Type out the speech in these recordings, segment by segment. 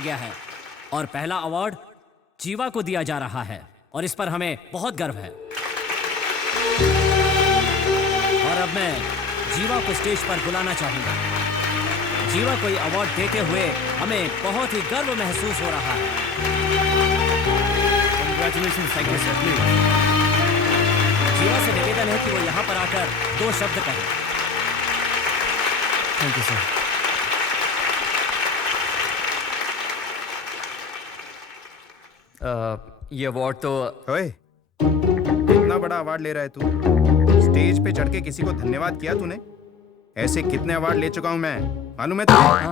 गया है और पहला अवार्ड जीवा को दिया जा रहा है और इस पर हमें बहुत गर्व है। और अब मैं जीवा को स्टेज पर बुलाना चाहूंगा। जीवा को ये अवार्ड देते हुए हमें बहुत ही गर्व महसूस हो रहा है। Congratulations, thank you, sir. जीवा से निवेदन है कि वो यहाँ पर आकर 2 शब्द कहें। Thank you, sir. ये अवार्ड तो ओए, कितना बड़ा अवार्ड ले रहा है तू? स्टेज पे चढ़ के किसी को धन्यवाद किया तूने? ऐसे कितने अवार्ड ले चुका हूं मैं, मालूम है तुझे?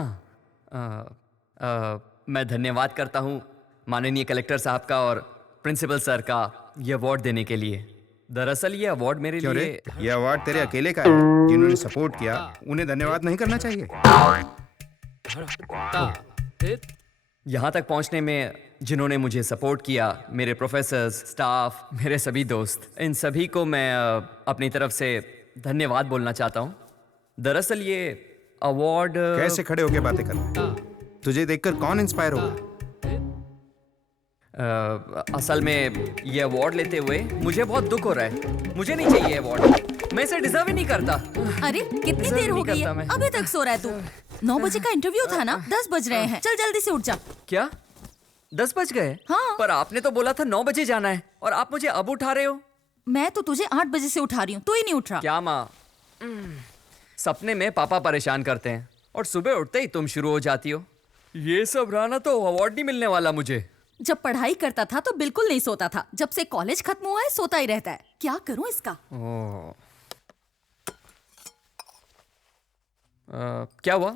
मैं धन्यवाद करता हूँ माननीय कलेक्टर साहब का और प्रिंसिपल सर का ये अवार्ड देने के लिए। दरअसल ये अवार्ड मेरे क्यों रे? लिए ये अवार्ड तेरे अकेले का है। जिन्होंने सपोर्ट किया उन्हें धन्यवाद नहीं करना चाहिए? यहाँ तक पहुँचने में जिन्होंने मुझे सपोर्ट किया, मेरे प्रोफेसर्स, स्टाफ, मेरे सभी दोस्त, इन सभी को मैं अपनी तरफ से धन्यवाद बोलना चाहता हूँ। दरअसल ये अवार्ड कैसे खड़े होके बातें कर रहा है? तुझे देखकर कौन इंस्पायर होगा? असल में ये अवार्ड लेते हुए मुझे बहुत दुख हो रहा है। मुझे नहीं चाहिए अवार्ड, मैं इसे डिजर्व ही नहीं करता। अरे कितनी देर हो गई है, अभी तक सो रहा है तू? 9 बजे का इंटरव्यू था ना, 10 बज रहे हैं। चल जल्दी से उठ जा। क्या 10 बज गए? हाँ। पर आपने तो बोला था 9 बजे जाना है और आप मुझे अब उठा रहे हो। मैं तो तुझे 8 बजे से उठा रही हूँ, तू ही नहीं उठ रहा। क्या माँ? सपने में पापा परेशान करते हैं और सुबह उठते ही तुम शुरू हो जाती हो। ये सब रहना तो अवार्ड नहीं मिलने वाला मुझे। जब पढ़ाई करता था तो बिल्कुल नहीं सोता था, जब से कॉलेज खत्म हुआ है सोता ही रहता है। क्या करूं इसका? क्या हुआ?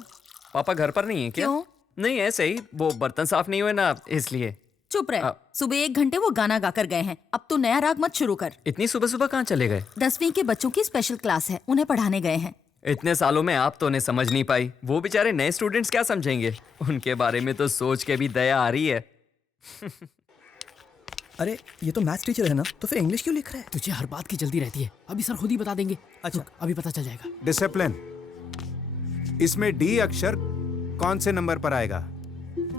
पापा घर पर नहीं है क्या? क्यों? नहीं, ऐसे ही, वो बर्तन साफ नहीं हुए ना, इसलिए। चुप रहे। सुबह 1 घंटे वो गाना गाकर गए हैं। अब तू नया राग मत शुरू कर। इतनी सुबह सुबह कहाँ चले गए? 10वीं के बच्चों की स्पेशल क्लास है, उन्हें पढ़ाने गए हैं। इतने सालों में आप तो उन्हें समझ नहीं पाई, वो बेचारे नए स्टूडेंट्स क्या समझेंगे? उनके बारे में तो सोच के भी दया आ रही है। अरे ये तो मैथ्स टीचर है ना, तो फिर इंग्लिश क्यों लिख रहा है? तुझे हर बात की जल्दी रहती है, अभी सर खुद ही बता देंगे। अच्छा। रुक, अभी पता चल जाएगा। डिसिप्लिन। इसमें डी अक्षर कौन से नंबर पर आएगा?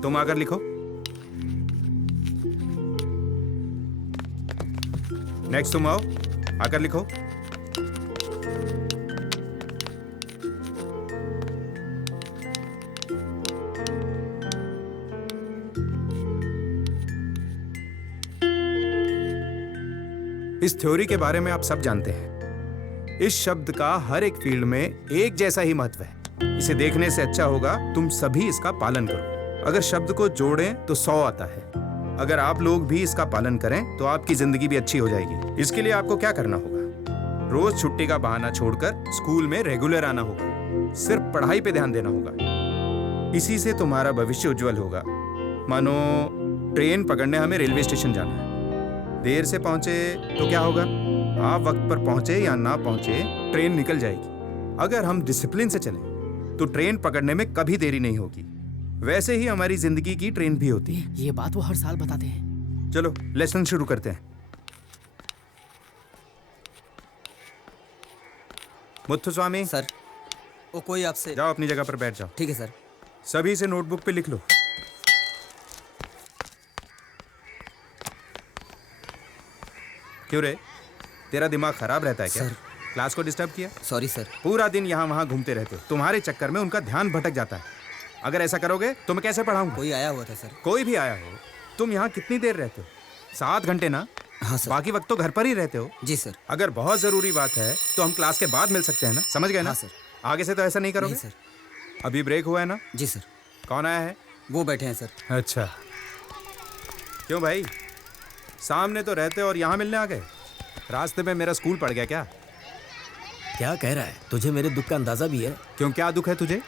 तुम आकर लिखो। नेक्स्ट तुम आओ, आकर लिखो। इस थ्योरी के बारे में आप सब जानते हैं। इस शब्द का हर एक फील्ड में एक जैसा ही महत्व है। इसे देखने से अच्छा होगा तुम सभी इसका पालन करो। अगर शब्द को जोड़ें तो 100 आता है। अगर आप लोग भी इसका पालन करें तो आपकी जिंदगी भी अच्छी हो जाएगी। इसके लिए आपको क्या करना होगा? रोज छुट्टी का बहाना छोड़कर स्कूल में रेगुलर आना होगा। सिर्फ पढ़ाई पे ध्यान देना होगा। इसी से तुम्हारा भविष्य उज्जवल होगा। मानो ट्रेन पकड़ने हमें रेलवे स्टेशन जाना है। देर से पहुंचे तो क्या होगा? आप वक्त पर पहुंचे या ना पहुंचे, ट्रेन निकल जाएगी। अगर हम डिसिप्लिन से चलें तो ट्रेन पकड़ने में कभी देरी नहीं होगी। वैसे ही हमारी जिंदगी की ट्रेन भी होती है। ये बात वो हर साल बताते हैं। चलो लेसन शुरू करते हैं। मुत्थुस्वामी सर, वो कोई आपसे। जाओ अपनी जगह पर बैठ जाओ। ठीक है सर। सभी से नोटबुक पे लिख लो। क्यों रे, तेरा दिमाग खराब रहता है क्या? सर। क्लास को डिस्टर्ब किया? Sorry sir. पूरा दिन यहाँ वहाँ घूमते रहते हो। तुम्हारे चक्कर में उनका ध्यान भटक जाता है। अगर ऐसा करोगे तो मैं कैसे पढ़ाऊंगा? कोई आया हुआ था सर। कोई भी आया हो, तुम यहाँ कितनी देर रहते हो? 7 घंटे ना? हाँ सर। बाकी वक्त तो घर पर ही रहते हो। जी सर। अगर बहुत जरूरी बात है तो हम क्लास के बाद मिल सकते हैं ना? समझ गए ना? हाँ सर। आगे से तो ऐसा नहीं करोगे? नहीं सर। अभी ब्रेक हुआ है ना? जी सर। कौन आया है? वो बैठे हैं सर। अच्छा, क्यों भाई, सामने तो रहते और यहाँ मिलने आ गए? रास्ते में मेरा स्कूल पड़ गया क्या? क्या कह रहा है? तुझे मेरे दुख का अंदाजा भी है? क्यों, क्या दुख है तुझे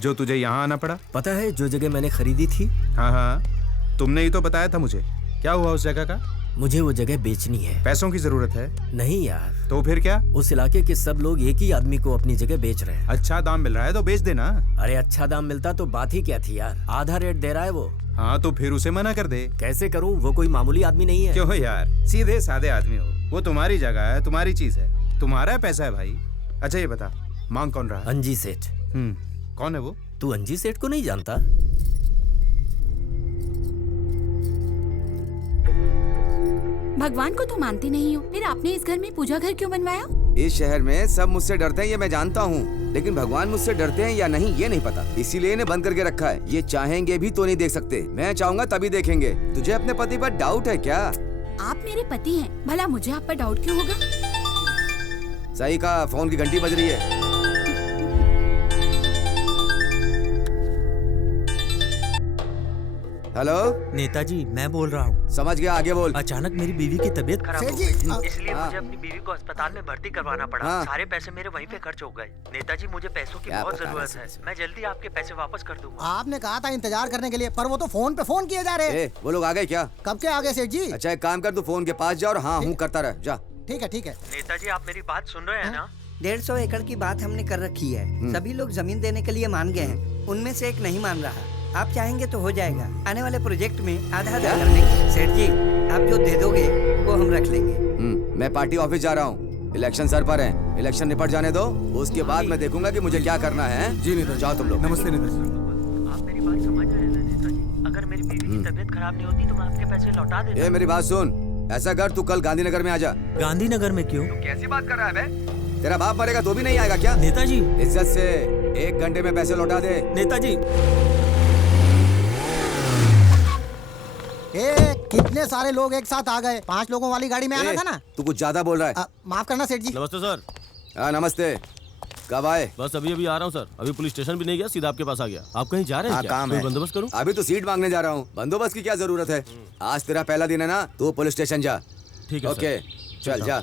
जो तुझे यहाँ आना पड़ा? पता है जो जगह मैंने खरीदी थी? हाँ हाँ, तुमने ही तो बताया था मुझे। क्या हुआ उस जगह का? मुझे वो जगह बेचनी है। पैसों की जरूरत है? नहीं यार। तो फिर क्या? उस इलाके के सब लोग एक ही आदमी को अपनी जगह बेच रहे हैं। अच्छा दाम मिल रहा है तो बेच देना। अरे अच्छा दाम मिलता तो बात ही क्या थी यार। आधा रेट दे रहा है वो। हाँ तो फिर उसे मना कर दे। कैसे करूं? वो कोई मामूली आदमी नहीं है। क्यों यार, सीधे साधे आदमी हो। वो तुम्हारी जगह है, तुम्हारी चीज है, तुम्हारा पैसा है भाई। अच्छा ये बता, मांग कौन रहा है? अंजी सेठ। कौन है वो? तू अंजी सेठ को नहीं जानता? भगवान को तो मानते नहीं हो, फिर आपने इस घर में पूजा घर क्यों बनवाया? इस शहर में सब मुझसे डरते हैं ये मैं जानता हूँ, लेकिन भगवान मुझसे डरते हैं या नहीं ये नहीं पता, इसीलिए इन्हें बंद करके रखा है। ये चाहेंगे भी तो नहीं देख सकते, मैं चाहूँगा तभी देखेंगे। तुझे अपने पति पर डाउट है क्या? आप मेरे पति हैं, भला मुझे आप पर डाउट क्यों होगा? सही कहा, फोन की घंटी बज रही है। हेलो नेताजी, मैं बोल रहा हूँ। समझ गया, आगे बोल। अचानक मेरी बीवी की तबीयत खराब हो गई, इसलिए हाँ। मुझे अपनी बीवी को अस्पताल में भर्ती करवाना पड़ा। हाँ। सारे पैसे मेरे वहीं पे खर्च हो गए। नेताजी, मुझे पैसों की क्या बहुत बता रहा जरूरत है। मैं जल्दी आपके पैसे वापस कर दूंगा। आपने कहा था इंतजार करने के लिए, पर वो तो फोन पे फोन किए जा रहे हैं। वो लोग आ गए क्या? कब के आगे सेठ जी? अच्छा एक काम कर, तू फोन के पास जा और हाँ हूँ करता रह, जा। ठीक है ठीक है। नेताजी, आप मेरी बात सुन रहे हैं ना? 150 एकड़ की बात हमने कर रखी है। सभी लोग जमीन देने के लिए मान गए हैं, उनमें से एक नहीं मान रहा। आप चाहेंगे तो हो जाएगा। आने वाले प्रोजेक्ट में आधा आधा कर लेंगे। सेठ जी, आप जो दे दोगे वो हम रख लेंगे। मैं पार्टी ऑफिस जा रहा हूँ, इलेक्शन सर पर है, इलेक्शन निपट जाने दो, उसके बाद मैं देखूंगा कि मुझे क्या करना है। जी नेता, जाओ तुम लोग। नमस्ते नेता। आप मेरी बात समझ रहे हैं ना नेताजी? अगर मेरी बीवी की तबीयत खराब नहीं होती तो मैं आपके पैसे लौटा देता। मेरी बात सुन, ऐसा कर तू कल गांधीनगर में आ जा। गांधीनगर में क्यों? कैसी बात कर रहा है बे? तेरा बाप मरेगा तो भी नहीं आएगा क्या? नेताजी, इज्जत से 1 घंटे में पैसे लौटा दे। नेताजी। कितने सारे लोग एक साथ आ गए। 5 लोगों वाली गाड़ी में आना था ना? तू कुछ ज्यादा बोल रहा है। माफ करना सेठ जी। नमस्ते सर। हाँ नमस्ते, कब आए? बस अभी अभी आ रहा हूँ सर, अभी पुलिस स्टेशन भी नहीं गया, सीधा आपके पास आ गया। आप कहीं जा रहे हैं क्या? काम कोई है, बंदोबस्त करूँ? अभी तो सीट मांगने जा रहा हूँ, बंदोबस्त की क्या जरूरत है? आज तेरा पहला दिन है ना, तू पुलिस स्टेशन जा। ठीक है ओके, चल जा।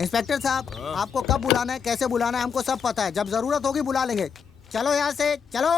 इंस्पेक्टर साहब, आपको कब बुलाना है, कैसे बुलाना है, हमको सब पता है। जब जरूरत होगी बुला लेंगे। चलो यहाँ से, चलो।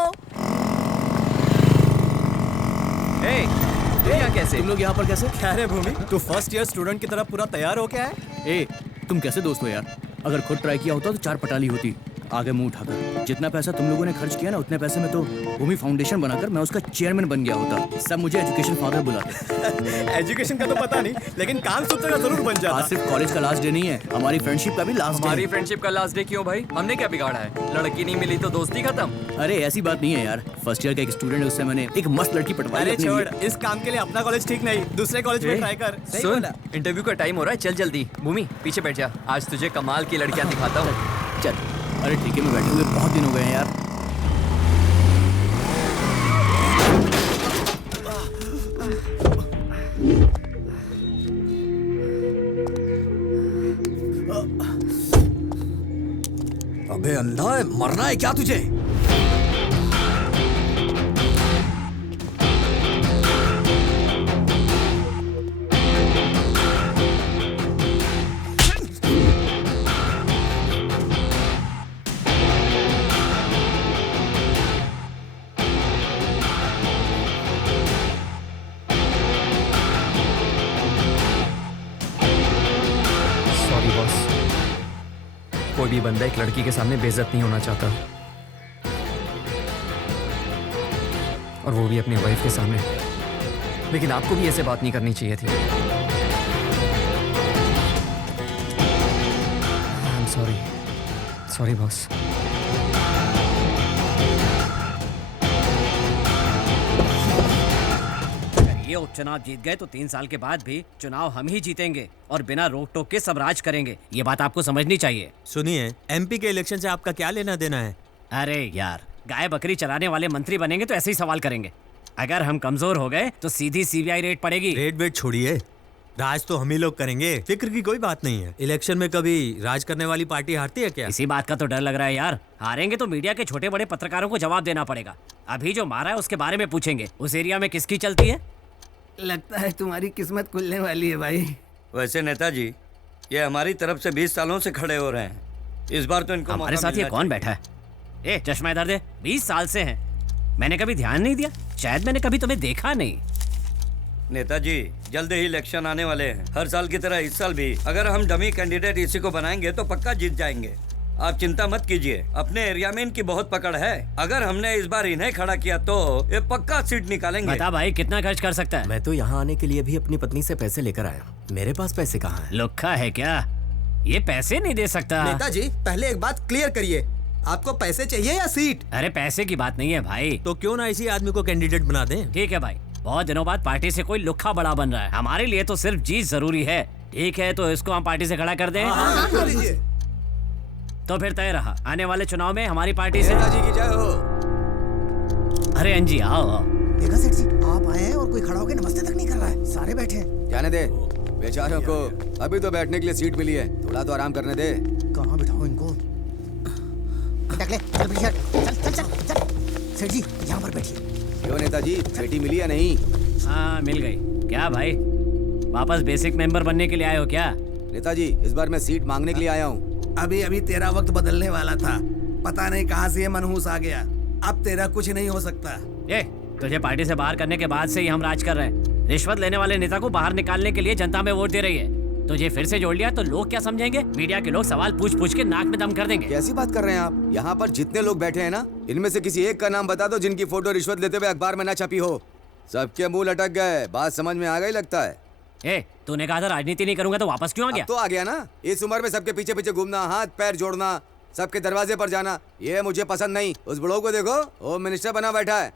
यहाँ कैसे? तुम लोग यहाँ पर कैसे? क्या रे भूमि, तू फर्स्ट ईयर स्टूडेंट की तरह पूरा तैयार हो क्या है? ए, तुम कैसे दोस्त हो यार? अगर खुद ट्राई किया होता तो 4 पटाली होती। आगे मुंह उठाकर। जितना पैसा तुम लोगों ने खर्च किया ना, उतने पैसे में तो भूमि फाउंडेशन बनाकर मैं उसका चेयरमैन बन गया होता। सब मुझे एजुकेशन फादर बुलाते। एजुकेशन का तो पता नहीं, लेकिन काम सूत्र का जरूर बन जाता। आज सिर्फ कॉलेज का लास्ट डे नहीं है, हमारी फ्रेंडशिप का भी लास्ट डे। हमारी फ्रेंडशिप का लास्ट डे क्यों भाई? हमने क्या बिगाड़ा है? लड़की नहीं मिली तो दोस्ती खत्म? अरे ऐसी बात नहीं है यार। फर्स्ट ईयर का एक स्टूडेंट है, उससे मैंने एक मस्त लड़की पटवाई। अरे अपने छोड़, लिए। इस काम के लिए अपना कॉलेज ठीक नहीं, दूसरे कॉलेज में ट्राई कर। सुन, इंटरव्यू का टाइम हो रहा है, चल जल्दी। भूमि पीछे बैठ जा, आज तुझे कमाल की लड़कियां दिखाता हूँ। चल। अरे ठीक है, मैं बैठे हुए बहुत दिन हो गए हैं यार। अबे अंधा है, मरना है क्या तुझे? सॉरी बॉस, कोई भी बंदा एक लड़की के सामने बेइज्जत नहीं होना चाहता, और वो भी अपनी वाइफ के सामने। लेकिन आपको भी ऐसे बात नहीं करनी चाहिए थी। I am sorry, sorry boss. ये उपचुनाव जीत गए तो 3 साल के बाद भी चुनाव हम ही जीतेंगे और बिना रोक टोक के सब राज करेंगे। ये बात आपको समझनी चाहिए। सुनिए, एमपी के इलेक्शन से आपका क्या लेना देना है? अरे यार, गाय बकरी चलाने वाले मंत्री बनेंगे तो ऐसे ही सवाल करेंगे। अगर हम कमजोर हो गए तो सीधी सीबीआई रेड पड़ेगी। रेड वेट छोड़िए, राज तो हम ही लोग करेंगे, फिक्र की कोई बात नहीं है। इलेक्शन में कभी राज करने वाली पार्टी हारती है क्या? इसी बात का तो डर लग रहा है यार। हारेंगे तो मीडिया के छोटे बड़े पत्रकारों को जवाब देना पड़ेगा। अभी जो मारा है उसके बारे में पूछेंगे। उस एरिया में किसकी चलती है? लगता है तुम्हारी किस्मत खुलने वाली है भाई। वैसे नेताजी, ये हमारी तरफ से 20 सालों से खड़े हो रहे हैं, इस बार तो इनको हमारे साथ ये कौन बैठा है? ए चश्मा इधर दे। 20 साल से हैं, मैंने कभी ध्यान नहीं दिया, शायद मैंने कभी तुम्हें देखा नहीं। नेताजी, जल्द ही इलेक्शन आने वाले हैं। हर साल की तरह इस साल भी अगर हम डमी कैंडिडेट इसी को बनाएंगे तो पक्का जीत जाएंगे। आप चिंता मत कीजिए, अपने एरिया में इनकी बहुत पकड़ है। अगर हमने इस बार इन्हें खड़ा किया तो ये पक्का सीट निकालेंगे। बता भाई, कितना खर्च कर सकता है? मैं तो यहाँ आने के लिए भी अपनी पत्नी से पैसे लेकर आया, मेरे पास पैसे कहाँ हैं? लुक्खा है क्या? ये पैसे नहीं दे सकता। नेताजी, पहले एक बात क्लियर करिए, आपको पैसे चाहिए या सीट? अरे पैसे की बात नहीं है भाई। तो क्यों ना इसी आदमी को कैंडिडेट बना दें? ठीक है भाई, बहुत दिनों बाद पार्टी से कोई लुक्खा बड़ा बन रहा है। हमारे लिए तो सिर्फ जीत जरूरी है। ठीक है, तो इसको हम पार्टी से खड़ा कर दें। तो फिर तय रहा, आने वाले चुनाव में हमारी पार्टी से। नेताजी की जय हो। अरे अंजी आओ आओ। देखा सेठ जी, आप आए हैं और कोई खड़ा होकर नमस्ते तक नहीं कर रहा है, सारे बैठे हैं। जाने दे बेचारों को, अभी तो बैठने के लिए सीट मिली है, थोड़ा तो आराम करने दे। कहाँ बिठाओ इनको? टकले, चल पीछे, चल चल चल चल। सेठ जी यहाँ पर बैठिए। क्यों नेताजी, बेटी मिली या नहीं? हाँ मिल गई। क्या भाई, वापस बेसिक मेंबर बनने के लिए आए हो क्या? नेताजी इस बार मैं सीट मांगने के लिए आया हूँ। अभी अभी तेरा वक्त बदलने वाला था, पता नहीं कहाँ से ये मनहूस आ गया। अब तेरा कुछ नहीं हो सकता। ये तुझे पार्टी से बाहर करने के बाद से ही हम राज कर रहे हैं। रिश्वत लेने वाले नेता को बाहर निकालने के लिए जनता में वोट दे रही है। तुझे फिर से जोड़ लिया तो लोग क्या समझेंगे? मीडिया के लोग सवाल पूछ पूछ के नाक में दम कर देंगे। कैसी बात कर रहे हैं आप? यहाँ पर जितने लोग बैठे हैं ना, इनमें से किसी एक का नाम बता दो जिनकी फोटो रिश्वत लेते हुए अखबार में ना छपी हो। सबके मुंह लटक गए। बात समझ में आ गई लगता है। ए, तूने कहा था राजनीति नहीं करूंगा, तो वापस क्यों आ गया? अब तो आ गया ना। इस उम्र में सबके पीछे पीछे घूमना, हाथ पैर जोड़ना, सबके दरवाजे पर जाना, ये मुझे पसंद नहीं। उस बुढ़ो को देखो, होम मिनिस्टर बना बैठा है।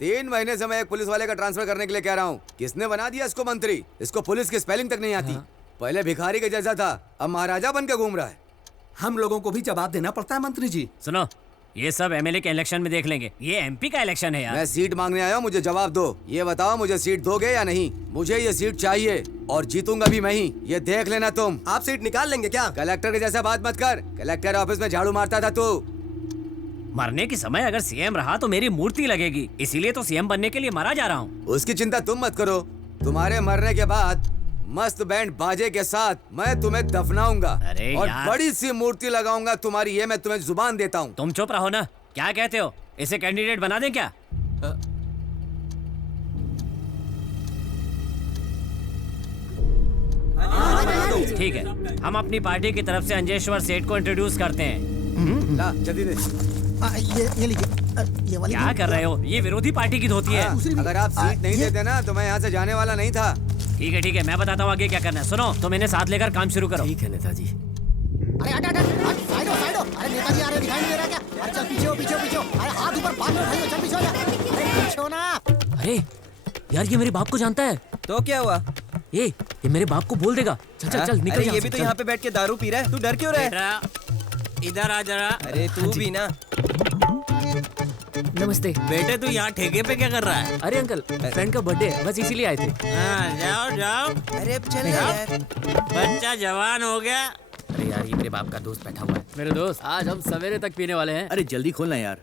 3 महीने से मैं एक पुलिस वाले का ट्रांसफर करने के लिए कह रहा हूँ। किसने बना दिया इसको मंत्री? इसको पुलिस की स्पेलिंग तक नहीं आती। पहले भिखारी के जैसा था, अब महाराजा बन के घूम रहा है। हम लोगों को भी जवाब देना पड़ता है मंत्री जी। सुनो, ये सब एमएलए के इलेक्शन में देख लेंगे, ये एमपी का इलेक्शन है यार। मैं सीट मांगने आया हूँ, मुझे जवाब दो। ये बताओ मुझे सीट दोगे या नहीं? मुझे ये सीट चाहिए और जीतूंगा भी मैं ही, ये देख लेना तुम। आप सीट निकाल लेंगे क्या? कलेक्टर के जैसा बात मत कर। कलेक्टर ऑफिस में झाड़ू मारता था तू। मरने के समय अगर सीएम रहा तो मेरी मूर्ति लगेगी, इसीलिए तो सीएम बनने के लिए मरा जा रहा हूँ। उसकी चिंता तुम मत करो। तुम्हारे मरने के बाद मस्त बैंड बाजे के साथ मैं तुम्हें दफनाऊंगा और यार। बड़ी सी मूर्ति लगाऊंगा तुम्हारी, ये मैं तुम्हें जुबान देता हूँ। तुम चुप रहो ना। क्या कहते हो, इसे कैंडिडेट बना दें क्या? ठीक है, हम अपनी पार्टी की तरफ से अंजेश्वर सेठ को इंट्रोड्यूस करते हैं। ला जल्दी दे। ये लीजिए, ये वाली। क्या कर रहे हो? ये विरोधी पार्टी की धोती है। अगर आप सीट नहीं देते ना तो मैं यहाँ से जाने वाला नहीं था। ठीक है, मैं बताता हूँ आगे क्या करना है। सुनो, तुम इन्हें साथ लेकर काम शुरू करो। ठीक है नेताजी। अरे हट हट हट, साइड हो साइड हो। अरे नेताजी आ रहे, दिखाई नहीं दे रहा क्या? अरे चल पीछे हो पीछे हो पीछे हो। अरे हाथ ऊपर, बात उठाइए, चल पीछे हो जा। अरे पीछे हो ना। अरे यार, ये मेरे बाप को जानता है। तो क्या हुआ? ये मेरे बाप को बोल देगा। चल चल चल, निकल। ये भी तो यहाँ पे बैठ के दारू पी रहा है, तू डर क्यों रहा है? इधर आ जरा। अरे तू भी ना। नमस्ते बेटे, तू यहाँ ठेके पे क्या कर रहा है? अरे अंकल, फ्रेंड का बर्थडे है, बस इसीलिए आए थे। जाओ जाओ, अरे अब चल यार। बच्चा जवान हो गया। अरे यार, ये मेरे बाप का दोस्त बैठा हुआ है। मेरे दोस्त, आज हम सवेरे तक पीने वाले हैं। अरे जल्दी खोलना यार।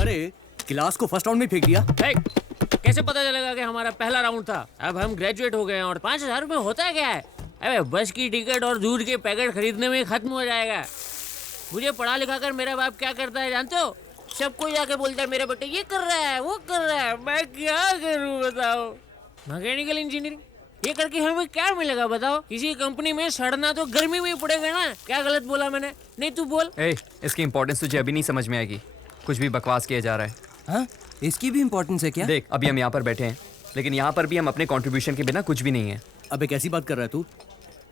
अरे गिलास को फर्स्ट राउंड में फेंक दिया। कैसे पता चलेगा कि हमारा पहला राउंड था? अब हम ग्रेजुएट हो गए हैं और 5,000 रुपए होता क्या है? अबे बस की टिकट और दूध के पैकेट खरीदने में खत्म हो जाएगा। मुझे पढ़ा लिखा कर मेरा बाप क्या करता है जानते हो? सबको जाके बोलता है मेरा बेटा ये कर रहा है, वो कर रहा है। मैं क्या करूं बताओ? मैकेनिकल इंजीनियरिंग ये करके हमें क्या मिलेगा बताओ? किसी कंपनी में सड़ना तो गर्मी में ही पड़ेगा ना। क्या गलत बोला मैंने? नहीं तू बोल। इसकी इम्पोर्टेंस तुझे अभी नहीं समझ में आएगी। कुछ भी बकवास किया जा रहा है। हाँ, इसकी भी इम्पोर्टेंस है क्या? देख, अभी हम यहाँ पर बैठे हैं, लेकिन यहाँ पर भी हम अपने कंट्रीब्यूशन के बिना कुछ भी नहीं है। अबे कैसी बात कर रहा है तू?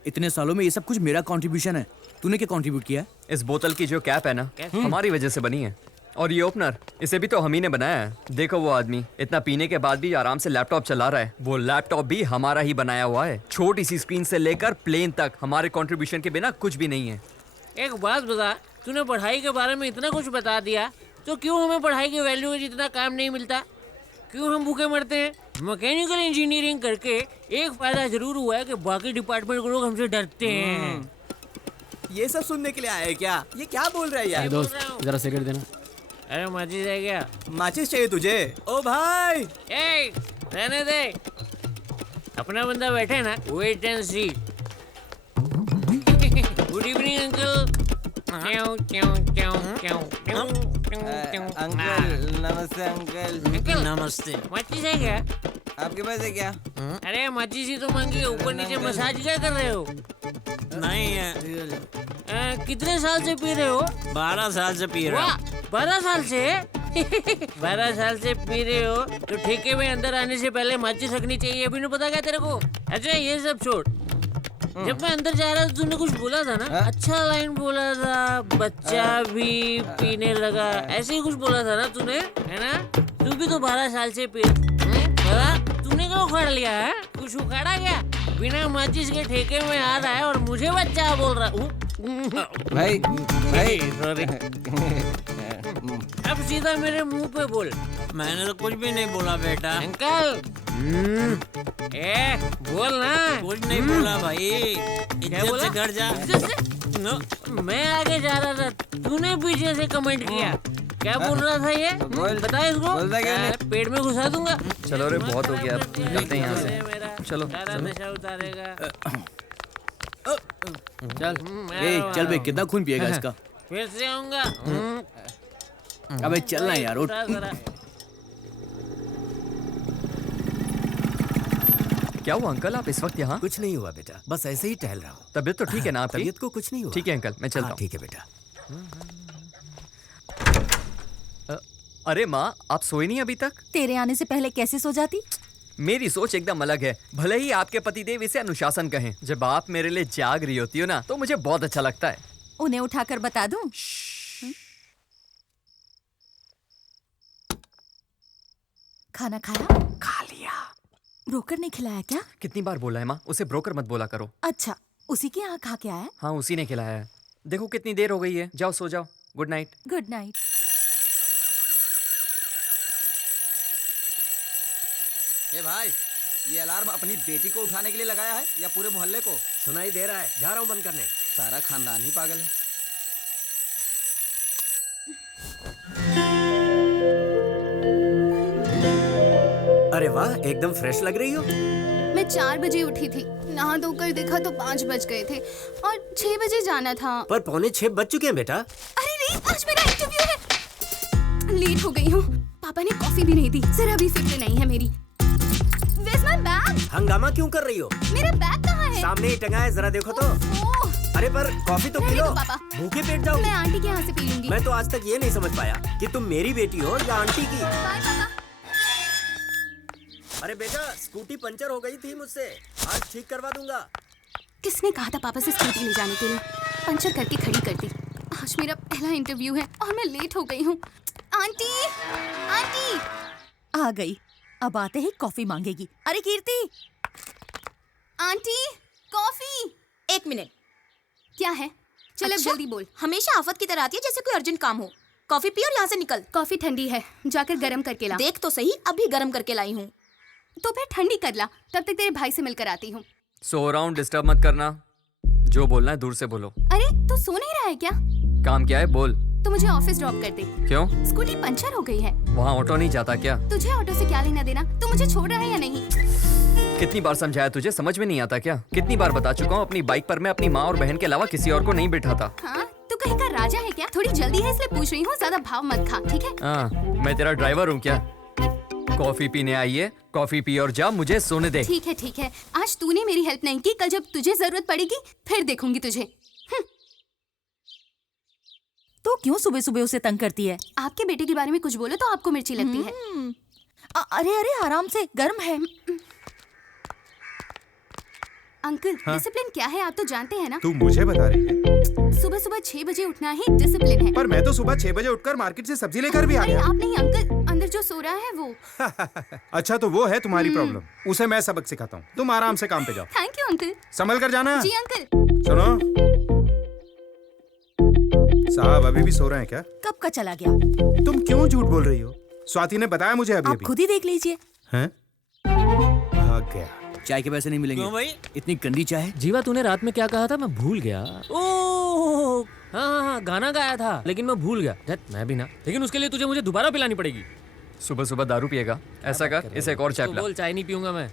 इतने सालों में ये सब कुछ मेरा कंट्रीब्यूशन है। तूने क्या कंट्रीब्यूट किया है? इस बोतल की जो कैप है ना, हमारी वजह से बनी है। और ये ओपनर, इसे भी तो हम ही ने बनाया है। देखो वो आदमी इतना पीने के बाद भी आराम से लैपटॉप चला रहा है। वो लैपटॉप भी हमारा ही बनाया हुआ है। छोटी सी स्क्रीन से लेकर प्लेन तक हमारे कंट्रीब्यूशन के बिना कुछ भी नहीं है। एक बात बता, तूने पढ़ाई के बारे में इतना कुछ बता दिया, तो क्यों हमें पढ़ाई की वैल्यू में जितना काम नहीं मिलता? क्यों हम भूखे मरते हैं? मैकेनिकल इंजीनियरिंग करके एक फायदा जरूर हुआ है कि बाकी डिपार्टमेंट के लोग हमसे डरते हैं। ये सब सुनने के लिए आए क्या? ये क्या बोल रहा है यार? दोस्त, जरा सिगरेट देना। अरे माचिस है क्या? माचिस चाहिए तुझे? ओ भाई, ए, रहने दे। अपना बंदा बैठे ना, wait and see. Good evening uncle. Uncle नमस्ते। अंकल नमस्ते। माचिस है क्या? आपके पास है क्या? अरे माचिस ही तो मांगी, ऊपर नीचे मसाज क्या कर रहे हो? नहीं है। कितने साल से पी रहे हो? 12 साल से पी रहा हूँ। 12 साल से? 12 साल से पी रहे हो तो ठेके में अंदर आने से पहले माचिस रखनी चाहिए। अभी नहीं पता क्या तेरे को? अच्छा ये सब छोड़, जब मैं अंदर जा रहा था तूने कुछ बोला था ना, अच्छा लाइन बोला था, बच्चा भी पीने लगा, ऐसे ही कुछ बोला था ना तूने, है ना? तू भी तो 12 साल से पी, तूने क्या उखाड़ लिया है? कुछ उखाड़ा क्या? बिना माचिस के ठेके में आ रहा है और मुझे बच्चा बोल रहा हूँ। भाई सॉरी। अब सीधा मेरे मुंह पे बोल। मैंने तो कुछ भी नहीं बोला बेटा। अंकल बोल ना। कुछ नहीं बोला भाई। इज्जत से घर जा। मैं आगे जा रहा था, तूने पीछे से कमेंट किया। क्या बोल रहा था ये? बता इसको। पेट में घुसा दूंगा। चलो रे, बहुत हो गया, निकलते हैं यहाँ से। चलो नशा उतारेगा। चल चल बे, कितना खून पिएगा इसका? फिर से आऊंगा। अबे चलना यार, उठ। क्या हुआ अंकल, आप इस वक्त यहाँ? कुछ नहीं हुआ बेटा, बस ऐसे ही टहल रहा हूँ। तबीयत तो ठीक है ना आपकी? तबीयत को कुछ नहीं हुआ। ठीक है अंकल, मैं चलता हूँ। ठीक है बेटा। अरे माँ, आप सोई नहीं अभी तक? तेरे आने से पहले कैसे सो जाती? मेरी सोच एकदम अलग है। भले ही आपके पतिदेव इसे अनुशासन कहें, जब आप मेरे लिए जाग रही होती हो ना, तो मुझे बहुत अच्छा लगता है। उन्हें उठाकर बता दूं? खाना खाया? खा लिया। ब्रोकर ने खिलाया क्या? कितनी बार बोला है माँ, उसे ब्रोकर मत बोला करो। अच्छा, उसी के यहाँ खा के आया? हाँ, उसी ने खिलाया है। देखो कितनी देर हो गई है, जाओ सो जाओ। Good night. Good night. ए भाई, ये अलार्म अपनी बेटी को उठाने के लिए लगाया है या पूरे मोहल्ले को? सुनाई दे रहा है, जा रहा हूँ बंद करने। सारा खानदान ही पागल है। अरे वाह, एकदम फ्रेश लग रही हो। मैं 4 बजे उठी थी, नहा धोकर देखा तो 5 बज गए थे और 6 बजे जाना था। पर 5:45 बज चुके हैं बेटा। अरे नहीं, आज मेरा इंटरव्यू है। लेट हो गई हूँ। पापा ने कॉफी भी नहीं दी, जरा भी फिक्र नहीं है मेरी। Where's my bag? हंगामा क्यों कर रही हो? मेरा बैग कहाँ है? सामने ही टंगा है, जरा देखो तो। अरे पर कॉफी तो पी लो, भूखे पेट जाओ। मैं आंटी के यहाँ से पी लूंगी। मैं तो आज तक ये नहीं समझ पाया कि तुम मेरी बेटी हो या आंटी की। बाय पापा। अरे बेटा, स्कूटी पंचर हो गई थी मुझसे, आज ठीक करवा दूंगा। किसने कहा था पापा से स्कूटी ले जाने के लिए? पंचर करके खड़ी कर दी। आज मेरा पहला इंटरव्यू है और मैं लेट हो गई हूँ। आंटी, आंटी आ गई। अब आते ही कॉफी मांगेगी। अरे कीर्ति, आंटी कॉफी। 1 मिनट। क्या है? चलो अच्छा? जल्दी बोल। हमेशा आफत की तरह आती है, जैसे कोई अर्जेंट काम हो। कॉफी पी और यहाँ से निकल। कॉफी ठंडी है, जाकर गरम करके ला। देख तो सही, अभी गरम करके लाई हूँ। तो फिर ठंडी कर ला, तब तक तेरे भाई से मिलकर आती हूँ। सो रहा हूँ, डिस्टर्ब मत करना। जो बोलना है दूर से बोलो। अरे तू सो नहीं रहा है क्या? काम क्या है, बोल। तो मुझे ऑफिस ड्रॉप कर दे। क्यों? स्कूटी पंचर हो गई है। वहाँ ऑटो नहीं जाता क्या? तुझे ऑटो से क्या लेना देना? तू मुझे छोड़ रहा है या नहीं? कितनी बार समझाया तुझे, समझ में नहीं आता क्या? कितनी बार बता चुका हूँ, अपनी बाइक पर मैं अपनी माँ और बहन के अलावा किसी और को नहीं बिठाता। हाँ, तू कहीं का राजा है क्या? थोड़ी जल्दी है इसलिए पूछ रही हूँ, ज्यादा भाव मत खा, ठीक है? हाँ, मैं तेरा ड्राइवर हूँ क्या? कॉफी पीने आई है, कॉफी पी और जा, मुझे सोने दे। ठीक है ठीक है, आज तूने मेरी हेल्प नहीं की, कल जब तुझे जरूरत पड़ेगी फिर देखूंगी तुझे। तो क्यों सुबह सुबह उसे तंग करती है? आपके बेटे के बारे में कुछ बोलो तो आपको मिर्ची लगती है। अरे अरे आराम से, गर्म है। अंकल, हाँ? डिसिप्लिन क्या है आप तो जानते हैं ना? तू मुझे बता रही है? सुबह सुबह 6 बजे उठना ही डिसिप्लिन है। पर मैं तो सुबह 6 बजे उठकर मार्केट से सब्जी लेकर भी आ गया। आप नहीं अंकल, अंदर जो सो रहा है वो। अच्छा, तो वो है तुम्हारी प्रॉब्लम। उसे मैं सबक सिखाता हूँ, तुम आराम से काम पे जाओ। Thank you uncle. संभल कर जाना। जी अंकल। सुनो, साहब अभी भी सो रहे हैं क्या? कब का चला गया? तुम क्यों झूठ बोल रही हो? स्वाति ने बताया मुझे अभी आप खुद ही देख लीजिए। हैं? भाग गया। चाय के पैसे नहीं मिलेंगे। क्यों भाई? इतनी गंदी चाय। जीवा, तूने रात में क्या कहा था? मैं भूल गया। ओह हाँ, गाना गाया था लेकिन मैं भूल गया। मैं भी ना, लेकिन उसके लिए तुझे मुझे दोबारा पिलानी पड़ेगी। सुबह सुबह दारू पिएगा? ऐसा कर, इसे एक और चाय पिला। बोल, चाय नहीं पीऊंगा मैं।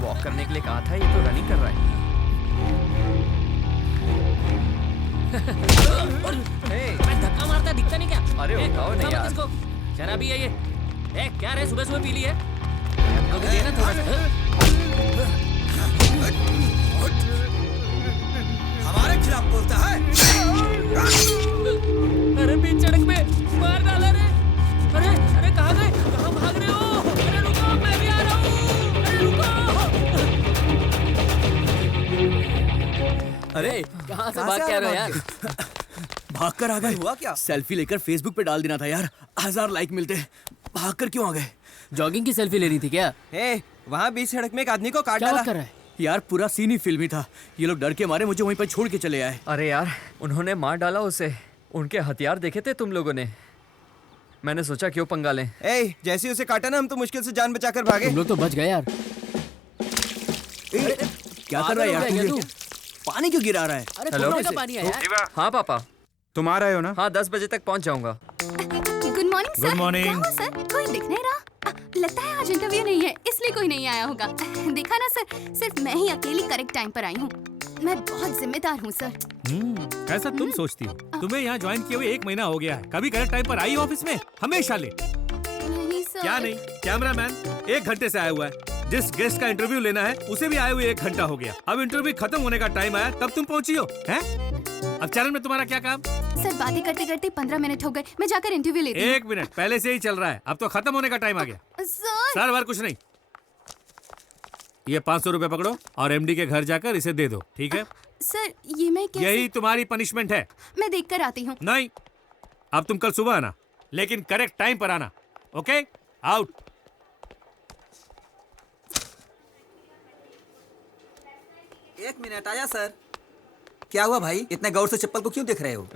वॉक करने के लिए कहा था, ये तो रनिंग कर रहा है। धक्का मारता दिखता नहीं क्या? अरे उठाओ नहीं यार। इसको शराबी है ये। क्या रे, सुबह सुबह पी ली है? हमको भी देना थोड़ा सा। हमारे खिलाफ बोलता है? अरे बीच सड़क पे मार डाला रे। अरे अरे कहाँ गए, कहाँ भाग रहे हो? अरे रुको, मैं भी आ रहा हूँ। अरे रुको। अरे कहाँ से भाग के आ रहे हो यार? भाग कर आ गए। हुआ क्या? सेल्फी लेकर फेसबुक पे डाल देना था यार, 1000 लाइक मिलते। भाग कर क्यों आ गए? जॉगिंग की सेल्फी लेनी थी क्या? वहाँ बीच सड़क में एक आदमी को काट क्या बात कर रहा है? यार पूरा सीन ही फिल्मी था। ये लोग डर के मारे मुझे वहीं पर छोड़ के चले आए। अरे यार, उन्होंने मार डाला उसे। उनके हथियार देखे थे तुम लोगों ने? मैंने सोचा क्यों पंगा लें। जैसे ही उसे काटा ना, हम तो मुश्किल से जान बचाकर भागे। तुम लोग तो बच गए यार। क्या कर रहा है यार तू? पानी क्यों गिरा रहा है? अरे हेलो? का पानी है यार। हाँ पापा, तुम आ रहे हो ना? हाँ 10 बजे तक पहुँच जाऊंगा। Good morning sir. Good morning. क्या हुआ सर? कोई दिख नहीं रहा? लगता है आज इंटरव्यू नहीं है, इसलिए कोई नहीं आया होगा। देखा ना सर, सिर्फ मैं ही अकेली करेक्ट टाइम पर आई हूँ। मैं बहुत जिम्मेदार हूँ सर। ऐसा तुम सोचती हो? तुम्हें यहाँ ज्वाइन किए हुए 1 महीना हो गया है, कभी करेक्ट टाइम पर आई ऑफिस में? हमेशा लेट। नहीं सर। क्या नहीं? कैमरामैन 1 घंटे से आया हुआ है। जिस गेस्ट का इंटरव्यू लेना है उसे भी आए हुए 1 घंटा हो गया। अब इंटरव्यू खत्म होने का टाइम आया तब तुम पहुंची हो, हैं? अब चैनल में तुम्हारा क्या काम? सर बातें करते करते 15 मिनट हो गए, मैं जाकर इंटरव्यू लेती हूँ। 1 मिनट पहले से ही चल रहा है, अब तो खत्म होने का टाइम आ गया। सर सर वार कुछ नहीं। ये 500 रुपए पकड़ो और एमडी के घर जाकर इसे दे दो, ठीक है? सर ये मैं कैसे? यही तुम्हारी पनिशमेंट है। मैं देख कर आती हूँ। नहीं, अब तुम कल सुबह आना, लेकिन करेक्ट टाइम पर आना। Okay, out. एक मिनट आया सर। क्या हुआ भाई, इतने गौर से चप्पल को क्यों देख रहे हो?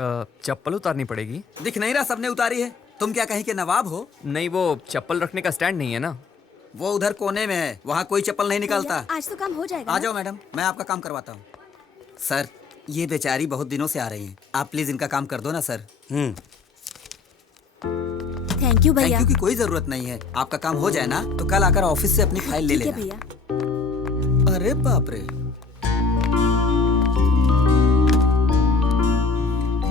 चप्पल उतारनी पड़ेगी। दिख नहीं रहा, सबने उतारी है। तुम क्या कहीं के नवाब हो? नहीं, वो चप्पल रखने का स्टैंड नहीं है ना। वो उधर कोने में है, वहाँ कोई चप्पल नहीं निकालता। आज तो काम हो जाएगा। आ जाओ मैडम, मैं आपका काम करवाता हूँ। सर ये बेचारी बहुत दिनों से आ रही हैं, आप प्लीज इनका काम कर दो ना सर। थैंक यू भैया। थैंक यू की कोई जरूरत नहीं है। आपका काम हो जाए ना तो कल आकर ऑफिस से अपनी फाइल ले ठीक है लेना। भैया। अरे बाप रे,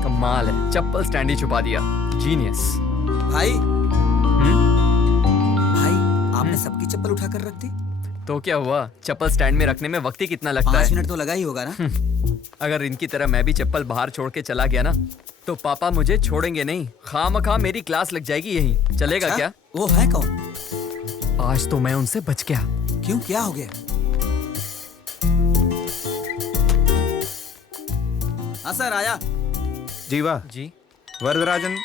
कमाल है, चप्पल स्टैंड ही छुपा दिया। जीनियस। भाई भाई आपने सबकी चप्पल उठाकर रख दी। तो क्या हुआ, चप्पल स्टैंड में रखने में वक्त ही कितना लगता 5 है। मिनट तो लगा ही होगा ना। अगर इनकी तरह मैं भी चप्पल बाहर छोड़ के चला गया ना, तो पापा मुझे छोड़ेंगे नहीं। खामखा मेरी क्लास लग जाएगी यहीं। चलेगा अच्छा? क्या? वो है कौन? आज तो मैं उनसे बच गया। क्यों, क्या हो गया? हाँ सर आया। जीवा जी। वरदराजन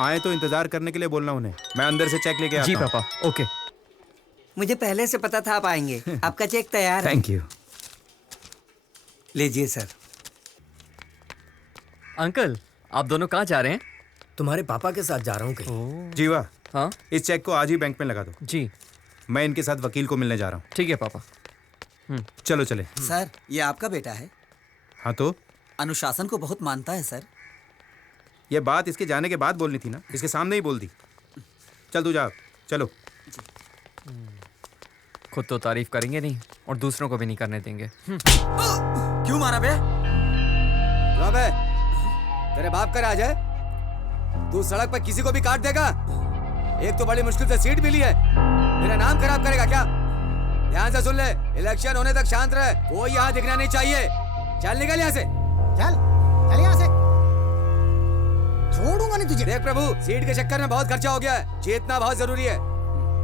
आए तो इंतजार करने के लिए बोलना उन्हें। मैं अंदर से चेक लेके आता जी हूं। पापा, ओके। मुझे पहले से पता था आप आएंगे। आपका चेक तैयार है। Thank you. लीजिए सर। अंकल, आप दोनों कहाँ जा रहे हैं? तुम्हारे पापा के साथ जा रहा हूँ कहीं। जीवा, हाँ इस चेक को आज ही बैंक में लगा दो। जी। मैं इनके साथ वकील को मिलने जा रहा हूँ। ठीक है पापा। चलो चले। सर ये आपका बेटा है? हाँ तो अनुशासन को बहुत मानता है सर। ये बात इसके जाने के बाद बोलनी थी ना, इसके सामने ही बोल दी। चल तू जा, चलो। खुद तो तारीफ करेंगे नहीं और दूसरों को भी नहीं करने देंगे। क्यों मारा बे? क्यों बे? तेरे बाप का राज है? तू सड़क पर किसी को भी काट देगा? एक तो बड़ी मुश्किल से सीट मिली है, मेरा नाम खराब करेगा क्या? ध्यान से सुन ले, इलेक्शन होने तक शांत रहे, कोई यहाँ दिखना नहीं चाहिए। चल निकल यहाँ से। चल यहाँ से, छोड़ूंगा नहीं तुझे। देख प्रभु, सीट के चक्कर में बहुत खर्चा हो गया है, जीतना बहुत जरूरी है।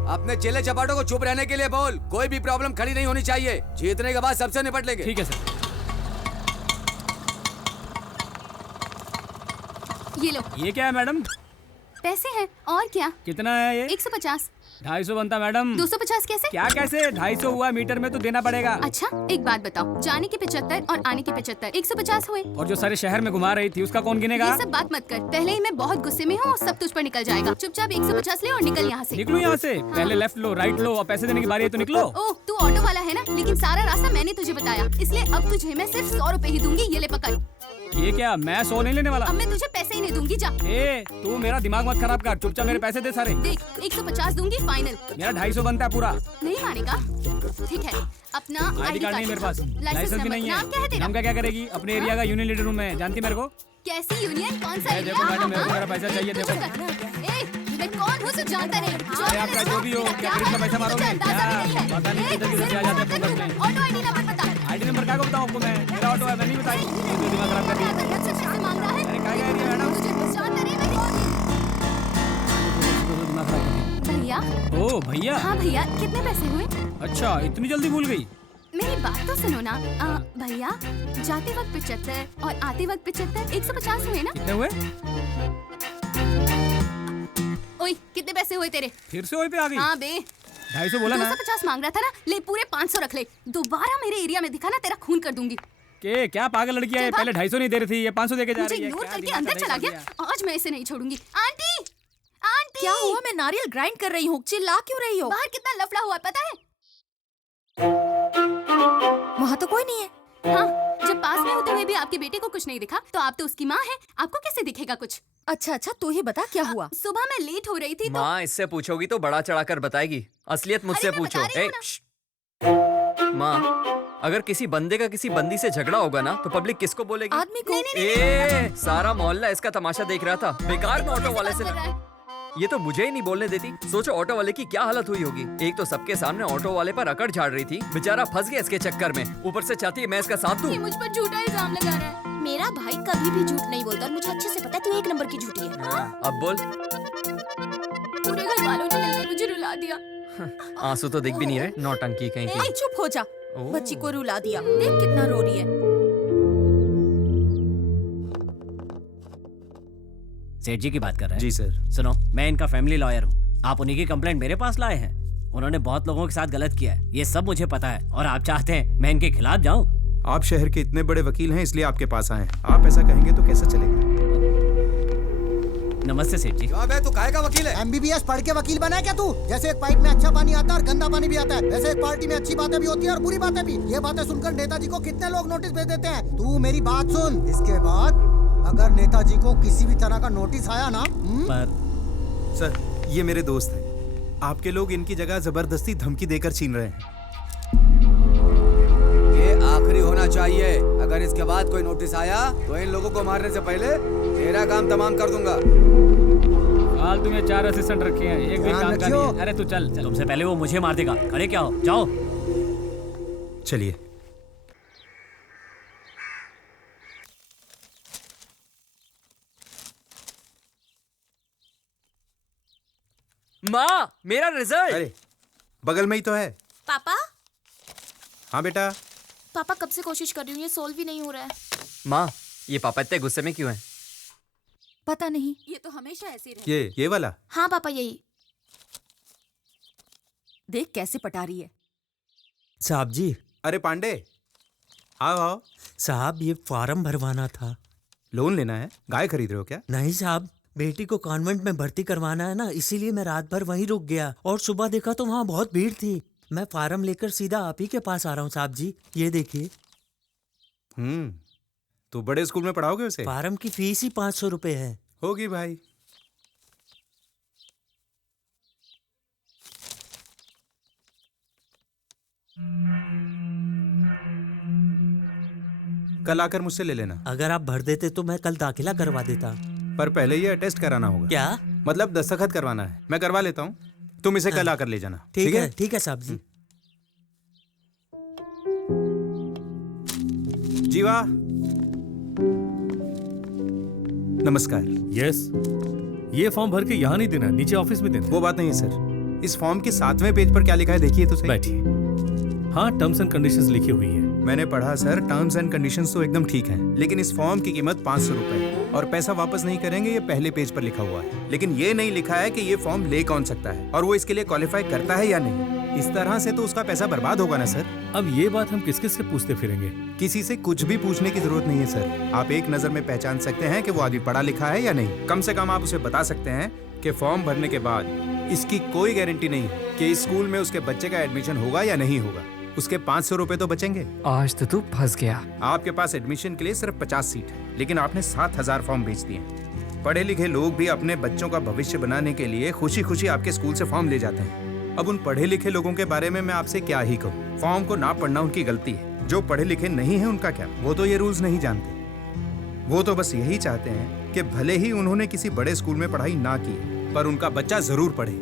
अपने चेले चपाटों को चुप रहने के लिए बोल, कोई भी प्रॉब्लम खड़ी नहीं होनी चाहिए। जीतने के बाद सबसे निपट लेंगे। ठीक है सर। ये लो। ये क्या है मैडम? पैसे हैं और क्या? कितना है ये? 150। 250 बनता मैडम। 250 कैसे? क्या कैसे? 250 हुआ, मीटर में तो देना पड़ेगा। अच्छा एक बात बताओ, जाने के 75 और आने के 75, 150 हुए। और जो सारे शहर में घुमा रही थी उसका कौन गिनेगा? ये सब बात मत कर, पहले ही मैं बहुत गुस्से में हूँ, सब तुझ पर निकल जाएगा। चुपचाप 150 ले और निकल यहाँ से। निकलो यहाँ से, पहले लेफ्ट लो, राइट लो, और पैसे देने की बारी है तो निकलो। ओह तू ऑटो वाला है ना, लेकिन सारा रास्ता मैंने तुझे बताया, इसलिए अब तुझे मैं सिर्फ 100 रुपए ही दूंगी। ये ले पकड़। ये क्या, मैं 100 नहीं लेने वाला। अब मैं तुझे पैसे ही नहीं दूंगी, जा। ए, तू मेरा दिमाग मत खराब कर, चुपचाप मेरे पैसे दे सारे। देख 150 दूंगी फाइनल। मेरा 250 बनता है पूरा। नहीं मानेगा? ठीक है, अपना आईडी कार्ड नहीं मेरे पास, लाइसेंस भी नहीं है। नाम क्या है तेरा? नाम का क्या करेगी? अपने एरिया का यूनियन लीडर हूँ मैं, जानती मेरे को? कैसी यूनियन, कौन सा एरिया? देखो मैडम, मेरे को मेरा पैसा चाहिए, देखो। मैं कौन हूँ से जानता नहीं। अरे आपका जो भी हो, क्या गरीब का पैसा मारोगे? क्या? पता नहीं किधर किधर से आ जाते हैं फोकस में। ऑटो आईडी नंबर बता। आईडी नंबर का बताऊं आपको मैं? मेरा ऑटो है, मैं नहीं बताई। दिमाग खराब कर दिया। मांग रहा है। अरे क्या कह रही है मैडम? भैया। ओ भैया। हाँ भैया, कितने पैसे हुए? अच्छा, इतनी जल्दी भूल गई? मेरी बात तो सुनो ना। भैया, जाते वक्त 75 और आते वक्त 75, 150 हुए ना? कितने हुए? ओए, कितने पैसे हुए तेरे? फिर से वही पे आ गई? हाँ बे। 250 बोला ना? 250 मांग रहा था ना, ले पूरे 500 रख ले। दोबारा मेरे एरिया में दिखा ना, तेरा खून कर दूंगी। के क्या पागल लड़की है? पहले 250 नहीं दे रही थी, ये 500 देके जा मुझे रही है। इग्नोर करके अंदर चला गया। आज मैं इसे नहीं छोड़ूंगी। Aunty, aunty. क्या हुआ? मैं नारियल ग्राइंड कर रही हूँ, चिल्ला क्यों रही हो? बाहर कितना लफड़ा हुआ पता है? वहाँ तो कोई नहीं है। हाँ, जब पास में होते हुए भी आपके बेटे को कुछ नहीं दिखा, तो आप तो उसकी माँ है, आपको कैसे दिखेगा कुछ? अच्छा, तू ही बता क्या हुआ? सुबह मैं लेट हो रही थी तो... माँ इससे पूछोगी तो बड़ा चढ़ाकर बताएगी, असलियत मुझसे पूछो। माँ, अगर किसी बंदे का किसी बंदी से झगड़ा होगा ना तो पब्लिक किसको बोलेगी? आदमी को। सारा मोहल्ला इसका तमाशा देख रहा था। बेकार में ऑटो वाले से ये तो मुझे ही नहीं बोलने देती। सोचो ऑटो वाले की क्या हालत हुई होगी। एक तो सबके सामने ऑटो वाले पर अकड़ झाड़ रही थी, बेचारा फंस गया इसके चक्कर में। ऊपर से चाहती है मैं इसका साथ दूं। ये मुझ पर झूठा इल्जाम लगा रहा है। मेरा भाई कभी भी झूठ नहीं बोलता और मुझे अच्छे से पता है तू एक नंबर की झूठी है। अब बोल। पूरे घर वालों ने मिलकर मुझे रुला दिया। आंसू तो दिख भी नहीं रहे, नौटंकी कहीं की। चुप हो जा। बच्ची को रुला दिया, देख कितना रो रही है। सेठ जी की बात कर रहे हैं? जी सर। सुनो, मैं इनका फैमिली लॉयर हूँ। आप उन्हीं की कंप्लेंट मेरे पास लाए हैं। उन्होंने बहुत लोगों के साथ गलत किया है, ये सब मुझे पता है। और आप चाहते हैं मैं इनके खिलाफ जाऊँ? आप शहर के इतने बड़े वकील हैं, इसलिए आपके पास आए। आप ऐसा कहेंगे तो कैसा चलेगा? नमस्ते सेठ जी। तू काहे का वकील है? MBBS पढ़ के वकील बना है क्या तू? जैसे एक पाइप में अच्छा पानी आता है और गंदा पानी भी आता है, वैसे एक पार्टी में अच्छी बातें भी होती है और बुरी बातें भी। ये बातें सुनकर नेताजी को कितने लोग नोटिस भेज देते हैं। तू मेरी बात सुन, इसके बाद अगर नेताजी को किसी भी तरह का नोटिस आया ना पर सर, ये मेरे दोस्त हैं। आपके लोग इनकी जगह जबरदस्ती धमकी देकर छीन रहे हैं। ये आखिरी होना चाहिए। अगर इसके बाद कोई नोटिस आया तो इन लोगों को मारने से पहले तेरा काम तमाम कर दूंगा। फालतू में 4 असिस्टेंट रखे हैं, एक भी काम का नहीं है। अरे तू चल। तुमसे पहले वो मुझे मार देगा। खड़े क्या हो, जाओ। चलिए। माँ, मेरा रिजल्ट। अरे बगल में ही तो है। पापा, हाँ बेटा। पापा कब से कोशिश कर रही हूँ, ये सोल्व ही नहीं हो रहा है। माँ, ये पापा इतने गुस्से में क्यों हैं? पता नहीं, ये तो हमेशा ऐसे ही रहता है। ये वाला? हाँ पापा, यही। देख कैसे पटा रही है। साहब जी। अरे पांडे, आओ। साहब, ये फॉर्म भरवाना था। लोन लेना है? गाय खरीद रहे हो क्या? नहीं साहब, बेटी को कॉन्वेंट में भर्ती करवाना है ना, इसीलिए मैं रात भर वहीं रुक गया और सुबह देखा तो वहाँ बहुत भीड़ थी। मैं फार्म लेकर सीधा आप ही के पास आ रहा हूँ साहब जी, ये देखिए। तो बड़े स्कूल में पढ़ाओगे उसे? फार्म की फीस ही 500 रुपए है। होगी भाई। कल आकर मुझसे ले लेना। अगर आप भर देते तो मैं कल दाखिला करवा देता। पर पहले ये अटेस्ट कराना होगा। क्या मतलब? दस्तखत करवाना है। मैं करवा लेता हूँ, तुम इसे कल आकर ले जाना। ठीक है? ठीक है साहब जी। जीवा, नमस्कार। यस, ये फॉर्म भर के यहाँ नहीं देना, नीचे ऑफिस में देना। वो बात नहीं है सर। इस फॉर्म के 7वें पेज पर क्या लिखा है देखिए तो सही। बैठिए। हाँ, टर्म्स एंड कंडीशंस लिखी हुई है। मैंने पढ़ा सर, टर्म्स एंड कंडीशंस तो एकदम ठीक हैं, लेकिन इस फॉर्म की कीमत 500 रुपए है और पैसा वापस नहीं करेंगे, ये पहले पेज पर लिखा हुआ है। लेकिन ये नहीं लिखा है कि ये फॉर्म ले कौन सकता है और वो इसके लिए क्वालिफाई करता है या नहीं। इस तरह से तो उसका पैसा बर्बाद होगा ना सर। अब ये बात हम किस किस से पूछते फिरेंगे? किसी से कुछ भी पूछने की जरूरत नहीं है सर। आप एक नजर में पहचान सकते हैं कि वो आदमी पढ़ा लिखा है या नहीं। कम से कम आप उसे बता सकते हैं कि फॉर्म भरने के बाद इसकी कोई गारंटी नहीं है कि इस स्कूल में उसके बच्चे का एडमिशन होगा या नहीं होगा। उसके 500 रुपए तो बचेंगे। आज तो तू फंस गया। आपके पास एडमिशन के लिए सिर्फ 50 सीट है, लेकिन आपने 7000 फॉर्म बेच दिए। पढ़े लिखे लोग भी अपने बच्चों का भविष्य बनाने के लिए खुशी खुशी आपके स्कूल से फॉर्म ले जाते हैं। अब उन पढ़े लिखे लोगों के बारे में मैं आपसे क्या ही कहूँ। फॉर्म को ना पढ़ना उनकी गलती है। जो पढ़े लिखे नहीं है उनका क्या, वो तो ये रूल्स नहीं जानते। वो तो बस यही चाहते हैं कि भले ही उन्होंने किसी बड़े स्कूल में पढ़ाई ना की, पर उनका बच्चा जरूर पढ़े।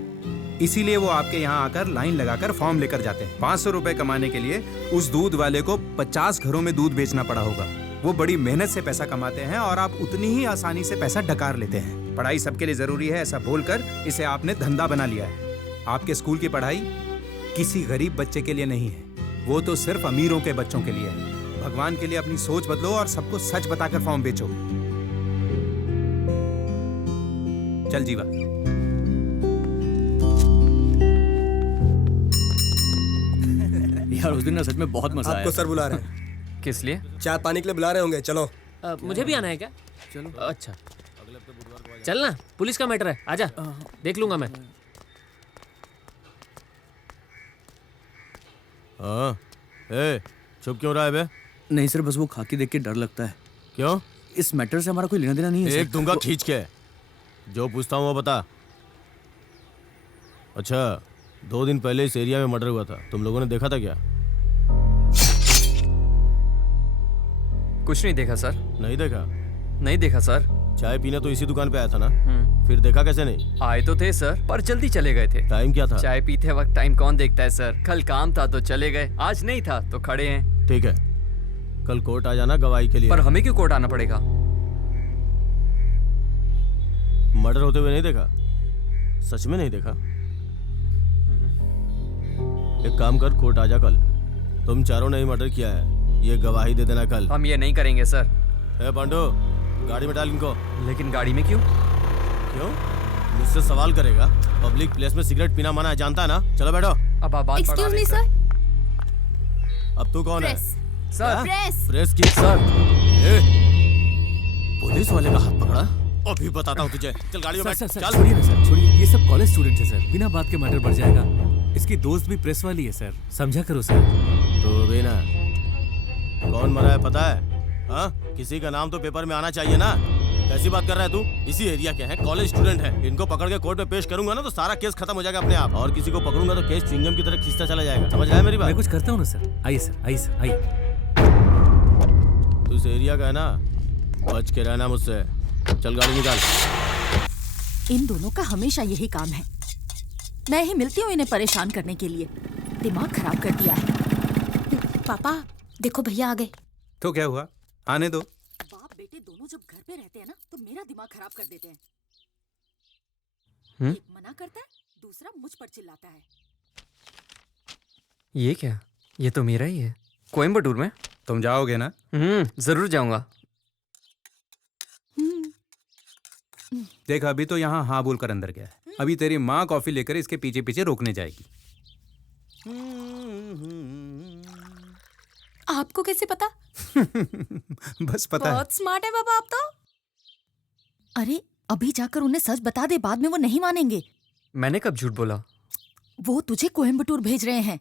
इसीलिए वो आपके यहाँ आकर लाइन लगाकर फॉर्म लेकर जाते हैं। 500 रुपए कमाने के लिए उस दूध वाले को 50 घरों में दूध बेचना पड़ा होगा। वो बड़ी मेहनत से पैसा कमाते हैं और आप उतनी ही आसानी से पैसा डकार लेते हैं। पढ़ाई सबके लिए जरूरी है ऐसा बोलकर इसे आपने धंधा बना लिया है। आपके स्कूल की पढ़ाई किसी गरीब बच्चे के लिए नहीं है, वो तो सिर्फ अमीरों के बच्चों के लिए है। भगवान के लिए अपनी सोच बदलो और सबको सच बताकर फॉर्म बेचो। चल जीवा। यार उस दिन ना सच में बहुत मजा आया। आपको सर बुला रहे हैं। किस लिए? चाय पानी के लिए बुला रहे होंगे, चलो। मुझे भी आना है क्या? चलो। अच्छा चल ना, पुलिस का मैटर है, आजा, देख लूंगा मैं। हाँ, ए, चुप क्यों रहा है बे? नहीं सर, बस वो खाकी देख के डर लगता है। क्यों? इस मैटर से हमारा कोई लेना देना नहीं है। एक दूंगा खींच के। जो पूछता हूँ वो बता। अच्छा, 2 दिन पहले इस एरिया में मर्डर हुआ था, तुम लोगों ने देखा था क्या? कुछ नहीं देखा सर। नहीं देखा? नहीं देखा सर। चाय पीने तो इसी दुकान पे आया था ना? फिर देखा कैसे नहीं? आए तो थे सर, पर जल्दी चले गए थे। टाइम क्या था? चाय पीते वक्त टाइम कौन देखता है सर? कल काम था तो चले गए, आज नहीं था तो खड़े हैं। ठीक है, कल कोर्ट आ जाना गवाही के लिए। पर हमें क्यों कोर्ट आना पड़ेगा? मर्डर होते हुए नहीं देखा? सच में नहीं देखा? एक काम कर, कोर्ट आ जा कल। तुम चारों ने ही मर्डर किया है, ये गवाही दे देना कल। हम ये नहीं करेंगे सर। ए पांडू, गाड़ी में डाल इनको। लेकिन गाड़ी में क्यों? क्यों? मुझसे सवाल करेगा? पब्लिक प्लेस में सिगरेट पीना मना है, जानता है ना? चलो बैठो। अब आप बात एक्सक्यूज मी सर। अब तू कौन है? सर प्रेस की सर। पुलिस वाले का हाथ पकड़ा? अभी बताता हूँ तुझे। चल गाड़ी में बैठ। चल छोड़िए ना सर, छोड़िए। ये सब कॉलेज स्टूडेंट है सर, बिना बात के मर्डर बढ़ जाएगा। इसकी दोस्त भी प्रेस वाली है सर, समझा करो सर। तो भी ना, कौन मरा है पता है? हाँ, किसी का नाम तो पेपर में आना चाहिए ना। कैसी बात कर रहा है तू? इसी एरिया के हैं, कॉलेज स्टूडेंट हैं। इनको पकड़ के कोर्ट में पेश करूंगा ना तो सारा केस खत्म हो जाएगा अपने आप, और किसी को पकड़ूंगा तो केस च्युइंगम की तरह खींचता चला जाएगा। समझ रहा है मेरी बात? मैं कुछ करता हूँ ना सर। आइए सर, आइए सर, आइए। तू इस एरिया का है ना, बच के रहना मुझसे। चल गाड़ी निकाल। इन दोनों का हमेशा यही काम है, मैं ही मिलती हूँ इन्हें परेशान करने के लिए। दिमाग खराब कर दिया है। पापा देखो भैया आ गए। तो क्या हुआ, आने दो। बाप बेटे दोनों जब घर पे रहते हैं ना तो मेरा दिमाग खराब कर देते हैं। एक मना करता है, दूसरा मुझ पर चिल्लाता है। ये क्या? ये तो मेरा ही है। कोयम्बटूर में? तुम जाओगे ना? जरूर जाऊंगा। देख, अभी तो यहाँ हाँ बोलकर अंदर गया है, अभी तेरी माँ कॉफी लेकर इसके पीछे पीछे रोकने जाएगी। आपको कैसे पता? बस पता है। बहुत स्मार्ट है बाबा आप तो। अरे अभी जाकर उन्हें सच बता दे, बाद में वो नहीं मानेंगे। मैंने कब झूठ बोला? वो तुझे कोयम्बटूर भेज रहे हैं।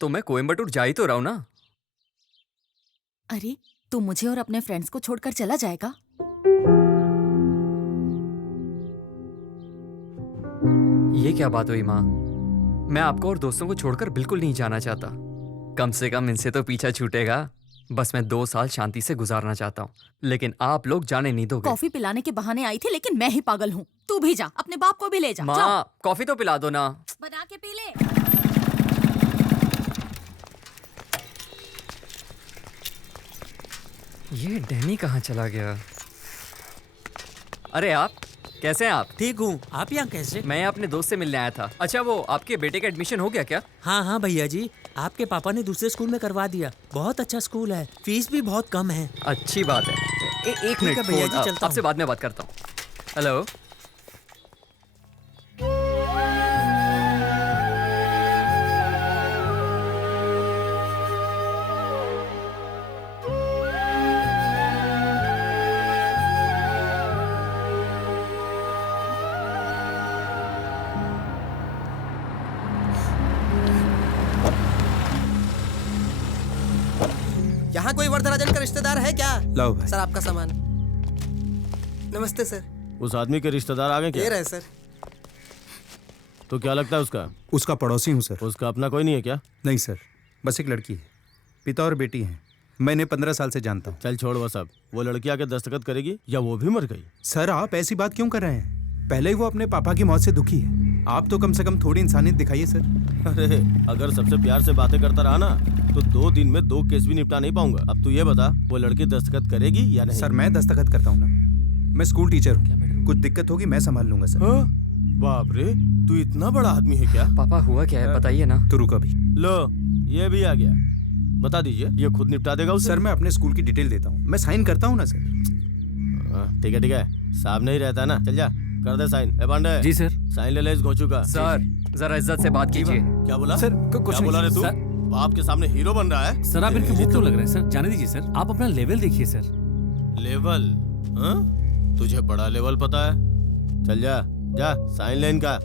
तो मैं कोयम्बटूर जा ही तो रहा हूं ना। अरे तू मुझे और अपने फ्रेंड्स को छोड़कर चला जाएगा? ये क्या बात हुई माँ? मैं आपको और दोस्तों को छोड़कर बिल्कुल नहीं जाना चाहता। कम से कम इनसे तो पीछा छूटेगा। बस मैं 2 साल शांति से गुजारना चाहता हूँ, लेकिन आप लोग जाने नहीं दोगे। कॉफी पिलाने के बहाने आई थी, लेकिन मैं ही पागल हूँ। तू भी जा, अपने बाप को भी ले जा। माँ कॉफी तो पिला दो ना। बना के पी ले। ये डैनी कहाँ चला गया? अरे आप कैसे हैं आप? ठीक हूँ, आप यहाँ कैसे? मैं अपने दोस्त से मिलने आया था। अच्छा, वो आपके बेटे का एडमिशन हो गया क्या? हाँ हाँ भैया जी, आपके पापा ने दूसरे स्कूल में करवा दिया। बहुत अच्छा स्कूल है, फीस भी बहुत कम है। अच्छी बात है। एक मिनट भैया जी, चलता आपसे बाद में बात करता हूँ। हेलो। यहाँ कोई वरदराजन का रिश्तेदार है क्या? लाओ भाई। सर आपका सामान। नमस्ते सर। उस आदमी के रिश्तेदार आ गए क्या? ये रहे सर। तो क्या लगता है उसका? उसका पड़ोसी हूँ सर। उसका अपना कोई नहीं है क्या? नहीं सर, बस एक लड़की है, पिता और बेटी हैं। मैंने 15 साल से जानता हूँ। चल छोड़ वो सब। वो लड़की आके दस्तखत करेगी या वो भी मर गई? सर आप ऐसी बात क्यों कर रहे हैं? पहले ही वो अपने पापा की मौत से दुखी है। आप तो कम से कम थोड़ी इंसानियत दिखाइए सर। अरे अगर सबसे प्यार से बातें करता रहा ना तो 2 दिन में 2 केस भी निपटा नहीं पाऊंगा। अब तू ये बता, वो लड़की दस्तखत करेगी या नहीं? सर मैं दस्तखत करता हूँ ना, मैं स्कूल टीचर हूँ, कुछ दिक्कत होगी मैं संभाल लूंगा सर। हाँ? बाप रे, तू इतना बड़ा आदमी है क्या? पापा हुआ क्या है बताइए ना। तो रुको अभी। लो ये भी आ गया, बता दीजिए, ये खुद निपटा देगा उसे? सर मैं अपने स्कूल की डिटेल देता हूँ, मैं साइन करता हूँ ना सर। ठीक है, साहब नहीं रहता ना, चल जा कर दे साइन। ए पांडे। जी सर। साइन ले ले इस घोंचू का। सर जरा इज्जत से बात कीजिए। क्या बोला सर कुछ क्या बोला रे तू? बाप के सामने हीरो बन रहा है? सर आप इनके मुंह क्यों लग रहे हैं सर? जाने दीजिए सर, आप अपना लेवल देखिए सर। लेवल? हाँ? तुझे बड़ा लेवल पता है? चल जा जा साइन ले इनका।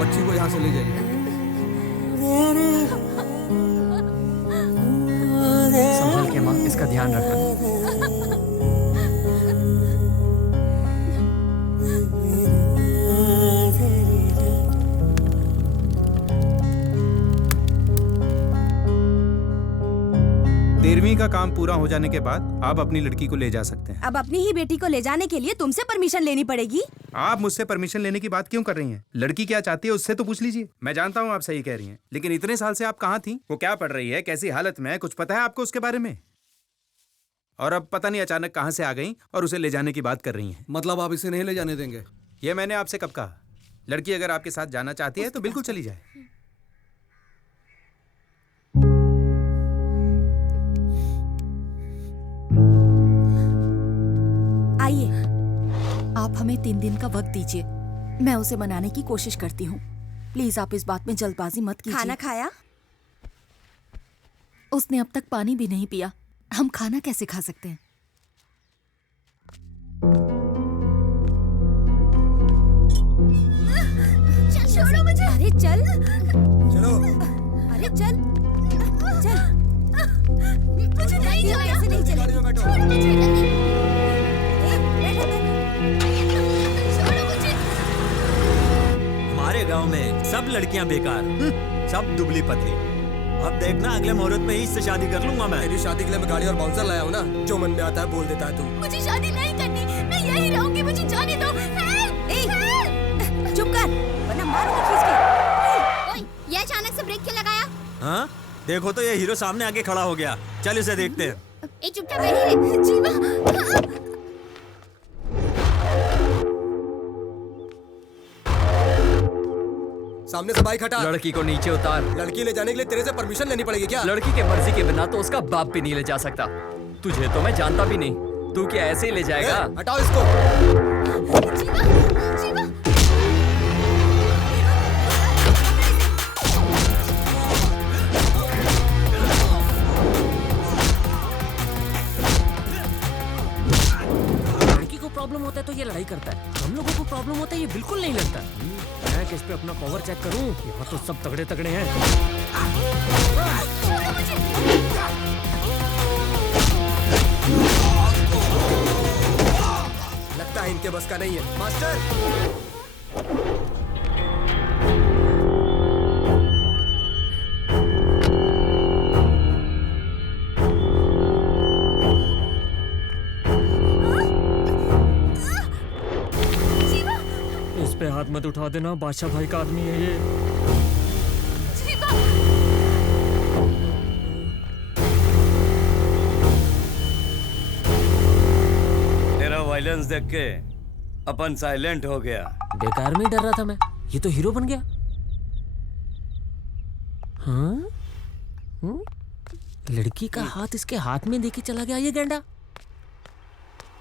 बच्ची को यहाँ से ले जाइए। संभल के माँ, इसका ध्यान रखना। तेरहवीं का काम पूरा हो जाने के बाद आप अपनी लड़की को ले जा सकते हैं। अब अपनी ही बेटी को ले जाने के लिए तुमसे परमिशन लेनी पड़ेगी। आप मुझसे परमिशन लेने की बात क्यों कर रही हैं? लड़की क्या चाहती है उससे तो पूछ लीजिए। मैं जानता हूँ आप सही कह रही हैं, लेकिन इतने साल से आप कहाँ थी? वो क्या पढ़ रही है, कैसी हालत में है, कुछ पता है आपको उसके बारे में? और अब पता नहीं अचानक कहाँ से आ गई और उसे ले जाने की बात कर रही हैं। मतलब आप इसे नहीं ले जाने देंगे? ये मैंने आपसे कब कहा? लड़की अगर आपके साथ जाना चाहती है तो बिल्कुल चली जाए। आइए, आप हमें 3 दिन का वक्त दीजिए, मैं उसे मनाने की कोशिश करती हूँ। प्लीज आप इस बात में जल्दबाजी मत कीजिए। खाना खाया? उसने अब तक पानी भी नहीं पिया, हम खाना कैसे खा सकते हैं? छोड़ो मुझे। अरे चल। चलो। अरे चल चल। मुझे नहीं जाना। ऐसे नहीं चलेगी। छोड़ मुझे। हमारे गांव में सब लड़कियां बेकार, सब दुबली पतली। अब देखना अगले मुहूर्त में ही इससे शादी कर लूंगा मैं। मेरी शादी के लिए मैं गाड़ी और बाउंसर लाया हूँ ना, जो मन में आता है बोल देता है तू। मुझे शादी नहीं करनी, मैं यही रहूंगी, मुझे जाने दो। चुप कर, वरना मारूंगी खींच के। ओए, ये अचानक से ब्रेक क्यों लगाया? हाँ देखो तो ये हीरो सामने आके खड़ा हो गया। चल इसे देखते हैं। ए चुपचाप बैठी रहे। जीवा। सामने से बाइक हटा। लड़की को नीचे उतार। लड़की ले जाने के लिए तेरे से परमिशन लेनी पड़ेगी क्या? लड़की के मर्जी के बिना तो उसका बाप भी नहीं ले जा सकता। तुझे तो मैं जानता भी नहीं, तू क्या ऐसे ही ले जाएगा? हटाओ इसको। जीवा। लड़की को प्रॉब्लम होता है तो ये लड़ाई करता है, हम लोगों को प्रॉब्लम होता है ये बिल्कुल नहीं लड़ता। मैं किस पे अपना पावर चेक करूं? यहाँ तो सब तगड़े तगड़े हैं। लगता है इनके बस का नहीं है। मास्टर हाथ मत उठा देना, बादशाह भाई का आदमी है ये। तेरा वायलेंस देख के अपन साइलेंट हो गया। बेकार में ही डर रहा था मैं, ये तो हीरो बन गया। हाँ? लड़की का हाथ इसके हाथ में देके चला गया ये गेंडा।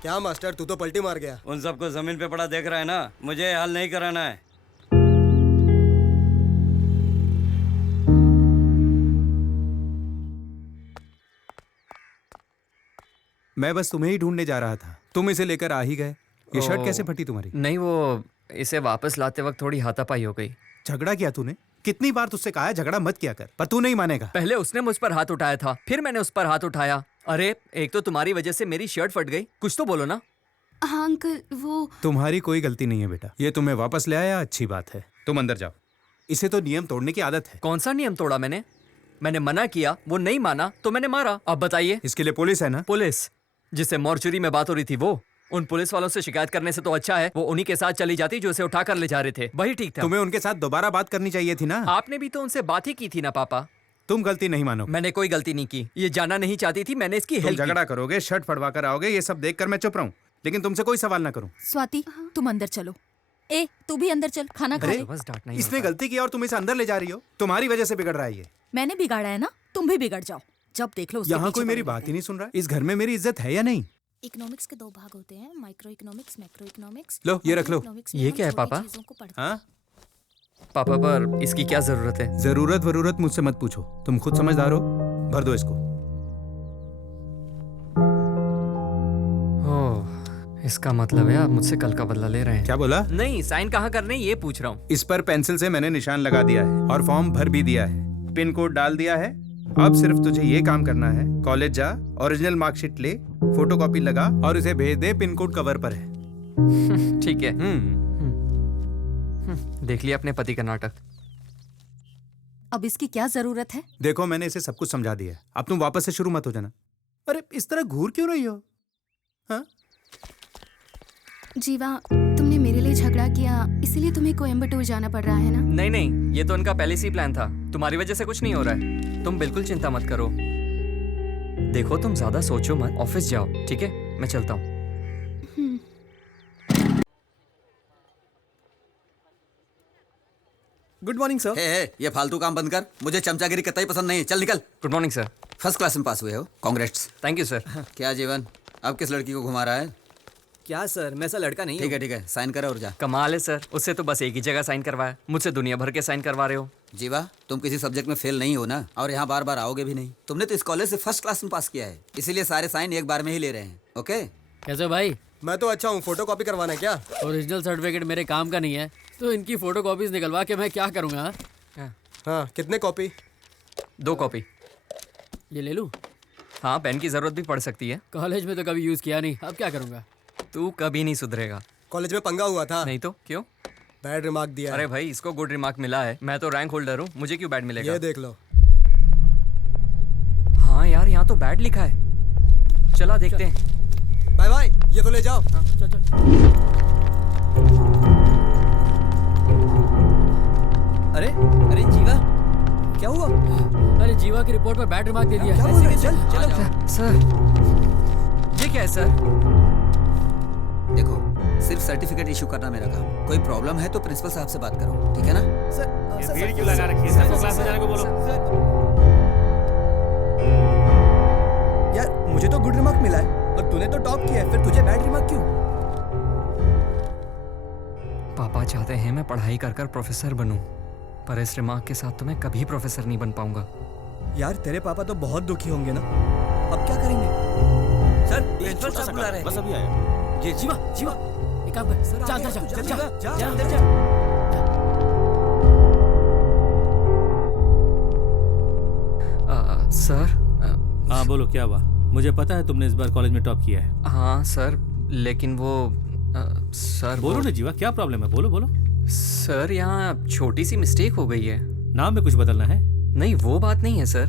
क्या मास्टर, तू तो पलटी मार गया। उन सबको जमीन पे पड़ा देख रहा है ना, मुझे हाल नहीं कराना है। मैं बस तुम्हें ही ढूंढने जा रहा था, तुम इसे लेकर आ ही गए। ये शर्ट कैसे फटी तुम्हारी? नहीं, वो इसे वापस लाते वक्त थोड़ी हाथापाई हो गई। झगड़ा किया तूने? कितनी बार तुझसे कहा है झगड़ा मत किया कर, पर तू नहीं मानेगा। पहले उसने मुझ पर हाथ उठाया था, फिर मैंने उस पर हाथ उठाया। अरे एक तो तुम्हारी वजह से मेरी शर्ट फट गई, कुछ तो बोलो ना। हाँ अंकल, वो तुम्हारी कोई गलती नहीं है बेटा, ये तुम्हें वापस ले आया, अच्छी बात है। तुम अंदर जाओ, इसे तो नियम तोड़ने की आदत है। कौन सा नियम तोड़ा मैंने मना किया, वो नहीं माना तो मैंने मारा। अब बताइए। इसके लिए पुलिस है ना? पुलिस जिससे मॉर्चुरी में बात हो रही थी, वो उन पुलिस वालों से शिकायत करने से तो अच्छा है वो उन्हीं के साथ चली जाती जो उसे उठा कर ले जा रहे थे, वही ठीक था। तुम्हें उनके साथ दोबारा बात करनी चाहिए थी ना। आपने भी तो उनसे बात ही की थी ना पापा। तुम गलती नहीं मानो। मैंने कोई गलती नहीं की, ये जाना नहीं चाहती थी, मैंने इसकी हेल्प की। झगड़ा करोगे, शर्ट फड़वा कर आओगे, ये सब देखकर मैं चुप रहूं, लेकिन तुमसे कोई सवाल ना करूं। स्वाति, तुम अंदर चलो। ए, तू भी अंदर चल, खाना खा ले। इसने गलती की और तुम इसे अंदर ले जा रही हो, तुम्हारी वजह से बिगड़ रहा है ये। मैंने बिगाड़ा है ना, तुम भी बिगड़ जाओ। जब देख लो यहाँ कोई मेरी बात ही नहीं सुन रहा। इस घर में मेरी इज्जत है या नहीं? इकोनॉमिक्स के 2 भाग होते हैं, माइक्रो इकोनॉमिक्स, मैक्रो इकोनॉमिक्स। लो ये रख लो। ये क्या है पापा? हाँ पापा, पर इसकी क्या जरूरत है? जरूरत मुझसे मत पूछो, तुम खुद समझदार हो। भर दो इसको। ओह, इसका मतलब है आप मुझसे कल का बदला ले रहे हैं। क्या बोला? नहीं, साइन कहाँ करने ये पूछ रहा हूँ। इस पर पेंसिल से मैंने निशान लगा दिया है और फॉर्म भर भी दिया है, पिन कोड डाल दिया है। अब सिर्फ तुझे ये काम करना है, कॉलेज जा, ओरिजिनल मार्कशीट ले, फोटोकॉपी लगा और उसे भेज दे, पिन कोड कवर पर है। ठीक है। देख लिया अपने पति का नाटक। अब इसकी क्या जरूरत है? देखो मैंने इसे सब कुछ समझा दिया है, अब तुम वापस से शुरू मत हो जाना। अरे इस तरह घूर क्यों रही हो? हाँ? जीवा, तुमने मेरे लिए झगड़ा किया, इसीलिए तुम्हें कोयम्बटूर जाना पड़ रहा है ना? नहीं, ये तो उनका पहले से ही प्लान था। तुम्हारी वजह से कुछ नहीं हो रहा है, तुम बिल्कुल चिंता मत करो। देखो तुम ज्यादा सोचो मत, ऑफिस जाओ, ठीक है? मैं चलता हूँ। Good morning sir. ये फालतू काम बंद कर, मुझे चमचागिरी कतई पसंद नहीं है, चल निकल। Good morning sir. First class में पास हुए हो, कांग्रेट्स। Thank you sir. क्या जीवन, अब किस लड़की को घुमा रहा है? क्या सर, मैं ऐसा लड़का नहीं ठीक है, साइन करो और जा। कमाल है सर, उससे तो बस एक ही जगह साइन करवाया, मुझसे दुनिया भर के साइन करवा रहे हो। जीवा, तुम किसी सब्जेक्ट में फेल नहीं हो ना, और यहाँ बार बार आओगे भी नहीं। तुमने तो इस कॉलेज से फर्स्ट क्लास में पास किया है, इसीलिए सारे साइन एक बार में ही ले रहे हैं। ओके? कैसे भाई? मैं तो अच्छा हूँ, फोटो कॉपी करवाना है क्या? ओरिजिनल सर्टिफिकेट मेरे काम का नहीं है, तो इनकी फोटो कॉपीज निकलवा के मैं क्या करूँगा? हाँ, कितने कॉपी? 2 कॉपी। ये ले लूँ? हाँ, पेन की जरूरत भी पड़ सकती है। कॉलेज में तो कभी यूज किया नहीं, अब क्या करूँगा? तू कभी नहीं सुधरेगा। कॉलेज में पंगा हुआ था। नहीं तो क्यों? बैड रिमार्क दिया। अरे भाई, इसको गुड रिमार्क मिला है, मैं तो रैंक होल्डर हूँ, मुझे क्यों बैड मिलेगा? ये देख लो। हाँ यार, यहाँ तो बैड लिखा है, चला देखते हैं। बाय बाय, ये तो ले जाओ। हाँ, चल। अरे जीवा, क्या हुआ? अरे जीवा की रिपोर्ट में बैड रिमार्क दे दिया। चल। सर, ये क्या है सर? देखो, सिर्फ सर्टिफिकेट इशू करना मेरा काम, कोई प्रॉब्लम है तो प्रिंसिपल साहब से बात करो, ठीक है ना? ये भीड़ क्यों लगा रखी है? सबको क्लास में जाने को बोलो। यार, मुझे तो गुड रिमार्क मिला है और तूने तो टॉप किया है, फिर तुझे बैड रिमार्क क्यों? पापा चाहते हैं मैं पढ़ाई कर प्रोफेसर बनूं, पर इस रिमार्क के साथ तो मैं कभी प्रोफेसर नहीं बन पाऊंगा। यार, तेरे पापा तो बहुत दुखी होंगे ना, अब क्या करेंगे? सर, प्रिंसिपल साहब बुला रहे हैं। बस अभी आया। जी जीवा, एक काम कर, जा अंदर जा। सर। हाँ बोलो, क्या हुआ? मुझे पता है तुमने इस बार कॉलेज में टॉप किया है। हाँ सर, लेकिन वो सर बोलो ना जीवा, क्या प्रॉब्लम है? बोलो। सर, यहाँ छोटी सी मिस्टेक हो गई है। नाम में कुछ बदलना है? नहीं, वो बात नहीं है सर।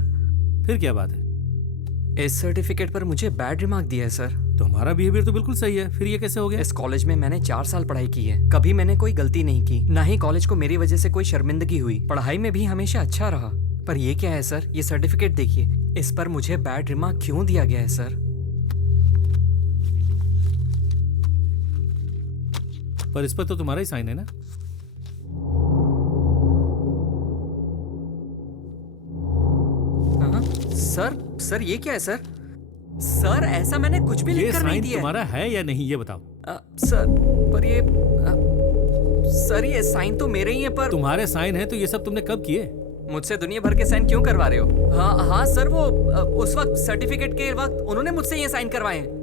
फिर क्या बात है? इस सर्टिफिकेट पर मुझे बैड रिमार्क दिया है सर। तुम्हारा बिहेवियर तो बिल्कुल सही है, फिर ये कैसे हो गया? इस कॉलेज में मैंने 4 साल पढ़ाई की है, कभी मैंने कोई गलती नहीं की, ना ही कॉलेज को मेरी वजह से कोई शर्मिंदगी हुई। पढ़ाई में भी हमेशा अच्छा रहा। पर ये क्या है सर, ये सर्टिफिकेट देखिए, इस पर मुझे बैड रिमार्क क्यों दिया गया है सर? पर इस पर तो तुम्हारा ही साइन है ना? सर ये क्या है सर? सर ऐसा मैंने कुछ भी लिख कर नहीं दिया। तुम्हारा है या नहीं ये बताओ। सर पर ये सर ये साइन तो मेरे ही है, पर तुम्हारे साइन है तो ये सब तुमने कब किए? मुझसे दुनिया भर के साइन क्यों करवा रहे हो? हाँ सर, वो उस वक्त सर्टिफिकेट के वक्त उन्होंने मुझसे ये साइन करवाए हैं।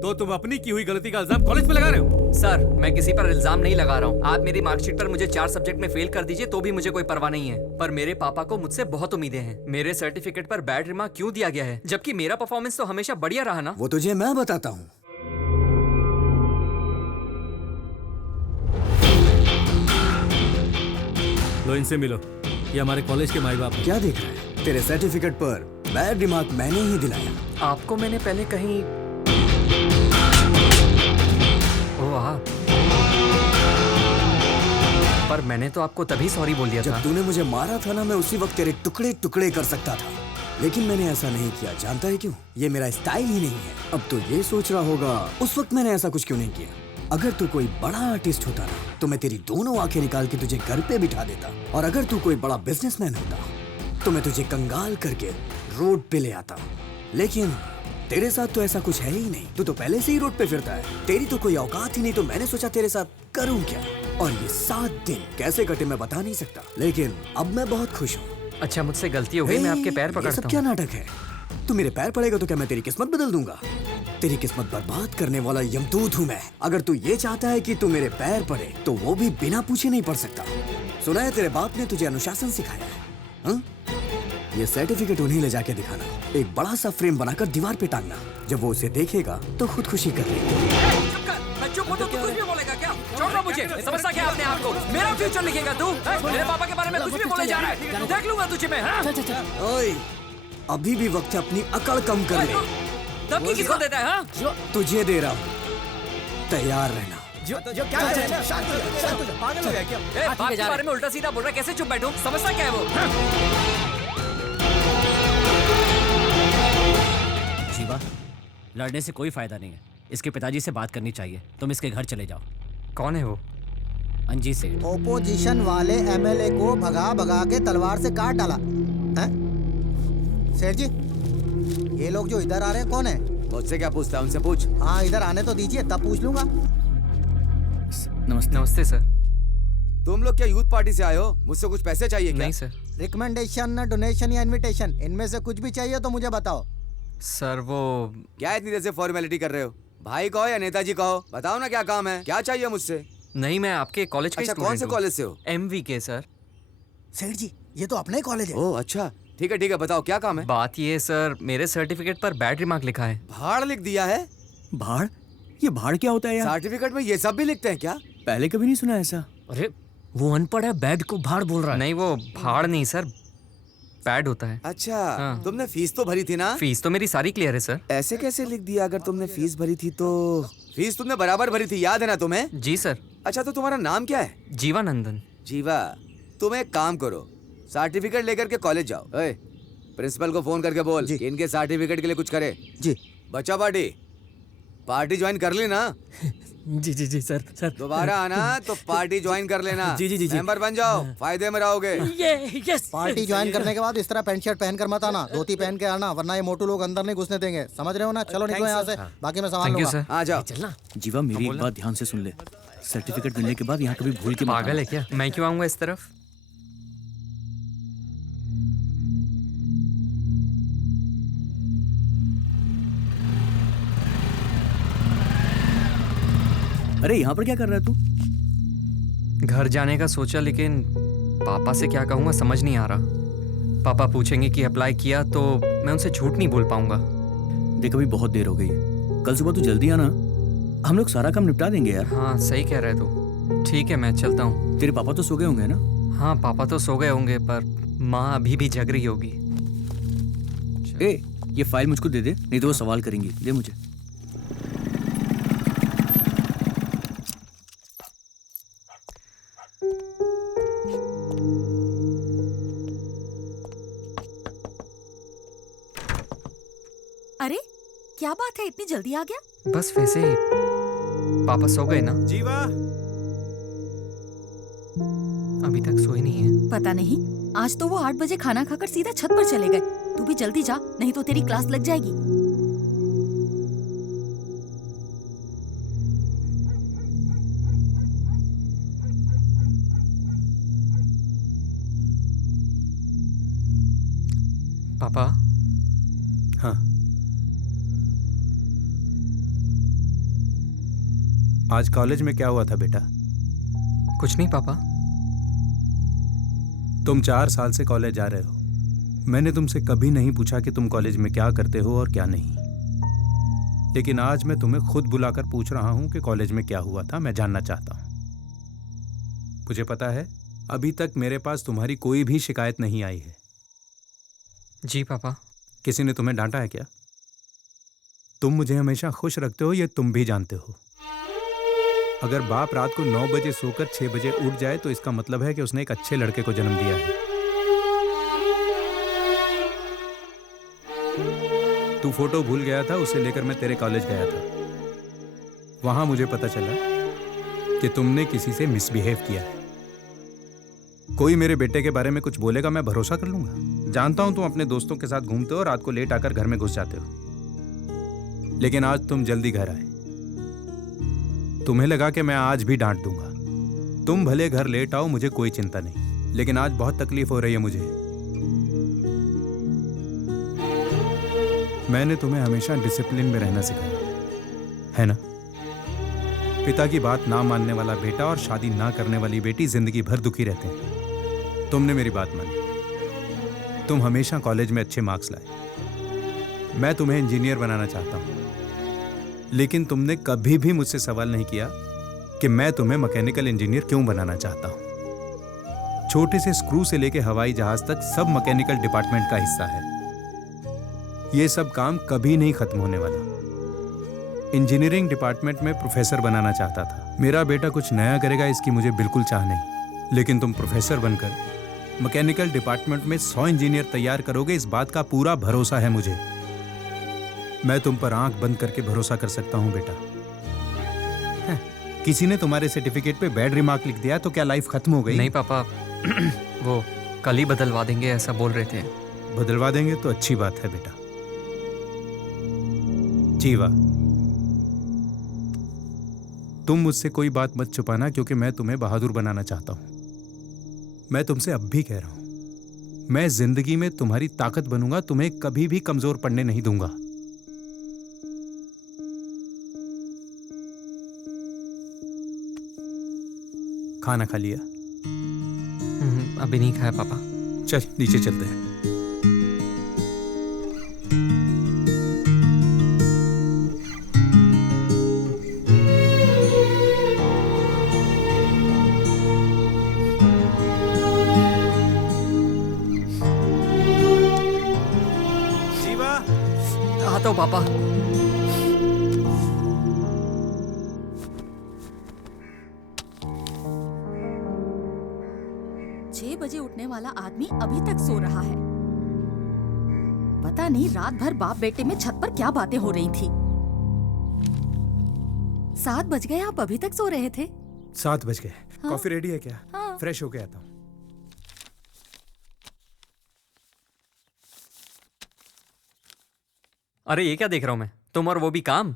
तो तुम अपनी की हुई गलती का इल्जाम कॉलेज पे लगा रहे हो? सर मैं किसी पर इल्जाम नहीं लगा रहा हूँ। आप मेरी मार्कशीट पर मुझे 4 सब्जेक्ट में फेल कर दीजिए तो भी मुझे कोई परवाह नहीं है, पर मेरे पापा को मुझसे बहुत उम्मीदें हैं। मेरे सर्टिफिकेट पर बैड रिमार्क क्यों दिया गया है, जबकि मेरा परफॉर्मेंस तो हमेशा बढ़िया रहा ना? वो तुझे मैं बताता हूँ। लो इनसे मिलो, ये हमारे कॉलेज के माई बाप हैं। क्या देख रहा है? तेरे सर्टिफिकेट पर बैड रिमार्क मैंने ही दिलाया। आपको मैंने पहले कहीं पर मैंने तो आपको तभी सॉरी बोल दिया था जब तूने मुझे मारा था ना, मैं उसी वक्त तेरे टुकड़े टुकड़े कर सकता था, लेकिन मैंने ऐसा नहीं किया। जानता है क्यों? ये मेरा स्टाइल ही नहीं है। अब तो ये सोच रहा होगा उस वक्त मैंने ऐसा कुछ क्यों नहीं किया। अगर तू कोई बड़ा आर्टिस्ट होता ना तो मैं तेरी दोनों आंखें निकाल के तुझे घर पे बिठा देता, और अगर तू कोई बड़ा बिजनेसमैन होता तो मैं तुझे कंगाल करके रोड पे ले आता। लेकिन तेरे साथ तो ऐसा कुछ है ही नहीं, तू तो पहले से ही रोड पे फिरता है। तेरी तो कोई औकात ही नहीं, तो मैंने सोचा तेरे साथ करूं क्या। और ये 7 दिन कैसे कटे मैं बता नहीं सकता, लेकिन अब मैं बहुत खुश हूँ। अच्छा मुझसे गलती हो गई, मैं आपके पैर पकड़ता हूँ। ये सब क्या नाटक है? तू मेरे पैर पड़ेगा तो क्या मैं तेरी किस्मत बदल दूंगा? तेरी किस्मत बर्बाद करने वाला यमदूत हूँ मैं। अगर तू ये चाहता है कि तू मेरे पैर पड़े तो वो भी बिना पूछे नहीं पड़ सकता। सुना है तेरे बाप ने तुझे अनुशासन सिखाया है, हाँ? ये सर्टिफिकेट उन्हें ले जाके दिखाना, एक बड़ा सा फ्रेम बनाकर दीवार पे टांगना। जब वो उसे देखेगा तो खुदकुशी कर लेगा। चुप हो तो तू कुछ भी बोलेगा क्या? छोड़ दो मुझे, समझता क्या अपने आप को? मेरा फ्यूचर लिखेगा तू? मेरे पापा के बारे में कुछ भी बोले जा रहा है, देख लूंगा तुझे मैं। ओए, अभी भी वक्त है अपनी अकड़ कम कर ले। धमकी किसको देता है? हाँ? तुझे दे रहा हूँ, तैयार रहना। जो क्या पागल हो गया क्या? बाप के बारे में उल्टा सीधा बोल रहा है, कैसे चुप बैठूं? समझता क्या है वो? जीवा, लड़ने से कोई फायदा नहीं है। इसके पिताजी से बात करनी चाहिए। तुम इसके घर चले जाओ। कौन है वो? अंजी सेठ। ओपोजिशन वाले एमएलए को भगा भगा के तलवार से काट डाला है? सेठ जी, ये लोग जो इधर आ रहे हैं कौन है? मुझसे क्या पूछता है? उनसे पूछ। हाँ इधर आने तो दीजिए, तब पूछ लूंगा। नमस्ते सर। तुम लोग क्या यूथ पार्टी से आए हो? मुझसे कुछ पैसे चाहिए क्या? नहीं सर। रिकमेंडेशन, डोनेशन या इनविटेशन, इनमें से कुछ भी चाहिए तो मुझे बताओ। सर वो क्या इतनी देर से फॉर्मेलिटी कर रहे हो? भाई कहो या नेताजी कहो, बताओ ना क्या काम है, क्या चाहिए मुझसे? नहीं, मैं आपके कॉलेज का अच्छा, कौन से कॉलेज से हो? MVK sir. सेठ जी, ये तो अपना ही कॉलेज है। ओह अच्छा, ठीक है, बताओ क्या काम है? बात ये सर, मेरे सर्टिफिकेट पर बैड रिमार्क लिखा है। भाड़ लिख दिया है? भाड़? ये भाड़ क्या होता है यार? सर्टिफिकेट में ये सब भी लिखते हैं क्या? पहले कभी नहीं सुना ऐसा। अरे वो अनपढ़ है, बैड को भाड़ बोल रहा है। नहीं, वो भाड़ नहीं सर, बैड होता है। अच्छा, हाँ। तुमने फीस तो भरी थी ना? फीस तो मेरी सारी क्लियर है सर। ऐसे कैसे लिख दिया? अगर तुमने फीस भरी थी तो फीस तुमने बराबर भरी थी, याद है ना तुम्हें? जी सर। अच्छा, तो तुम्हारा नाम क्या है? जीवानंदन। जीवा, तुम एक काम करो, सर्टिफिकेट लेकर के कॉलेज जाओ। प्रिंसिपल को फोन करके बोल कि इनके सर्टिफिकेट के लिए कुछ करे। जी। बच्चा पार्टी ज्वाइन कर ली ना? जी सर। दोबारा आना तो पार्टी ज्वाइन कर लेना। जी। मेंबर बन जाओ, फायदे में रहोगे। यस। पार्टी ज्वाइन करने के बाद इस तरह पैंट शर्ट पहन कर मत आना, धोती पहन के आना, वरना ये मोटू लोग अंदर नहीं घुसने देंगे। समझ रहे हो ना? चलो निकलो यहाँ से, बाकी मैं संभाल लूंगा। आ जाओ। चलना। जीवा, मेरी एक बात ध्यान से सुन ले। सर्टिफिकेट मिलने के बाद यहाँ कभी भूल के पागल है क्या? मैं क्यों आऊंगा इस तरफ? अरे यहाँ पर क्या कर रहा है तू? घर जाने का सोचा, लेकिन पापा से क्या कहूँगा समझ नहीं आ रहा। पापा पूछेंगे कि अप्लाई किया तो मैं उनसे झूठ नहीं बोल पाऊंगा। देख, अभी बहुत देर हो गई है, कल सुबह तू जल्दी आना, हम लोग सारा काम निपटा देंगे यार। हाँ सही कह रहे तू। ठीक है, मैं चलता हूँ। तेरे पापा तो सो गए होंगे ना? हाँ पापा तो सो गए होंगे, पर माँ अभी भी जग रही होगी। ये फाइल मुझको दे दे, नहीं तो वो सवाल करेंगी। दे मुझे। क्या बात है, इतनी जल्दी आ गया? बस वैसे ही पापा सो गए ना? जीवा अभी तक सोए नहीं है। पता नहीं, आज तो वो 8 बजे खाना खाकर सीधा छत पर चले गए। तू भी जल्दी जा, नहीं तो तेरी क्लास लग जाएगी। पापा। हाँ, आज कॉलेज में क्या हुआ था बेटा? कुछ नहीं पापा। तुम 4 साल से कॉलेज जा रहे हो। मैंने तुमसे कभी नहीं पूछा कि तुम कॉलेज में क्या करते हो और क्या नहीं, लेकिन आज मैं तुम्हें खुद बुलाकर पूछ रहा हूं कि कॉलेज में क्या हुआ था। मैं जानना चाहता हूं। मुझे पता है अभी तक मेरे पास तुम्हारी कोई भी शिकायत नहीं आई है। जी पापा। किसी ने तुम्हें डांटा है क्या? तुम मुझे हमेशा खुश रखते हो, ये तुम भी जानते हो। अगर बाप रात को 9 बजे सोकर 6 बजे उठ जाए तो इसका मतलब है कि उसने एक अच्छे लड़के को जन्म दिया है। तू फोटो भूल गया था, उसे लेकर मैं तेरे कॉलेज गया था। वहां मुझे पता चला कि तुमने किसी से मिसबिहेव किया है। कोई मेरे बेटे के बारे में कुछ बोलेगा, मैं भरोसा कर लूंगा। जानता हूं तुम अपने दोस्तों के साथ घूमते हो, रात को लेट आकर घर में घुस जाते हो, लेकिन आज तुम जल्दी घर आए। तुम्हें लगा कि मैं आज भी डांट दूंगा। तुम भले घर लेट आओ, मुझे कोई चिंता नहीं, लेकिन आज बहुत तकलीफ हो रही है मुझे। मैंने तुम्हें हमेशा डिसिप्लिन में रहना सिखाया है ना? पिता की बात ना मानने वाला बेटा और शादी ना करने वाली बेटी जिंदगी भर दुखी रहते हैं। तुमने मेरी बात मानी, तुम हमेशा कॉलेज में अच्छे मार्क्स लाए। मैं तुम्हें इंजीनियर बनाना चाहता हूं, लेकिन तुमने कभी भी मुझसे सवाल नहीं किया कि मैं तुम्हें मैकेनिकल इंजीनियर क्यों बनाना चाहता हूं। छोटे से स्क्रू से लेकर हवाई जहाज तक सब मैकेनिकल डिपार्टमेंट का हिस्सा है। ये सब काम कभी नहीं खत्म होने वाला। इंजीनियरिंग डिपार्टमेंट में प्रोफेसर बनाना चाहता था। मेरा बेटा कुछ नया करेगा इसकी मुझे बिल्कुल चाह नहीं, लेकिन तुम प्रोफेसर बनकर मैकेनिकल डिपार्टमेंट में 100 इंजीनियर तैयार करोगे, इस बात का पूरा भरोसा है मुझे। मैं तुम पर आंख बंद करके भरोसा कर सकता हूं बेटा। किसी ने तुम्हारे सर्टिफिकेट पे बैड रिमार्क लिख दिया तो क्या लाइफ खत्म हो गई? नहीं पापा, वो कल ही बदलवा देंगे ऐसा बोल रहे थे। बदलवा देंगे तो अच्छी बात है बेटा। जीवा, तुम मुझसे कोई बात मत छुपाना, क्योंकि मैं तुम्हें बहादुर बनाना चाहता हूं। मैं तुमसे अब भी कह रहा हूं, मैं जिंदगी में तुम्हारी ताकत बनूंगा, तुम्हें कभी भी कमजोर पड़ने नहीं दूंगा। खाना खा लिया? अभी नहीं खाया पापा। चल नीचे चलते हैं। आता हूं पापा। 6 बजे उठने वाला आदमी अभी तक सो रहा है। पता नहीं रात भर बाप बेटे में छत पर क्या बातें हो रही थी। 7 बज गए, आप अभी तक सो रहे थे? 7 बज गए। हाँ? कॉफी रेडी है क्या? हाँ। फ्रेश होके आता हूँ। अरे ये क्या देख रहा हूँ मैं? तुम और वो भी काम?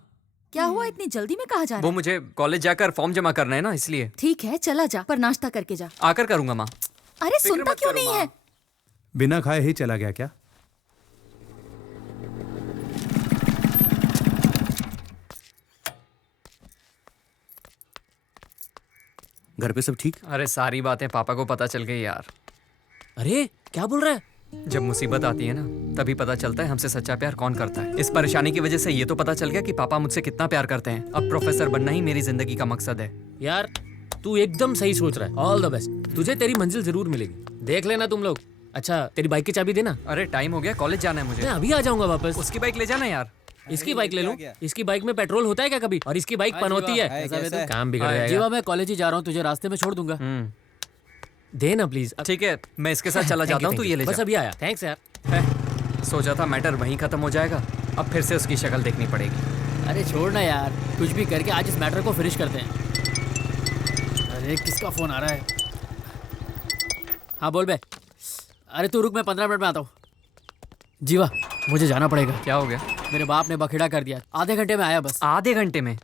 क्या हुआ, इतनी जल्दी में कहाँ जा रहा वो है? मुझे कॉलेज जाकर फॉर्म जमा करना है ना, इसलिए। ठीक है चला जा, पर नाश्ता करके जा। आकर करूंगा माँ। अरे सुनता क्यों नहीं है? बिना खाए ही चला गया क्या? घर पे सब ठीक? अरे सारी बातें पापा को पता चल गई यार। अरे क्या बोल रहा है? जब मुसीबत आती है ना, तभी पता चलता है हमसे सच्चा प्यार कौन करता है। इस परेशानी की वजह से ये तो पता चल गया कि पापा मुझसे कितना प्यार करते हैं। अब प्रोफेसर बनना ही मेरी जिंदगी का मकसद है। यार तू एकदम सही सोच रहा है। ऑल द बेस्ट, तुझे तेरी मंजिल जरूर मिलेगी। देख लेना तुम लोग। अच्छा तेरी बाइक की चाबी देना। अरे टाइम हो गया, कॉलेज जाना है मुझे। मैं अभी आ जाऊंगा वापस। उसकी बाइक ले जाना यार। इसकी बाइक ले लूं? इसकी बाइक में पेट्रोल होता है क्या कभी? और इसकी बाइक पनौती है। काम बिगड़ जाएगा। जीवा मैं कॉलेज ही जा रहा हूँ, तुझे रास्ते में छोड़ दूंगा। देना प्लीज। ठीक है, मैं इसके साथ चला जाता हूँ, तू ये ले जा। बस अभी आया। थैंक्स यार। सोचा था मैटर वहीं खत्म हो जाएगा, अब फिर से उसकी शक्ल देखनी पड़ेगी। अरे छोड़ ना यार, कुछ भी करके आज इस मैटर को फिनिश करते हैं। अरे किसका फोन आ रहा है? हाँ बोल बे। अरे तू रुक, मैं 15 मिनट में आता हूँ। जीवा मुझे जाना पड़ेगा। क्या हो गया? मेरे बाप ने बखेड़ा कर दिया, आधे घंटे में आया बस। आधे घंटे में?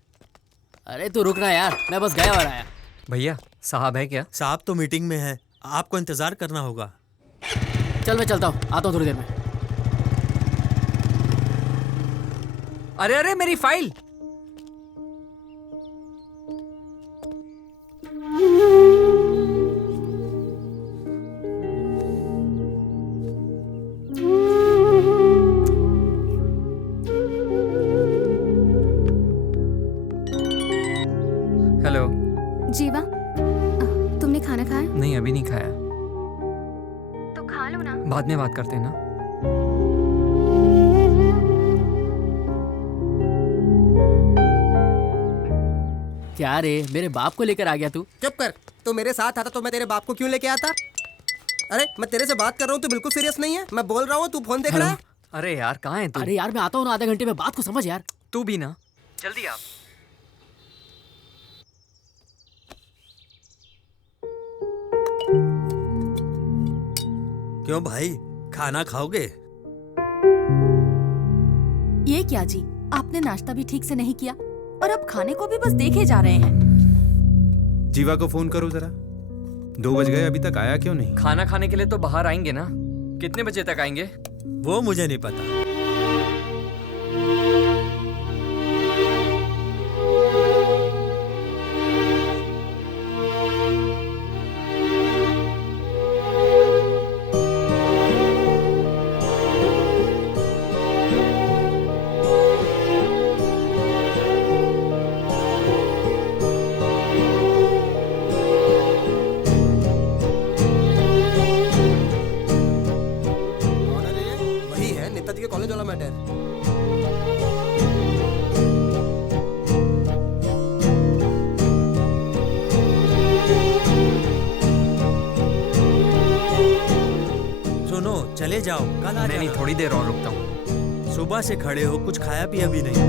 अरे तू रुकना यार, मैं बस गया और आया। भैया साहब है क्या? साहब तो मीटिंग में है, आपको इंतजार करना होगा। चल मैं चलता हूँ, आता हूँ थोड़ी देर में। अरे अरे मेरी फाइल! हेलो। जीवा, तुमने खाना खाया? नहीं अभी नहीं खाया। तो खा लो ना। बाद में बात करते हैं ना। क्या रे, मेरे बाप को लेकर आ गया तू? चुप कर। तो मेरे साथ आता तो मैं तेरे बाप को क्यों लेके आता? अरे मैं तेरे से बात कर रहा हूँ, तू बिल्कुल सीरियस नहीं है। मैं बोल रहा हूँ, तू फोन देख रहा है। अरे यार कहाँ है तू? अरे यार मैं आता हूँ ना आधे घंटे में, बात को समझ यार। तू भी ना, जल्दी आ। क्यों भाई, खाना खाओगे? ये क्या जी, आपने नाश्ता भी ठीक से नहीं किया और अब खाने को भी बस देखे जा रहे हैं। जीवा को फोन करो जरा। 2 बज गए, अभी तक आया क्यों नहीं? खाना खाने के लिए तो बाहर आएंगे ना। कितने बजे तक आएंगे? वो मुझे नहीं पता। कॉलेज वाला मैटर। सुनो चले जाओ, कल आ नहीं थोड़ी देर और रुकता हूँ। सुबह से खड़े हो, कुछ खाया पिया भी नहीं।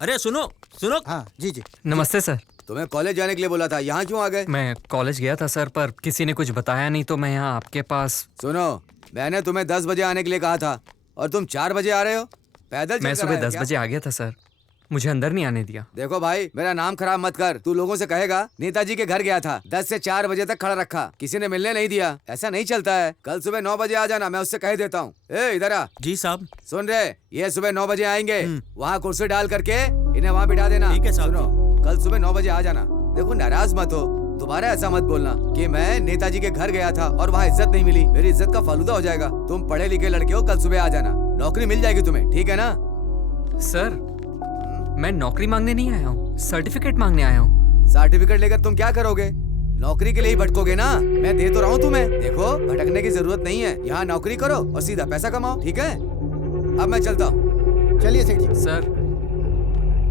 अरे सुनो सुनो। हाँ जी जी। नमस्ते सर। तुम्हें कॉलेज जाने के लिए बोला था, यहाँ क्यों आ गए? मैं कॉलेज गया था सर, पर किसी ने कुछ बताया नहीं तो मैं यहाँ आपके पास। सुनो, मैंने तुम्हें 10 बजे आने के लिए कहा था और तुम 4 बजे आ रहे हो। पैदल मैं सुबह 10 बजे आ गया था सर, मुझे अंदर नहीं आने दिया। देखो भाई, मेरा नाम खराब मत कर। तू लोगों से कहेगा नेताजी के घर गया था, 10 से 4 बजे तक खड़ा रखा, किसी ने मिलने नहीं दिया। ऐसा नहीं चलता है। कल सुबह 9 बजे आ जाना, मैं उससे कह देता हूँ। ए इधर आ। जी साहब। सुन रहे, ये सुबह 9 बजे आएंगे, वहाँ कुर्सी डाल करके इन्हें वहाँ बिठा देना। ठीक है साहब। सुनो, कल सुबह 9 बजे आ जाना। देखो नाराज मत हो, दोबारा ऐसा मत बोलना कि मैं नेताजी के घर गया था और वहाँ इज्जत नहीं मिली। मेरी इज्जत का फालूदा हो जाएगा। तुम पढ़े लिखे लड़के हो, कल सुबह आ जाना, नौकरी मिल जाएगी तुम्हें, ठीक है ना? सर मैं नौकरी मांगने नहीं आया हूँ, सर्टिफिकेट मांगने आया हूँ। सर्टिफिकेट लेकर तुम क्या करोगे? नौकरी के लिए ही भटकोगे ना। मैं दे तो रहा हूँ तुम्हें। देखो भटकने की जरूरत नहीं है, यहाँ नौकरी करो और सीधा पैसा कमाओ, ठीक है? अब मैं चलता हूँ। चलिए सेठ जी। सर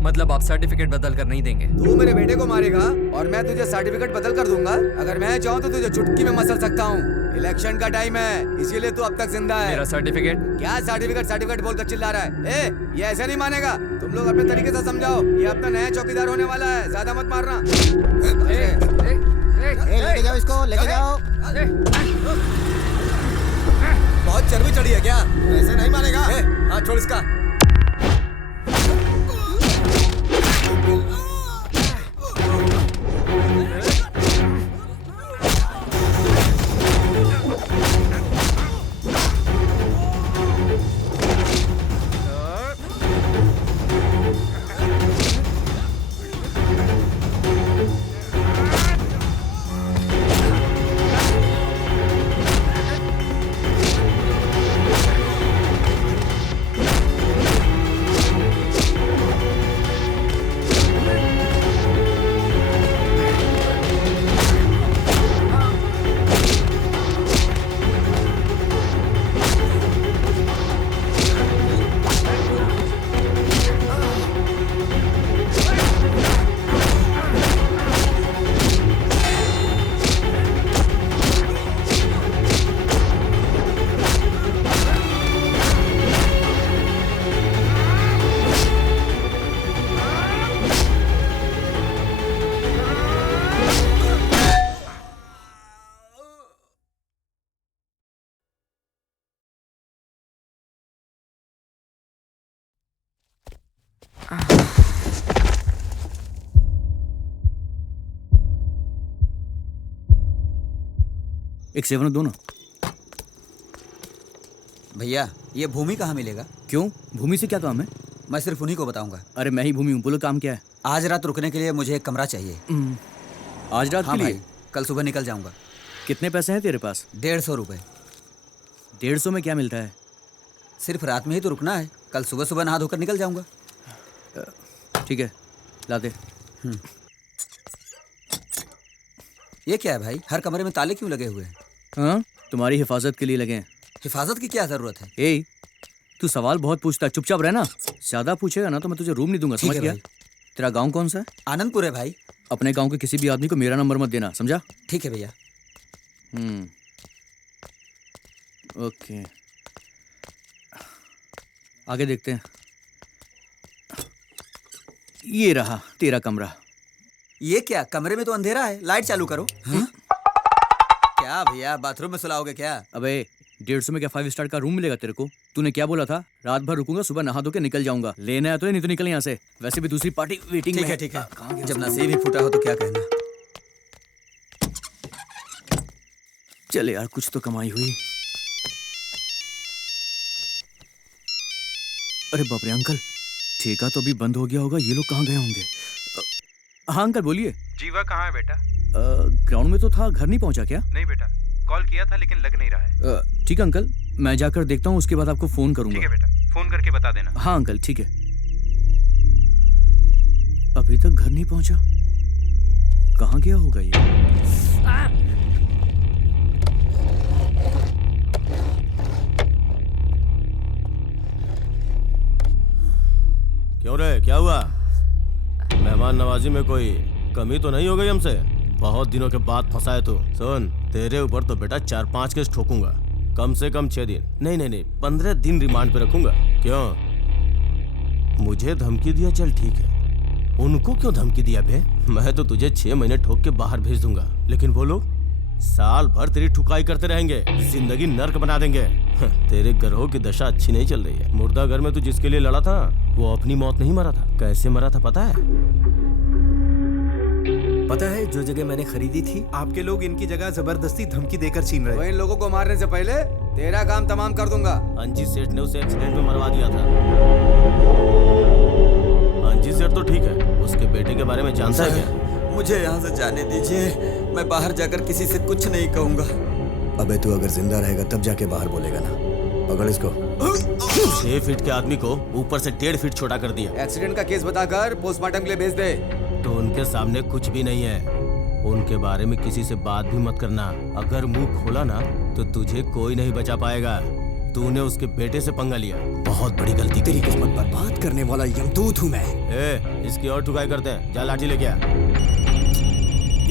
मतलब आप सर्टिफिकेट बदल कर नहीं देंगे? तू मेरे बेटे को मारेगा और मैं तुझे सर्टिफिकेट बदल कर दूंगा। अगर मैं चाहूँ तो तुझे चुटकी में मसल सकता हूँ। इलेक्शन का टाइम है, इसीलिए तू अब तक जिंदा है। मेरा सर्टिफिकेट? क्या सर्टिफिकेट सर्टिफिकेट बोलकर चिल्ला रहा है? ये ऐसा नहीं मानेगा। तुम लोग अपने तरीके से समझाओ, ये अपना नया चौकीदार होने वाला है, ज्यादा मत मारना। लेके जाओ इसको, लेके जाओ। बहुत चर्बी चढ़ी है क्या? ऐसे नहीं मानेगा। हाँ छोड़ इसका। एक 7 दो ना। भैया ये भूमि कहाँ मिलेगा? क्यों, भूमि से क्या काम है? मैं सिर्फ उन्हीं को बताऊंगा। अरे मैं ही भूमि हूँ, बोलो काम क्या है? आज रात रुकने के लिए मुझे एक कमरा चाहिए। आज रात हाँ के लिए? भाई, कल सुबह निकल जाऊंगा। कितने पैसे हैं तेरे पास? 150 रुपए। 150 में क्या मिलता है? सिर्फ रात में ही तो रुकना है, कल सुबह सुबह नहा धोकर निकल जाऊंगा। ठीक है, ला दे। ये क्या है भाई, हर कमरे में ताले क्यों लगे हुए हैं? हाँ, तुम्हारी हिफाजत के लिए लगे हैं। हिफाजत की क्या जरूरत है? ए, तू सवाल बहुत पूछता है, चुपचाप रहना। ज्यादा पूछेगा ना तो मैं तुझे रूम नहीं दूंगा, समझ गया? तेरा गांव कौन सा है? आनंदपुर है भाई। अपने गांव के किसी भी आदमी को मेरा नंबर मत देना, समझा? ठीक है भैया। ओके, आगे देखते हैं। ये रहा तेरा कमरा। ये क्या, कमरे में तो अंधेरा है, लाइट चालू करो। क्या भैया, बाथरूम में सुलाओगे क्या? अबे 150 में क्या 5 स्टार का रूम मिलेगा तेरे को? तूने क्या बोला था? रात भर रुकूंगा, सुबह नहा धो के निकल जाऊंगा। लेना है तो नहीं तो निकल यहाँ से। वैसे भी दूसरी पार्टी वेटिंग में है। ठीक है। जब नसीब ही फूटा हो तो क्या कहना। चले यार, कुछ तो कमाई हुई। अरे बाप रे अंकल, ठेका तो अभी बंद हो गया होगा, ये लोग कहाँ गए होंगे? हाँ अंकल बोलिए। जीवा कहाँ है बेटा? ग्राउंड में तो था, घर नहीं पहुंचा क्या? नहीं बेटा, कॉल किया था लेकिन लग नहीं रहा है। ठीक है अंकल, मैं जाकर देखता हूँ, उसके बाद आपको फोन करूंगा। ठीक है बेटा, फोन करके बता देना। हाँ अंकल ठीक है। अभी तक घर नहीं पहुंचा, कहाँ गया होगा ये? क्यों रे, क्या हुआ? मेहमान नवाजी में कोई कमी तो नहीं हो गई हमसे? बहुत दिनों के बाद फंसा है तू। सुन, तेरे ऊपर तो बेटा 4-5 केस ठोकूंगा, कम से कम 6 दिन, नहीं 15 दिन रिमांड पे रखूंगा। क्यों, मुझे धमकी दिया? चल ठीक है, उनको क्यों धमकी दिया बे? मैं तो तुझे 6 महीने ठोक के बाहर भेज दूंगा, लेकिन वो लोग साल भर तेरी ठुकाई करते रहेंगे, जिंदगी नर्क बना देंगे। तेरे ग्रहों की दशा अच्छी नहीं चल रही है। मुर्दा घर में तू जिसके लिए लड़ा था वो अपनी मौत नहीं मरा था। कैसे मरा था पता है? पता है, जो जगह मैंने खरीदी थी, आपके लोग इनकी जगह जबरदस्ती धमकी देकर छीन रहे। तो इन लोगों को मारने से पहले तेरा काम तमाम कर दूंगा। अंजी सेठ ने उसे एक्सीडेंट में मरवा दिया था। अंजी सेठ तो ठीक है, उसके बेटे के बारे में जानता है क्या? मुझे यहाँ से जाने दीजिए, मैं बाहर जाकर किसी से कुछ नहीं कहूँगा। अबे तू अगर जिंदा रहेगा तब जाके बाहर बोलेगा ना। पकड़ इसको। 6 फीट के आदमी को ऊपर से 1.5 फीट छोटा कर दिया। एक्सीडेंट का केस बताकर पोस्टमार्टम के लिए भेज दे। तो उनके सामने कुछ भी नहीं है, उनके बारे में किसी से बात भी मत करना। अगर मुंह खोला ना तो तुझे कोई नहीं बचा पाएगा। तूने उसके बेटे से पंगा लिया, बहुत बड़ी गलती। तेरी किस्मत पर बात करने वाला यमदूत हूँ मैं। इसकी और ठुकाई करते हैं, जा लाठी लेके आ।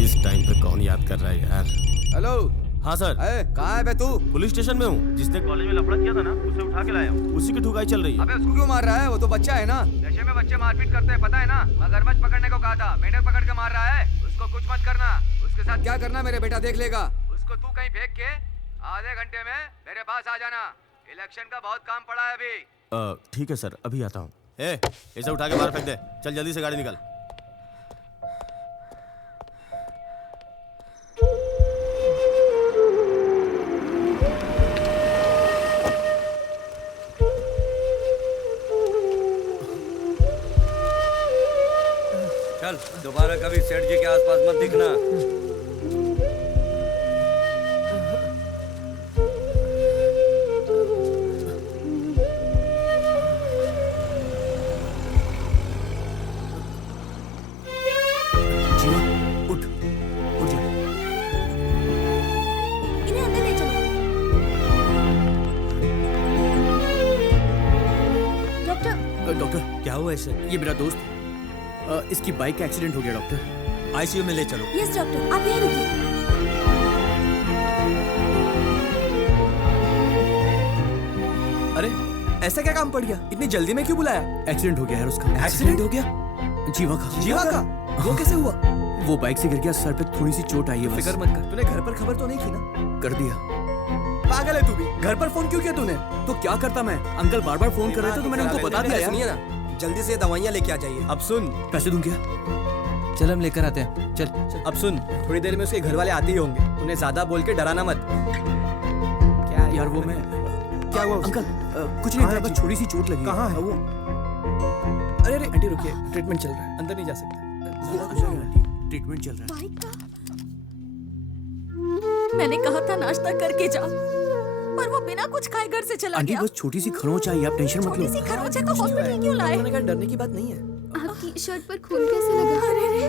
इस टाइम पे कौन याद कर रहा है यार? हेलो। हाँ सर। कहाँ है बे तू? पुलिस स्टेशन में हूँ। जिसने कॉलेज में लफड़ा किया था ना, उसे उठा के लाया हूँ। उसी की ठुकाई चल रही है। अबे उसको क्यों मार रहा है? वो तो बच्चा है ना। नशे में बच्चे मारपीट करते हैं, पता है ना? मगरमच्छ पकड़ने को कहा था, मेंढक पकड़ के मार रहा है। उसको कुछ मत करना। उसके साथ क्या करना मेरे बेटा देख लेगा। उसको तू कहीं फेंक के आधे घंटे में मेरे पास आ जाना। इलेक्शन का बहुत काम पड़ा है अभी। ठीक है सर, अभी आता हूँ। इसे उठा के बाहर फेंक दे। चल जल्दी से गाड़ी निकाल। चल, दोबारा कभी सेठ जी के आसपास मत दिखना। डॉक्टर क्या हुआ इसे? ये मेरा दोस्त, इसकी बाइक का एक्सीडेंट हो गया डॉक्टर। आईसीयू में ले चलो। यस डॉक्टर, आप यहीं रुकिए। अरे ऐसा क्या काम पड़ गया? इतनी जल्दी में क्यों बुलाया? एक्सीडेंट हो गया यार उसका। एक्सीडेंट हो गया? जीवा का। जीवा का? वो कैसे हुआ? वो बाइक से गिर गया, सर पे थोड़ी सी चोट आई है बस। फिक्र मत कर। तूने घर पर खबर तो नहीं की ना? कर दिया। पागल है तू भी। घर पर फोन क्यों किया तूने? तो क्या करता मैं? अंकल बार बार फोन कर रहे थे तो मैंने उनको बता दिया। सुनिए ना, जल्दी से दवाइयाँ लेके आ जाइए। अब सुन, पैसे दूं क्या? चल हम लेकर आते हैं। चल अब सुन, थोड़ी देर में उसके घर वाले आते ही होंगे, उन्हें ज्यादा बोल के डराना मत। क्या यार वो मैं क्या हुआ अंकल कुछ नहीं, बस छोटी सी चोट लगी। कहाँ है वो? अरे अरे आंटी रुकिए, ट्रीटमेंट चल रहा है, अंदर नहीं जा सकते। ट्रीटमेंट चल रहा है। मैंने कहा था नाश्ता करके जा, पर वो बिना कुछ खाए घर से चला आंटी गया। बस छोटी सी खरोंच आई, आप टेंशन मत लो। छोटी सी खरोंच है तो हॉस्पिटल क्यों लाए? उन्होंने कहा डरने की बात नहीं है। आपकी शर्ट पर खून कैसे लगा? अरे रे,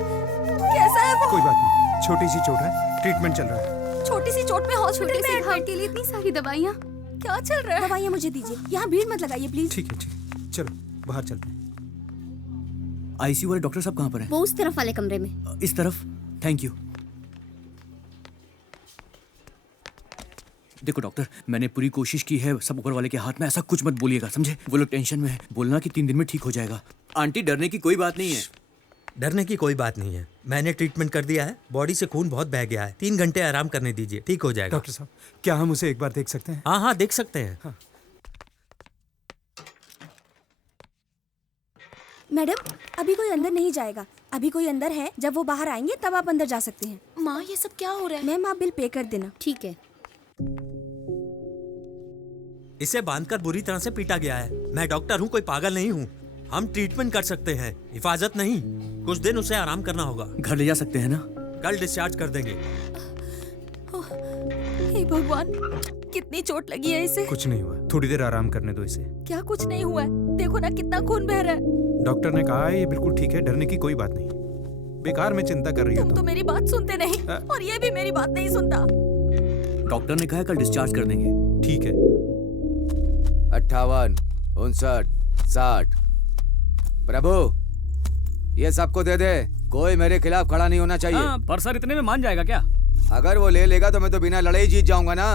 कैसा है वो? कोई बात नहीं, छोटी सी चोट है, ट्रीटमेंट चल रहा है। छोटी सी चोट में हॉस्पिटल में हार्ट के लिए इतनी सारी दवाइयाँ। क्या चल रहा है? दवाइयाँ मुझे दीजिए, यहाँ भीड़ मत लगाइए प्लीज। ठीक है, चलो बाहर चलते हैं। आईसीयू वाले डॉक्टर साहब कहाँ पर हैं? वो उस तरफ वाले कमरे में। इस तरफ। Thank you. देखो डॉक्टर, मैंने पूरी कोशिश की है, सब ऊपर वाले के हाथ में, ऐसा कुछ मत बोलिएगा, समझे? वो लोग टेंशन में है, बोलना कि 3 दिन में ठीक हो जाएगा। आंटी डरने की कोई बात नहीं है। डरने की कोई बात नहीं है, मैंने ट्रीटमेंट कर दिया है, बॉडी से खून बहुत बह गया है, 3 घंटे आराम करने दीजिए, ठीक हो जाएगा। डॉक्टर साहब, क्या हम उसे एक बार देख सकते हैं? हाँ हाँ देख सकते हैं। हाँ। मैडम अभी कोई अंदर नहीं जाएगा, अभी कोई अंदर है, जब वो बाहर आएंगे तब आप अंदर जा सकते हैं। माँ ये सब क्या हो रहा है? मैम आप बिल पे कर देना। ठीक है। इसे बांधकर बुरी तरह से पीटा गया है। मैं डॉक्टर हूँ, कोई पागल नहीं हूँ। हम ट्रीटमेंट कर सकते हैं, हिफाजत नहीं। कुछ दिन उसे आराम करना होगा। घर ले जा सकते हैं ना? कल डिस्चार्ज कर देंगे। हे भगवान, कितनी चोट लगी है इसे? कुछ नहीं हुआ, थोड़ी देर आराम करने दो इसे। क्या कुछ नहीं हुआ है? देखो ना कितना खून बह रहा है। डॉक्टर ने कहा है ये बिल्कुल ठीक है, डरने की कोई बात नहीं। बेकार में चिंता कर रही हो तुम तो मेरी बात सुनते नहीं, और ये भी मेरी बात नहीं सुनता। डॉक्टर ने कहा कल डिस्चार्ज कर देंगे। ठीक है। 58, 59, 60। प्रभु ये सबको दे दे, कोई मेरे खिलाफ खड़ा नहीं होना चाहिए। हाँ, पर सर इतने में मान जाएगा क्या? अगर वो ले लेगा तो मैं तो बिना लड़े ही जीत जाऊंगा ना।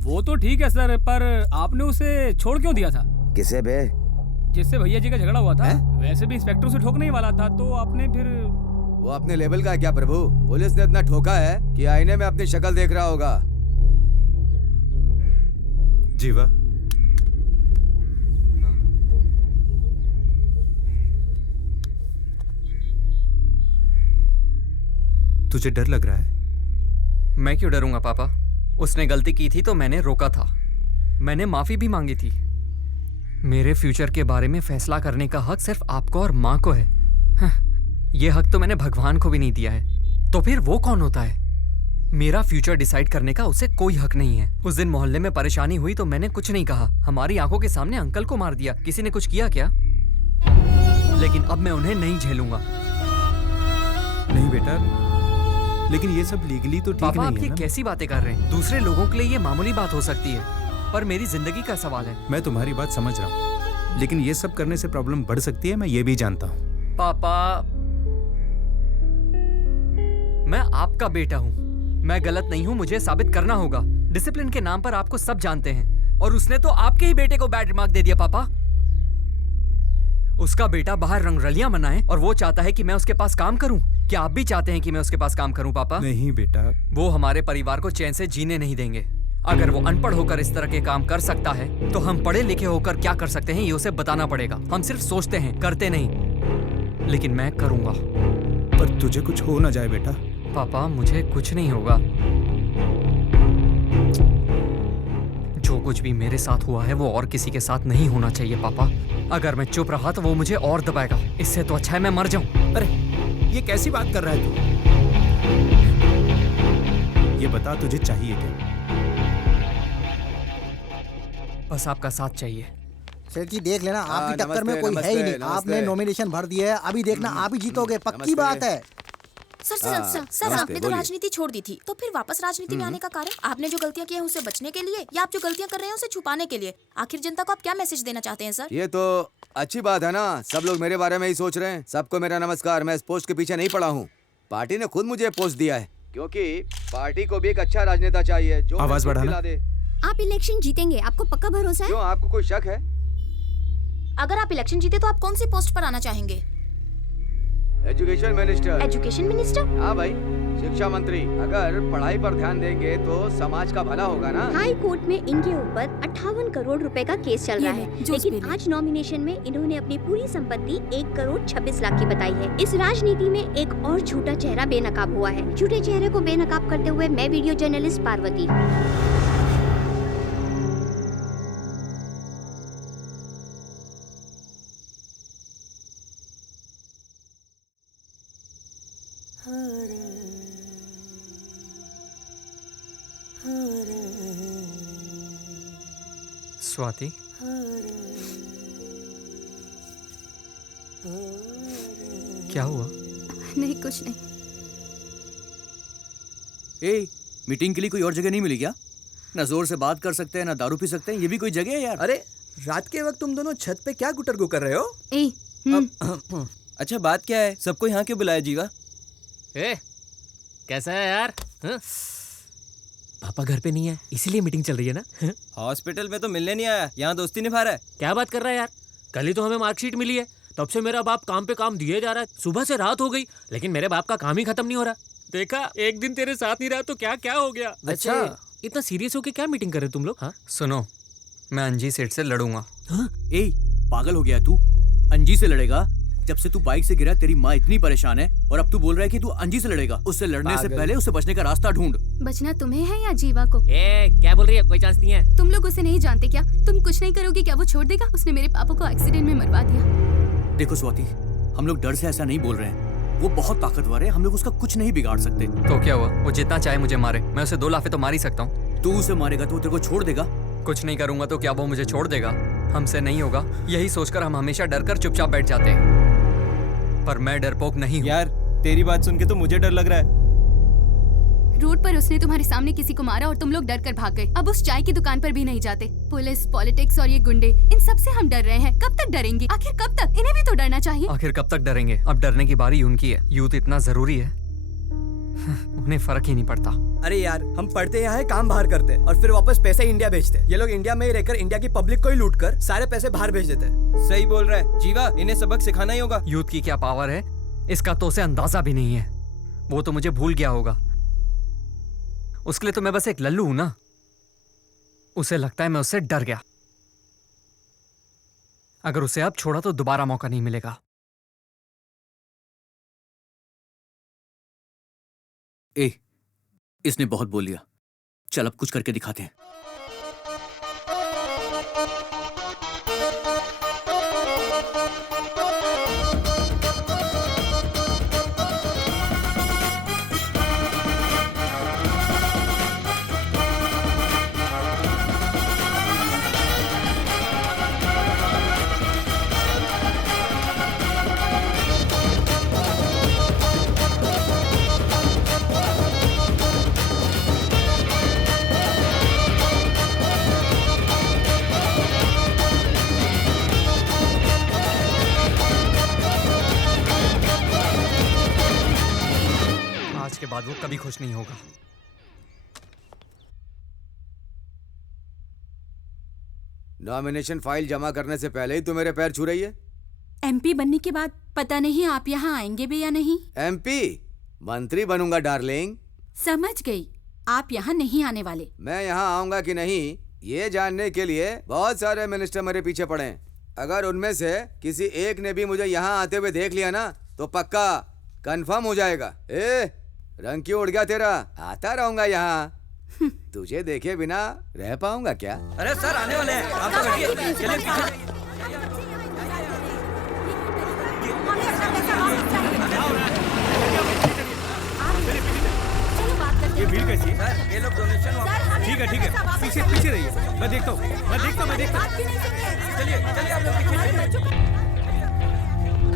वो तो ठीक है सर, पर आपने उसे छोड़ क्यों दिया था? किसे बे? जिससे भैया जी का झगड़ा हुआ था। वैसे भी इंस्पेक्टर से ठोकने ही वाला था, तो आपने फिर। वो अपने लेवल का है क्या प्रभु? पुलिस ने इतना ठोका है कि आईने में अपनी शक्ल देख रहा होगा। जीवा, तुझे डर लग रहा है? मैं क्यों डरूंगा पापा? उसने गलती की थी तो मैंने रोका था, मैंने माफी भी मांगी थी। मेरे फ्यूचर के बारे में फैसला करने का हक सिर्फ आपको और माँ को है। ये हक तो मैंने भगवान को भी नहीं दिया है, तो फिर वो कौन होता है? मेरा फ्यूचर डिसाइड करने का उसे कोई हक नहीं है। उस दिन मोहल्ले में परेशानी हुई तो मैंने कुछ नहीं कहा, हमारी आंखों के सामने अंकल को मार दिया। किसी ने कुछ किया क्या? लेकिन अब मैं उन्हें नहीं झेलूंगा। नहीं बेटा, लेकिन ये सब लीगली तो ठीक पापा, नहीं आप ये है ना? कैसी बातें कर रहे हैं? दूसरे लोगों के लिए ये मामूली बात हो सकती है, पर मेरी जिंदगी का सवाल है। मैं तुम्हारी बात समझ रहा हूँ, लेकिन ये सब करने से प्रॉब्लम बढ़ सकती है, मैं ये भी जानता हूँ। पापा, मैं आपका बेटा हूँ, मैं गलत नहीं हूँ, मुझे साबित करना होगा। डिसिप्लिन के नाम पर आपको सब जानते हैं, और उसने तो आपके ही बेटे को बैड रिमार्क दे दिया। पापा, उसका बेटा बाहर रंगरलियां मनाए और वो चाहता है कि मैं उसके पास काम करूं। क्या आप भी चाहते हैं कि मैं उसके पास काम करूं पापा? नहीं बेटा, वो हमारे परिवार को चैन से जीने नहीं देंगे। अगर वो अनपढ़ होकर इस तरह के काम कर सकता है, तो हम पढ़े लिखे होकर क्या कर सकते हैं ये उसे बताना पड़ेगा। हम सिर्फ सोचते हैं, करते नहीं। लेकिन मैं करूंगा। पर तुझे कुछ हो ना जाए बेटा। पापा, मुझे कुछ नहीं होगा। जो कुछ भी मेरे साथ हुआ है वो और किसी के साथ नहीं होना चाहिए पापा। अगर मैं चुप रहा तो वो मुझे और दबाएगा। इससे तो अच्छा है मैं मर जाऊं। अरे ये कैसी बात कर रहा है तू? ये बता, तुझे चाहिए क्या? बस आपका साथ चाहिए। सेठ जी देख लेना, आपकी टक्कर में कोई है नमस्ते, ही नहीं। नमस्ते। आपने नॉमिनेशन भर दिया है, अभी देखना आप ही जीतोगे, पक्की बात है। सर सर हाँ, सर सर नमस्ते, आपने तो बोलिए। राजनीति छोड़ दी थी, तो फिर वापस राजनीति में आने का कारण? आपने जो गलतियां की हैं उनसे बचने के लिए, या आप जो गलतियां कर रहे हैं उसे छुपाने के लिए? आखिर जनता को आप क्या मैसेज देना चाहते हैं सर? ये तो अच्छी बात है ना, सब लोग मेरे बारे में ही सोच रहे हैं। सबको मेरा नमस्कार, मैं इस पोस्ट के पीछे नहीं पड़ा हूँ। पार्टी ने खुद मुझे पोस्ट दिया है, क्योंकि पार्टी को भी एक अच्छा राजनेता चाहिए जो आवाज हमें बढ़ाना। दिला दे। आप इलेक्शन जीतेंगे, आपको पक्का भरोसा है? क्यों, आपको कोई शक है? अगर आप इलेक्शन जीते तो आप कौन सी पोस्ट पर आना चाहेंगे? Education minister. Education minister? हाँ भाई, शिक्षा मंत्री, अगर पढ़ाई पर ध्यान देंगे तो समाज का भला होगा ना। हाई कोर्ट में इनके ऊपर 58 करोड़ रुपए का केस चल रहा है, लेकिन आज नॉमिनेशन में इन्होंने अपनी पूरी संपत्ति 1 करोड़ 26 लाख की बताई है। इस राजनीति में एक और झूठा चेहरा बेनकाब हुआ है। झूठे चेहरे को बेनकाब करते हुए मैं वीडियो जर्नलिस्ट पार्वती। स्वाति, क्या हुआ? नहीं, कुछ नहीं। ए, मीटिंग के लिए कोई और जगह नहीं मिली क्या? ना जोर से बात कर सकते हैं, ना दारू पी सकते हैं, ये भी कोई जगह है यार? अरे रात के वक्त तुम दोनों छत पे क्या गुटरगु कर रहे हो? अच्छा बात क्या है? सबको यहाँ क्यों बुलाया जीवा? कैसा है यार? पापा घर पे नहीं है, इसीलिए मीटिंग चल रही है ना? हॉस्पिटल में तो मिलने नहीं आया, यहाँ दोस्ती निभा रहा है। क्या बात कर रहा है यार? कल ही तो हमें मार्कशीट मिली है, तब से मेरा बाप काम पे काम दिए जा रहा है। सुबह से रात हो गई, लेकिन मेरे बाप का काम ही खत्म नहीं हो रहा। देखा, एक दिन तेरे साथ नहीं रहा तो क्या क्या हो गया। अच्छा, इतना सीरियस होके क्या मीटिंग कर रहे तुम लोग? हाँ सुनो, मैं अंजी सेठ से लड़ूंगा। ए, पागल हो गया तू? अंजी से लड़ेगा? जब से तू बाइक से गिरा तेरी माँ इतनी परेशान है, और अब तू बोल रहा है कि तू अंजी से लड़ेगा। उससे लड़ने से पहले उसे बचने का रास्ता ढूंढ। बचना तुम्हें है या जीवा को? क्या बोल रही है? कोई चांस नहीं है। तुम लोग उसे नहीं जानते क्या? तुम कुछ नहीं करोगे क्या वो छोड़ देगा? उसने मेरे पापा को एक्सीडेंट में मरवा दिया। देखो स्वाति, हम लोग डर से ऐसा नहीं बोल रहे हैं। वो बहुत ताकतवर है, हम लोग उसका कुछ नहीं बिगाड़ सकते। तो क्या हुआ? वो जितना चाहे मुझे मारे, मैं उसे 2 लाफे तो मार ही सकता हूँ। तू उसे मारेगा तो वो तेरे को छोड़ देगा? कुछ नहीं करूंगा तो क्या वो मुझे छोड़ देगा? हमसे नहीं होगा, यही सोचकर हम हमेशा डरकर चुपचाप बैठ जाते हैं। पर मैं डरपोक नहीं हूँ। यार तेरी बात सुन के तो मुझे डर लग रहा है। रोड पर उसने तुम्हारे सामने किसी को मारा और तुम लोग डर कर भाग गए। अब उस चाय की दुकान पर भी नहीं जाते। पुलिस, पॉलिटिक्स और ये गुंडे, इन सब से हम डर रहे हैं। कब तक डरेंगे? आखिर कब तक? इन्हें भी तो डरना चाहिए। आखिर कब तक डरेंगे? अब डरने की बारी उनकी है। यूथ इतना जरूरी है, उन्हें फर्क ही नहीं पड़ता। अरे यार, हम पढ़ते यहाँ है, काम बाहर करते और फिर वापस पैसे इंडिया भेजते। ये लोग इंडिया में ही रहकर इंडिया की पब्लिक को ही लूट कर सारे पैसे बाहर भेज देते। सही बोल रहा है जीवा, इन्हें सबक सिखाना ही होगा। यूथ की क्या पावर है इसका तो उसे अंदाजा भी नहीं है। वो तो मुझे भूल गया होगा। उसके लिए तो मैं बस एक लल्लू हूं ना। उसे लगता है मैं उससे डर गया। अगर उसे अब छोड़ा तो दोबारा मौका नहीं मिलेगा। ए, इसने बहुत बोल लिया। चल अब कुछ करके दिखाते हैं। आज के बाद वो कभी खुश नहीं होगा। नॉमिनेशन फाइल जमा करने से पहले ही तू मेरे पैर छू रही है। एमपी बनने के बाद पता नहीं आप यहाँ आएंगे भी या नहीं। एमपी? मंत्री बनूंगा डार्लिंग। समझ गई, आप यहाँ नहीं आने वाले। मैं यहाँ आऊंगा कि नहीं ये जानने के लिए बहुत सारे मिनिस्टर मेरे पीछे पड़े हैं। अगर उनमें से किसी एक ने भी मुझे यहाँ आते हुए देख लिया ना तो पक्का कंफर्म हो जाएगा। रंग क्यों उड़ गया तेरा? आता रहूंगा यहाँ। तुझे देखे बिना रह पाऊंगा क्या? अरे सर आने वाले हैं, आप तो बैठिए। चलिए पीछे। ये भीड़ कैसी है? सर ये लोग डोनेशन ठीक है, पीछे पीछे रहिए। मैं देखता हूँ। चलिए आप लोग पीछे।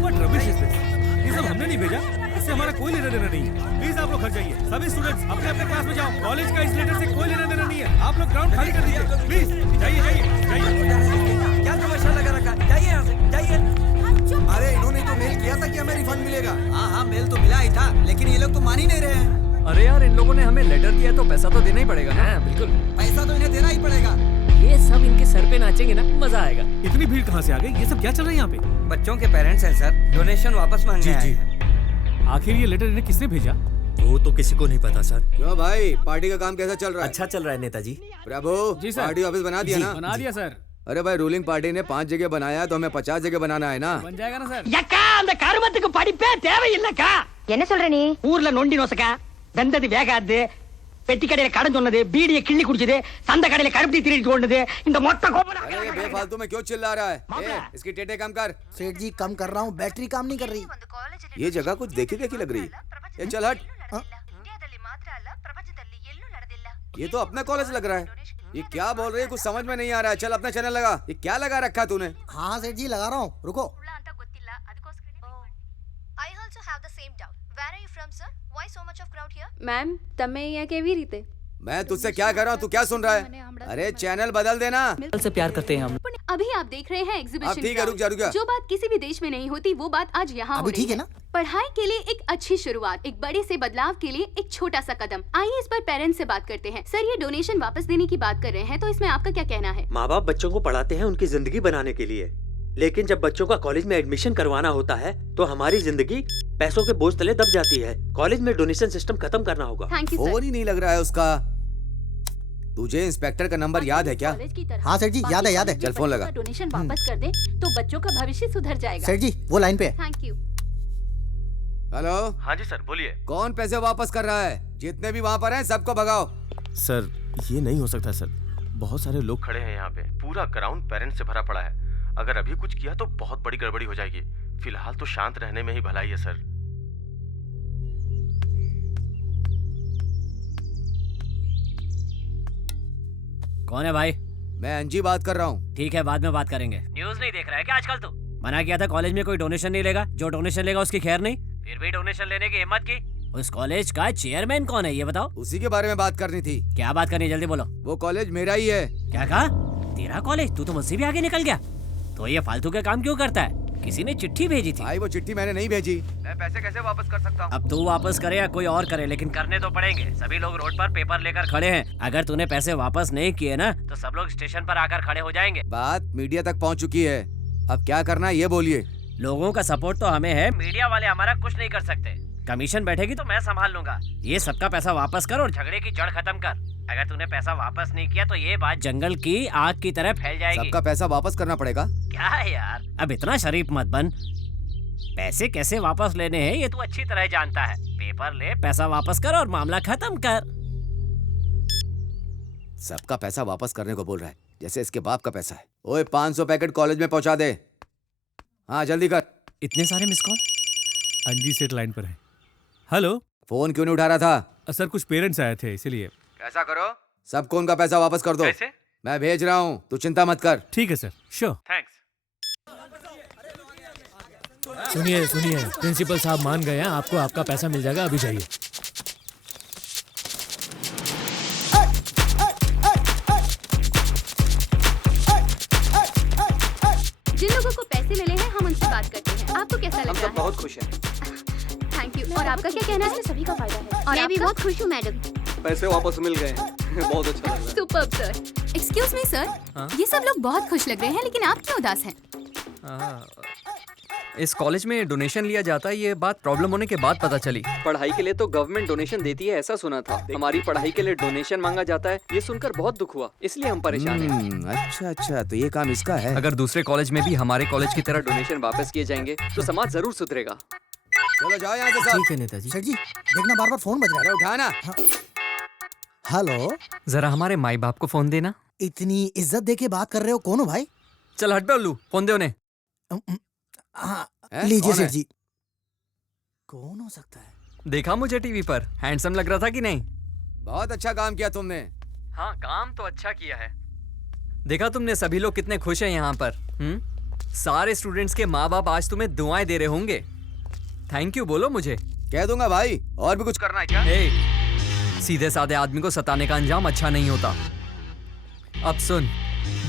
What rubbish is this? ये सब हमने नहीं भेजा, इससे हमारा कोई लेना देना नहीं है। प्लीज आप लोग घर जाइए। सभी स्टूडेंट्स अपने अपने क्लास में जाओ। कॉलेज का इस लेटर से कोई लेना देना नहीं है। आप लोग ग्राउंड खाली कर दीजिए। प्लीज जाइए। क्या तमाशा लगा रखा? जाइए यहाँ से, जाइए। अरे इन्होंने तो मेल किया था कि हमें रिफंड मिलेगा। हाँ मेल तो मिला ही था, लेकिन ये लोग तो मान ही नहीं रहे हैं। अरे यार, इन लोगों ने हमें लेटर दिया तो पैसा तो देना ही पड़ेगा ना। बिल्कुल, पैसा तो इन्हें देना ही पड़ेगा। ये सब इनके सर पे नाचेंगे ना, मजा आएगा। इतनी भीड़ कहाँ से आ गई? ये सब क्या चल रहा है यहाँ पे? बच्चों के पेरेंट्स हैं सर, डोनेशन वापस मांगने आए हैं। आखिर ये लेटर इन्हें किसने भेजा? वो तो किसी को नहीं पता सर। क्यों भाई, पार्टी का काम कैसा चल रहा है? अच्छा चल रहा है नेताजी। प्रभु जी सर। पार्टी ऑफिस बना दिया ना? बना दिया सर। अरे भाई, रूलिंग पार्टी ने 5 जगह बनाया तो हमें 50 जगह बनाना है ना? बन जाएगा ना सर। யக்கா அந்த கருமத்துக்கு படிப்பே தேவையில்லைக்கா. என்ன சொல்ற நீ? ஊர்ல நொண்டி நோசக்கா, வெந்தது வேகாது, பெட்டி கடையில கடன் சொன்னது, பீடியை கிள்ளி குடிச்சது, சந்த கடையில கருப்பட்டி திருடிட்டு ஓடுனது, இந்த மொட்டை கோபம். अरे ये बेफालतू में क्यों चिल्ला रहा है? इसकी टेटे कम कर। सेठ जी कम कर रहा हूँ, बैटरी काम नहीं कर रही। ये जगह कुछ देखी देखी लग रही है। ये चल हट। ये तो अपना कॉलेज लग रहा है। ये क्या बोल रही है, कुछ समझ में नहीं आ रहा है। चल अपना चैनल लगा। ये क्या लगा रखा तूने? हाँ सेठ जी लगा रहा हूँ, रुको। मैम તમે અહીંયા કેવી રીતે? मैं तुझसे क्या कर रहा हूँ, तू क्या सुन रहा है? अरे चैनल बदल देना। से प्यार करते हैं हम। अभी आप देख रहे हैं एग्जीबिशन अब ठीक है, रुक जा, रुक जा। जो बात किसी भी देश में नहीं होती वो बात आज यहाँ हो अभी रही ठीक है ना? पढ़ाई के लिए एक अच्छी शुरुआत, एक बड़े से बदलाव के लिए एक छोटा सा कदम। आइए इस पर पेरेंट्स से बात करते हैं। सर, ये डोनेशन वापस देने की बात कर रहे हैं, तो इसमें आपका क्या कहना है? माँ बाप बच्चों को पढ़ाते हैं उनकी जिंदगी बनाने के लिए, लेकिन जब बच्चों का कॉलेज में एडमिशन करवाना होता है तो हमारी जिंदगी पैसों के बोझ तले दब जाती है। कॉलेज में डोनेशन सिस्टम खत्म करना होगा। थैंक यू फोन ही नहीं लग रहा है उसका। तुझे इंस्पेक्टर का नंबर याद है क्या? हाँ सेठ जी याद है, याद है। चल फोन लगा। डोनेशन वापस कर दे तो बच्चों का भविष्य सुधर जाएगा। सेठ जी वो लाइन पे है। Thank you. हेलो। हाँ जी सर, बोलिए। कौन पैसे वापस कर रहा है? जितने भी वहाँ पर हैं सबको भगाओ। सर ये नहीं हो सकता सर, बहुत सारे लोग खड़े हैं यहाँ पे, पूरा ग्राउंड पेरेंट्स से भरा पड़ा है। अगर अभी कुछ किया तो बहुत बड़ी गड़बड़ी हो जाएगी। फिलहाल तो शांत रहने में ही भलाई है सर। कौन है भाई? मैं अंजी बात कर रहा हूँ। ठीक है, बाद में बात करेंगे। न्यूज़ नहीं देख रहा है क्या आजकल तू? मना किया था कॉलेज में कोई डोनेशन नहीं लेगा, जो डोनेशन लेगा उसकी खैर नहीं, फिर भी डोनेशन लेने की हिम्मत की। उस कॉलेज का चेयरमैन कौन है ये बताओ? उसी के बारे में बात करनी थी। क्या बात करनी, जल्दी बोलो। वो कॉलेज मेरा ही है। क्या कहा? तेरा कॉलेज? तू तो मुझसे भी आगे निकल गया। तो ये फालतू के काम क्यों करता है? किसी ने चिट्ठी भेजी थी। भाई वो चिट्ठी मैंने नहीं भेजी। मैं पैसे कैसे वापस कर सकता हूँ? अब तू वापस करे या कोई और करे, लेकिन करने तो पड़ेंगे। सभी लोग रोड पर पेपर लेकर खड़े हैं। अगर तूने पैसे वापस नहीं किए ना तो सब लोग स्टेशन पर आकर खड़े हो जाएंगे। बात मीडिया तक पहुँच चुकी है, अब क्या करना है ये बोलिए। लोगों का सपोर्ट तो हमें है, मीडिया वाले हमारा कुछ नहीं कर सकते। कमीशन बैठेगी तो मैं संभाल लूंगा। ये सबका पैसा वापस कर और झगड़े की जड़ खत्म कर। अगर तूने पैसा वापस नहीं किया तो ये बात जंगल की आग की तरह फैल जाएगी। सबका पैसा वापस करना पड़ेगा? क्या है यार, अब इतना शरीफ मत बन। पैसे कैसे वापस लेने हैं ये तू अच्छी तरह जानता है। पेपर ले, पैसा वापस कर और मामला खत्म कर। सबका पैसा वापस करने को बोल रहा है, जैसे इसके बाप का पैसा है। ओए 500 पैकेट कॉलेज में पहुंचा दे। हाँ जल्दी कर। इतने सारे मिस कॉल? अंजी सेठ लाइन पर है। हेलो। फोन क्यों नहीं उठा रहा था? सर कुछ पेरेंट्स आए थे इसीलिए। ऐसा करो, सबको उनका पैसा वापस कर दो। कैसे? मैं भेज रहा हूँ, तू चिंता मत कर। ठीक है सर, श्योर। थैंक्स। सुनिए सुनिए, प्रिंसिपल साहब मान गए हैं, आपको आपका पैसा मिल जाएगा, अभी जाइए। जिन लोगों को पैसे मिले हैं हम उनसे बात करते हैं। आपको कैसा लग रहा है? बहुत खुश हैं। Thank you. और आपका क्या कहना है? सभी का फायदा है। और मैं भी आपका? बहुत खुश हूँ मैडम। पैसे वापस मिल गए, बहुत अच्छा लग रहा है। Superb sir. Excuse me sir, ये सब लोग बहुत खुश लग रहे हैं, लेकिन आप क्यों उदास हैं? इस कॉलेज में डोनेशन लिया जाता है, ये बात प्रॉब्लम होने के बाद पता चली। पढ़ाई के लिए तो गवर्नमेंट डोनेशन देती है ऐसा सुना था, हमारी पढ़ाई के लिए डोनेशन मांगा जाता है ये सुनकर बहुत दुख हुआ, इसलिए हम परेशान हैं। अच्छा अच्छा, तो ये काम इसका है। अगर दूसरे कॉलेज में भी हमारे कॉलेज की तरह डोनेशन वापस किए जाएंगे तो समाज जरूर सुधरेगा। चलो जाओ यहाँ से सब। ठीक है नेताजी। सेठ जी देखना बार बार फोन बज रहा है। उठाना। हेलो। जरा हमारे माई बाप को फोन देना। इतनी इज्जत दे के बात कर रहे हो, कौन हो भाई? चल हट बे उल्लू, फोन दे उन्हें। लीजिए सेठ जी। कौन हो सकता है? देखा मुझे टीवी पर, हैंडसम लग रहा था कि नहीं? बहुत अच्छा काम किया तुमने। हाँ काम तो अच्छा किया है। देखा तुमने सभी लोग कितने खुश हैं यहाँ पर। सारे स्टूडेंट्स के माँ बाप आज तुम्हें दुआएं दे रहे होंगे। थैंक यू बोलो मुझे। कह दूंगा भाई, और भी कुछ करना है क्या? सीधे साधे आदमी को सताने का अंजाम अच्छा नहीं होता। अब सुन,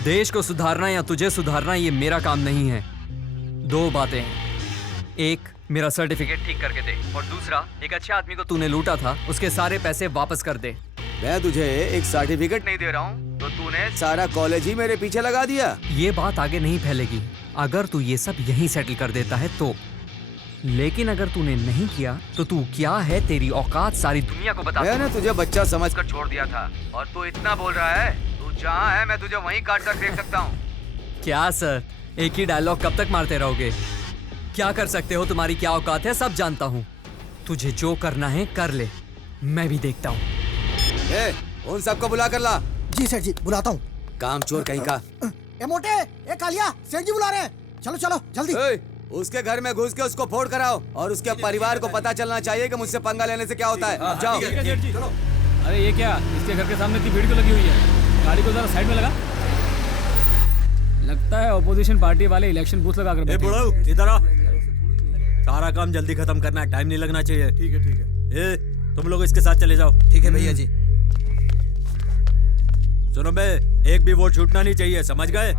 देश को सुधारना या तुझे सुधारना ये मेरा काम नहीं है। 2 बातें हैं, एक मेरा सर्टिफिकेट ठीक करके दे, और दूसरा एक अच्छे आदमी को तूने लूटा था उसके सारे पैसे वापस कर दे। मैं तुझे एक सर्टिफिकेट नहीं दे रहा हूँ तो तूने सारा कॉलेज ही मेरे पीछे लगा दिया। ये बात आगे नहीं फैलेगी अगर तू ये सब यहीं सेटल कर देता है तो। लेकिन अगर तूने नहीं किया तो तू क्या है, तेरी औकात सारी दुनिया को बता। मैंने तुझे बच्चा समझकर छोड़ दिया था और तू इतना बोल रहा है। तू जहाँ है मैं तुझे वहीं काट कर फेंक सकता हूँ। क्या सर, एक ही डायलॉग कब तक मारते रहोगे? क्या कर सकते हो, तुम्हारी क्या औकात है सब जानता हूँ। तुझे जो करना है कर ले, मैं भी देखता हूँ। उन सबको बुला कर ला। जी सेठ जी, बुलाता हूँ। काम चोर कहीं का। ए मोटे, ए कालिया, सेठ जी बुला रहे हैं। चलो चलो जल्दी। उसके घर में घुस के उसको फोड़ कराओ और उसके परिवार को पता चलना चाहिए कि मुझसे पंगा लेने से क्या होता है। जाओ। अरे ये क्या, इसके घर के सामने इतनी भीड़ क्यों लगी हुई है? गाड़ी को जरा साइड में लगा। लगता है ऑपोजिशन पार्टी वाले इलेक्शन बूथ लगा कर बैठे हैं। इधर आ, सारा काम जल्दी खत्म करना है, टाइम नहीं लगना चाहिए। ठीक है। तुम लोग इसके साथ चले जाओ। ठीक है भैया जी। सुनो बे, एक भी वोट छूटना नहीं चाहिए, समझ गए?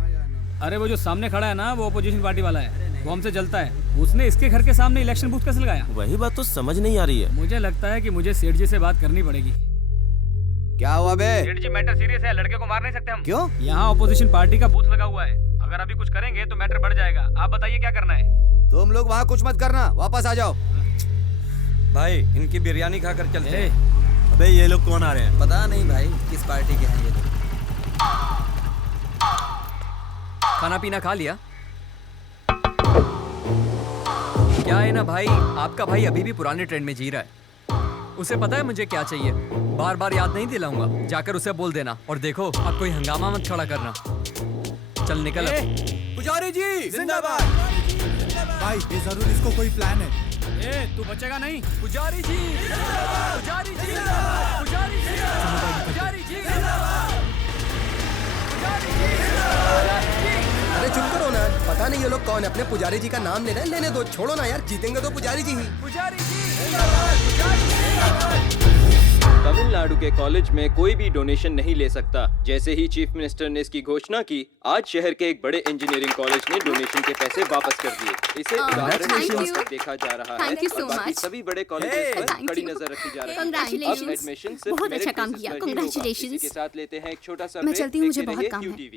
अरे वो जो सामने खड़ा है ना, वो ऑपोजिशन पार्टी वाला है, वो हमसे जलता है। उसने इसके घर के सामने इलेक्शन बूथ कैसे लगाया? वही बात तो समझ नहीं आ रही है। मुझे लगता है कि मुझे सेठ जी से बात करनी पड़ेगी। क्या हुआ बे? सेठ जी, मैटर सीरियस है, लड़के को मार नहीं सकते हम। क्यों? यहाँ ऑपोजिशन पार्टी का बूथ लगा हुआ है, अगर अभी कुछ करेंगे तो मैटर बढ़ जाएगा। आप बताइए क्या करना है? तुम लोग वहाँ कुछ मत करना, वापस आ जाओ। भाई इनकी बिरयानी खाकर चलते हैं। अबे ये लोग कौन आ रहे हैं? पता नहीं भाई किस पार्टी के हैं ये लोग। खाना पीना खा लिया? क्या है ना भाई, आपका भाई अभी भी पुराने ट्रेंड में जी रहा है। उसे पता है मुझे क्या चाहिए, बार बार याद नहीं दिलाऊंगा। जाकर उसे बोल देना। और देखो, अब कोई हंगामा मत खड़ा करना। चल निकल। पुजारी जी जिंदाबाद। भाई ये जरूर इसको कोई प्लान है। तू बचेगा नहीं। पुजारी जी, पुजारी जी, पुजारी जी, पुजारी जी, अरे चुप करो ना, पता नहीं ये लोग कौन है, अपने पुजारी जी का नाम ले रहे हैं। लेने दो, छोड़ो ना यार, जीतेंगे तो पुजारी जी ही। पुजारी जी। तमिलनाडु के कॉलेज में कोई भी डोनेशन नहीं ले सकता। जैसे ही चीफ मिनिस्टर ने इसकी घोषणा की, आज शहर के एक बड़े इंजीनियरिंग कॉलेज ने डोनेशन के पैसे वापस कर दिए। इसे उदाहरण के तौर पर देखा जा रहा है और बाकी सभी बड़े कॉलेजेस पर कड़ी नजर रखी जा रही है। अब एडमिशन सिर्फ बहुत अच्छा काम किया, कांग्रेचुलेशंस। के साथ लेते हैं एक छोटा सा मैं ब्रेक। चलती हूँ, मुझे देखते बहुत रहिए काम है। QTV।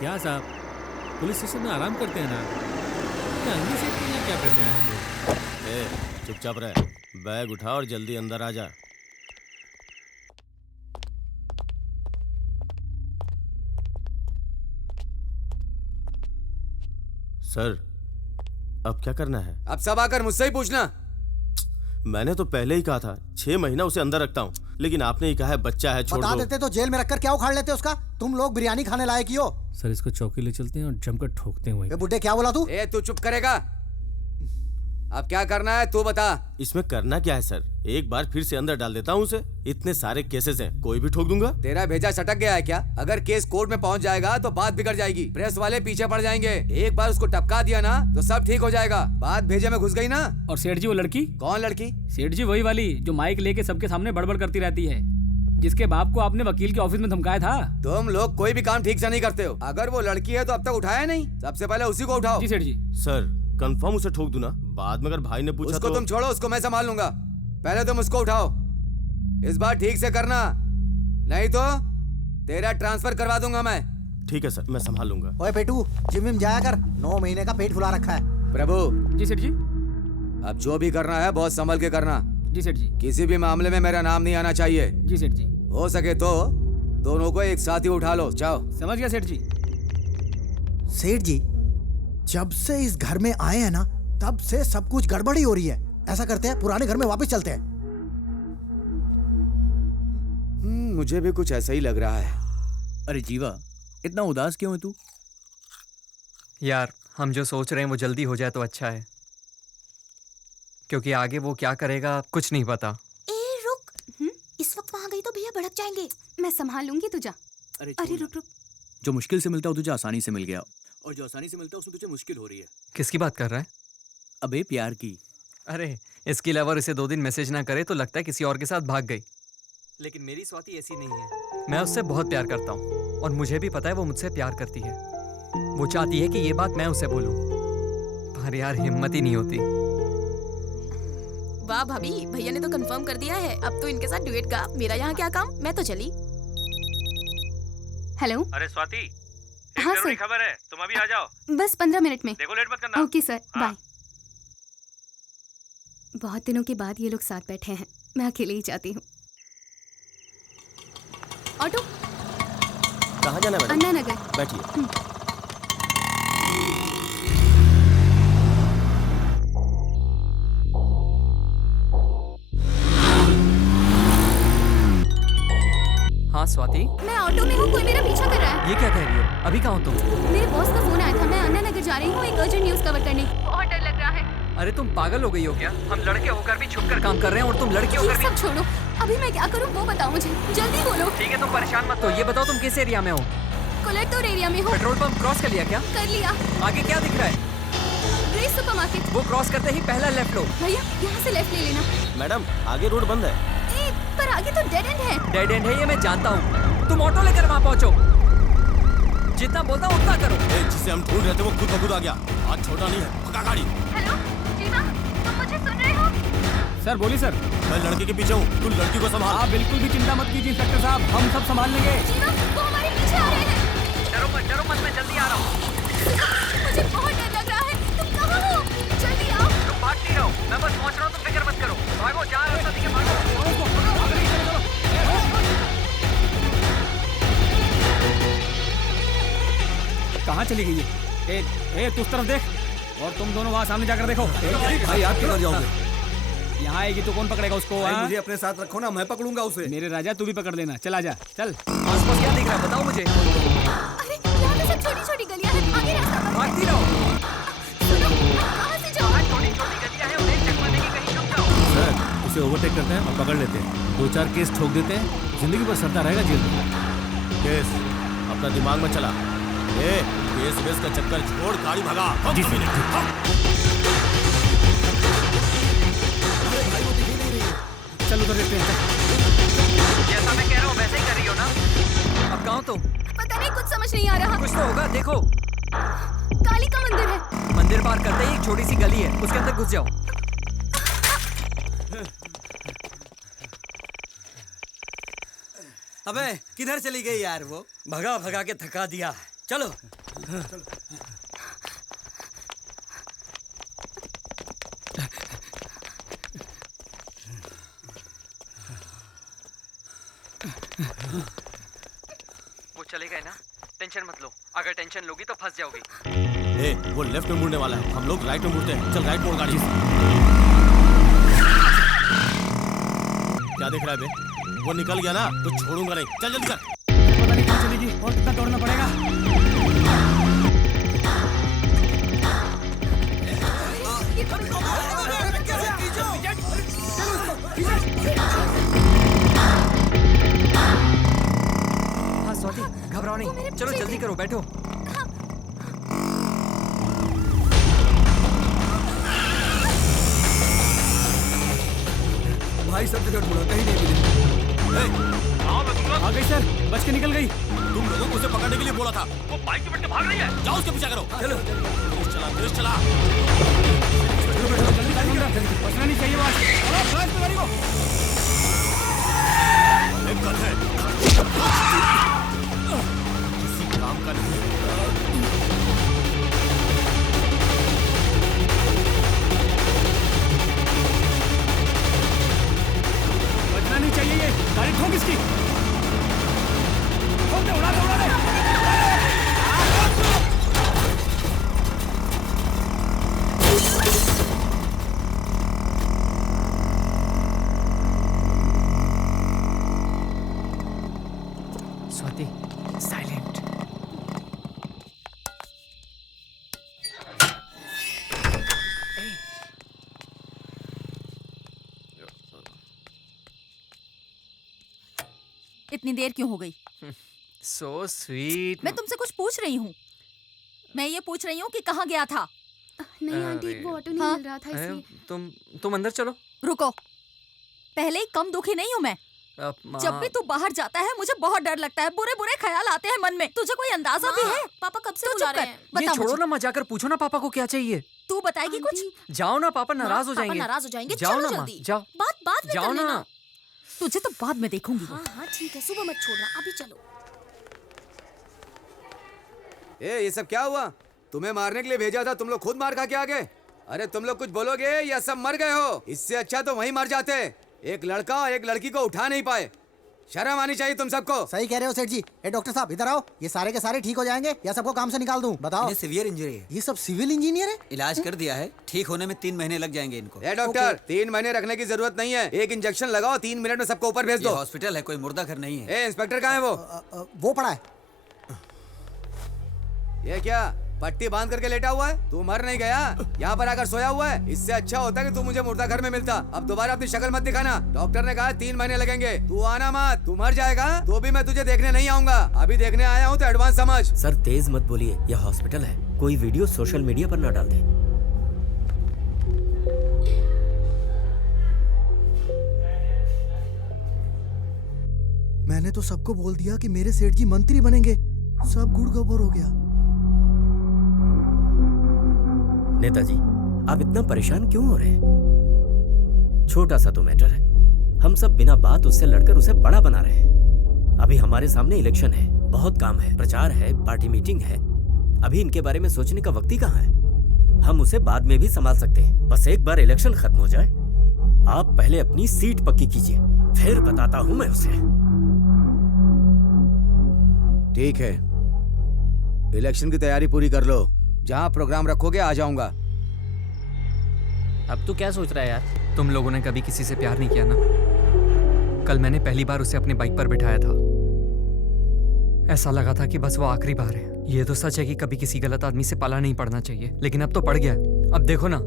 क्या साहब, पुलिस स्टेशन में आराम करते हैं ना, क्या करने आए हैं लोग? चुपचाप रहे, बैग उठा और जल्दी अंदर आ जा। सर, अब क्या करना है? अब सब आकर मुझसे ही पूछना। मैंने तो पहले ही कहा था 6 महीना उसे अंदर रखता हूँ, लेकिन आपने ही कहा है बच्चा है, छोड़ बता दो। देते तो जेल में रखकर क्या उखाड़ लेते उसका। तुम लोग बिरयानी खाने लायक ही हो। सर इसको चौकी ले चलते हैं और जमकर ठोकते हैं। बुड्ढे क्या बोला तू? तू चुप करेगा? अब क्या करना है तू बता। इसमें करना क्या है सर, एक बार फिर से अंदर डाल देता हूँ उसे। इतने सारे केसेस हैं, कोई भी ठोक दूंगा। तेरा भेजा सटक गया है क्या? अगर केस कोर्ट में पहुंच जाएगा तो बात बिगड़ जाएगी, प्रेस वाले पीछे पड़ जाएंगे। एक बार उसको टपका दिया ना तो सब ठीक हो जाएगा। बात भेजे में घुस गई ना। और सेठ जी वो लड़की? कौन लड़की? सेठ जी वही वाली जो माइक लेके सबके सामने बड़बड़ करती रहती है, जिसके बाप को आपने वकील के ऑफिस में धमकाया था। तुम लोग कोई भी काम ठीक से नहीं करते हो। अगर वो लड़की है तो अब तक उठाया नहीं, सबसे पहले उसी को उठाओ। जी सेठ जी। सर कंफर्म उसे ठोक दूं ना? बाद में अगर भाई ने पूछा उसको तो... तुम छोड़ो, उसको मैं संभाल लूंगा। पहले तुम उसको उठाओ, इस बार ठीक से करना, नहीं तो तेरा ट्रांसफर करवा दूंगा मैं। ठीक है सर, मैं संभाल लूंगा। ओए पेटू, जिम में जाया कर, 9 महीने का पेट फुला रखा है। प्रभु। जी सेठ जी। अब जो भी करना है बहुत संभल के करना। जी सेठ जी। किसी भी मामले में मेरा नाम नहीं आना चाहिए। जी सेठ जी। हो सके तो दोनों को एक साथ ही उठा लो। जाओ। समझ गया सेठ जी। सेठ जी, जब से इस घर में आए हैं ना, तब से सब कुछ गड़बड़ी हो रही है। ऐसा करते हैं, पुराने घर में वापस चलते हैं। मुझे भी कुछ ऐसा ही लग रहा है। अरे जीवा, इतना उदास क्यों है तू? यार, हम जो सोच रहे हैं वो जल्दी हो जाए तो अच्छा है, क्योंकि आगे वो क्या करेगा कुछ नहीं पता। इस वक्त वहाँ गई तो भैया भड़क जाएंगे। मैं संभाल लूंगी, तू जा। अरे रुक रुक। जो मुश्किल से मिलता है तुझे आसानी से मिल गया, और जो आसानी से मिलता है उसमें तुझे मुश्किल हो रही है। किसकी बात कर रहा है? अबे प्यार की। अरे इसकी लवर इसे 2 दिन मैसेज ना करे तो लगता है किसी और के साथ भाग गई, लेकिन मेरी स्वाति ऐसी नहीं है। मैं उससे बहुत प्यार करता हूँ और मुझे भी पता है वो मुझसे प्यार करती है। वो चाहती है कि ये बात मैं उसे बोलूँ, पर यार हिम्मत ही नहीं होती। वाह भाभी, भैया ने तो कंफर्म कर दिया है। अब तो इनके साथ डुएट गा। मेरा यहाँ क्या काम, मैं तो चली। हेलो। अरे स्वाति, हाँ सर। खबर है, तुम अभी आ जाओ। बस 15 मिनट में। देखो लेट मत करना। Okay sir, bye. बहुत दिनों के बाद ये लोग साथ बैठे हैं, मैं अकेले ही जाती हूँ। ऑटो। कहाँ जाना है मैडम? अन्ना नगर। बैठिए। हाँ स्वाति, मैं ऑटो में हूँ, कोई मेरा पीछा कर रहा है। ये क्या कह रही हो? अभी कहाँ हो तुम? मेरे बॉस का फोन आया था, मैं अन्ना नगर जा रही हूँ एक अर्जेंट न्यूज कवर करने। बहुत डर लग रहा है। अरे तुम पागल हो गई हो क्या? हम लड़के होकर भी छुपकर काम कर रहे हैं और तुम लड़की होकर ये भी। सब छोड़ो, अभी मैं क्या करूँ वो बताओ मुझे, जल्दी बोलो। ठीक है तुम परेशान मत हो, ये बताओ तुम किस एरिया में हो? कोलेटोर एरिया में हूँ। पेट्रोल पंप क्रॉस कर लिया क्या? कर लिया। आगे क्या दिख रहा है? Grace supermarket. वो क्रॉस करते ही पहला लेफ्ट लो। भैया यहाँ से लेफ्ट ले लेना। मैडम आगे रोड बंद है। पर आगे तो डेड एंड है। डेड एंड है ये मैं जानता हूँ, तुम ऑटो लेकर वहाँ पहुँचो। जितना बोलता हूँ उतना करो। जिसे हम ढूंढ रहे थे वो खुद ब खुद आ गया। आज छोटा नहीं है, पक्का गाड़ी। हेलो जीवा, तुम मुझे सुन रहे हो? सर बोलिए सर। मैं लड़के के पीछे हूँ, तू लड़की को संभाल। आप बिल्कुल भी चिंता मत कीजिए इंस्पेक्टर साहब, हम सब संभाल लेंगे। जीवा, वो हमारे पीछे आ रहे हैं। डरो मत, मैं जल्दी आ रहा हूँ। मुझे बहुत डर लग रहा है, तुम कहाँ हो? जल्दी आओ। तुम भाग नहीं रहो, मैं बस पहुँच रहा हूँ, तुम फिक्र मत करो। भागो, जहाँ रास्ता दिखे भागो। कहाँ चली गई है? ए तू उस तरफ देख और तुम दोनों वहाँ सामने जाकर देखो। भाई आप किधर जाओगे? यहाँ आएगी तो कौन पकड़ेगा उसको? भाई मुझे अपने साथ रखो ना, मैं पकड़ूंगा उसे। मेरे राजा तू भी पकड़ लेना, चल आजा चल। आसपास क्या दिख रहा है बताओ मुझे। अरे यहाँ तो सब छोटी-छोटी गलियाँ हैं, आगे रास्ता बंद है। भागती रहो। सुनो, कहाँ से जाओ? छोटी-छोटी गलियाँ हैं, उन्हें चकमा देके कहीं छुप जाओ। सर उसे ओवरटेक करते हैं और पकड़ लेते हैं, 2-4 केस ठोक देते हैं, जिंदगी भर सड़ता रहेगा जेल में। केस अपना दिमाग में चला। केस वेस का चक्कर छोड़, गाड़ी भगा। जी चल उधर देखते हैं। जैसा मैं कह रहा हूँ वैसे ही कर रही हो ना? अब कहाँ हो तुम? पता नहीं, कुछ समझ नहीं आ रहा। कुछ तो होगा, देखो। काली का मंदिर है। मंदिर पार करते ही एक छोटी सी गली है, उसके अंदर घुस जाओ। अबे किधर चली गई यार वो? भगा के थका दिया। चलो। वो चले गए ना, टेंशन मत लो। अगर टेंशन लोगी तो फंस जाओगी। वो लेफ्ट में मुड़ने वाला है, हम लोग राइट में मुड़ते हैं। चल राइट मोड़ गाड़ी। क्या देख रहा है बे? वो निकल गया ना तो छोड़ूंगा नहीं। चल जल्दी कर। पता नहीं कहाँ चलेगी और कितना दौड़ना पड़ेगा। हाँ स्वाति, घबराओ नहीं, चलो जल्दी करो, बैठो। भाई सब जगह ढूंढा, कहीं नहीं मिली। आ गई सर, बच के निकल गई। तुम लोगों को उसे पकड़ने के लिए बोला था। वो बाइक पे बैठ के भाग रही है। जाओ उसके पीछे करो। चलो तेज चला। बचना नहीं चाहिए वहाँ से। चलो गाड़ी को। एक कट है। किसी काम का नहीं। बचना नहीं चाहिए ये। गाड़ी ठोक इसकी। ठोक दे, उड़ा दे। स्वाति, साइलेंट। इतनी देर क्यों हो गई? So sweet. मैं तुमसे कुछ पूछ रही हूँ। मैं ये पूछ रही हूँ कि कहाँ गया था? नहीं आंटी, वो ऑटो नहीं मिल रहा था इसलिए। तुम अंदर चलो। रुको, पहले ही कम दुखी नहीं हूँ मैं। जब भी तू बाहर जाता है मुझे बहुत डर लगता है, बुरे बुरे ख्याल आते हैं मन में। तुझे कोई अंदाजा भी है? पापा कब से तू बुला चुप रहे कर, हैं? ये बता छोड़ो मुझे। ना, मत जाकर पूछो ना पापा को क्या चाहिए। तू बताएगी कुछ? जाओ ना, पापा नाराज हो जाएंगे। पापा नाराज हो जाएंगे। जाओ चलो ना माँ, जल्दी। जाओ। बात में जाओ कर ना। लेना। तुझे तो बाद में देखूंगी। हाँ ठीक है, सुबह मत छोड़ना, अभी चलो। ये सब क्या हुआ? तुम्हें मारने के लिए भेजा था, तुम लोग खुद मार खा के आ गए। अरे तुम लोग कुछ बोलोगे या सब मर गए हो? इससे अच्छा तो वहीं मर जाते। एक लड़का और एक लड़की को उठा नहीं पाए। शर्म आनी चाहिए तुम सबको। सही कह रहे हो सेठ जी। ए डॉक्टर साहब इधर आओ। ये सारे के सारे ठीक हो जाएंगे या सबको काम से निकाल दूं? बताओ। सिवियर इंजरी है। ये सब सिविल इंजीनियर है? इलाज कर दिया है, ठीक होने में 3 महीने लग जाएंगे इनको। ए डॉक्टर, 3 महीने रखने की जरूरत नहीं है। एक इंजेक्शन लगाओ, 3 मिनट में सबको ऊपर भेज दो। हॉस्पिटल है, कोई मुर्दा घर नहीं है। ए इंस्पेक्टर कहाँ है वो पड़ा है। ये क्या पट्टी बांध करके लेटा हुआ है? तू मर नहीं गया, यहाँ पर आकर सोया हुआ है। इससे अच्छा होता कि तू मुझे मुर्दा घर में मिलता। अब दोबारा अपनी शक्ल मत दिखाना। डॉक्टर ने कहा 3 महीने लगेंगे। तू आना मत। तू मर जाएगा तो भी मैं तुझे देखने नहीं आऊंगा। अभी देखने आया हूँ तो एडवांस समझ। सर तेज मत बोलिए, यह हॉस्पिटल है। कोई वीडियो सोशल मीडिया पर न डाल दे। मैंने तो सबको बोल दिया कि मेरे सेठ जी मंत्री बनेंगे। सब गुड़ गोबर हो गया। नेताजी, आप इतना परेशान क्यों हो रहे हैं? छोटा सा तो मैटर है। हम सब बिना बात उससे लड़कर उसे बड़ा बना रहे हैं। अभी हमारे सामने इलेक्शन है, बहुत काम है, प्रचार है, पार्टी मीटिंग है। अभी इनके बारे में सोचने का वक्त ही कहाँ है? हम उसे बाद में भी संभाल सकते हैं। बस एक बार इलेक्शन खत्म हो जाए। आप पहले अपनी सीट पक्की कीजिए, फिर बताता हूँ मैं उसे। ठीक है, इलेक्शन की तैयारी पूरी कर लो। जहाँ प्रोग्राम रखोगे आ जाऊंगा। अब तू क्या सोच रहा है यार? तुम लोगों ने कभी किसी से प्यार नहीं किया ना? कल मैंने पहली बार उसे अपने बाइक पर बिठाया था। ऐसा लगा था कि बस वो आखिरी बार है। ये तो सच है कि कभी किसी गलत आदमी से पाला नहीं पड़ना चाहिए, लेकिन अब तो पड़ गया। अब देखो ना,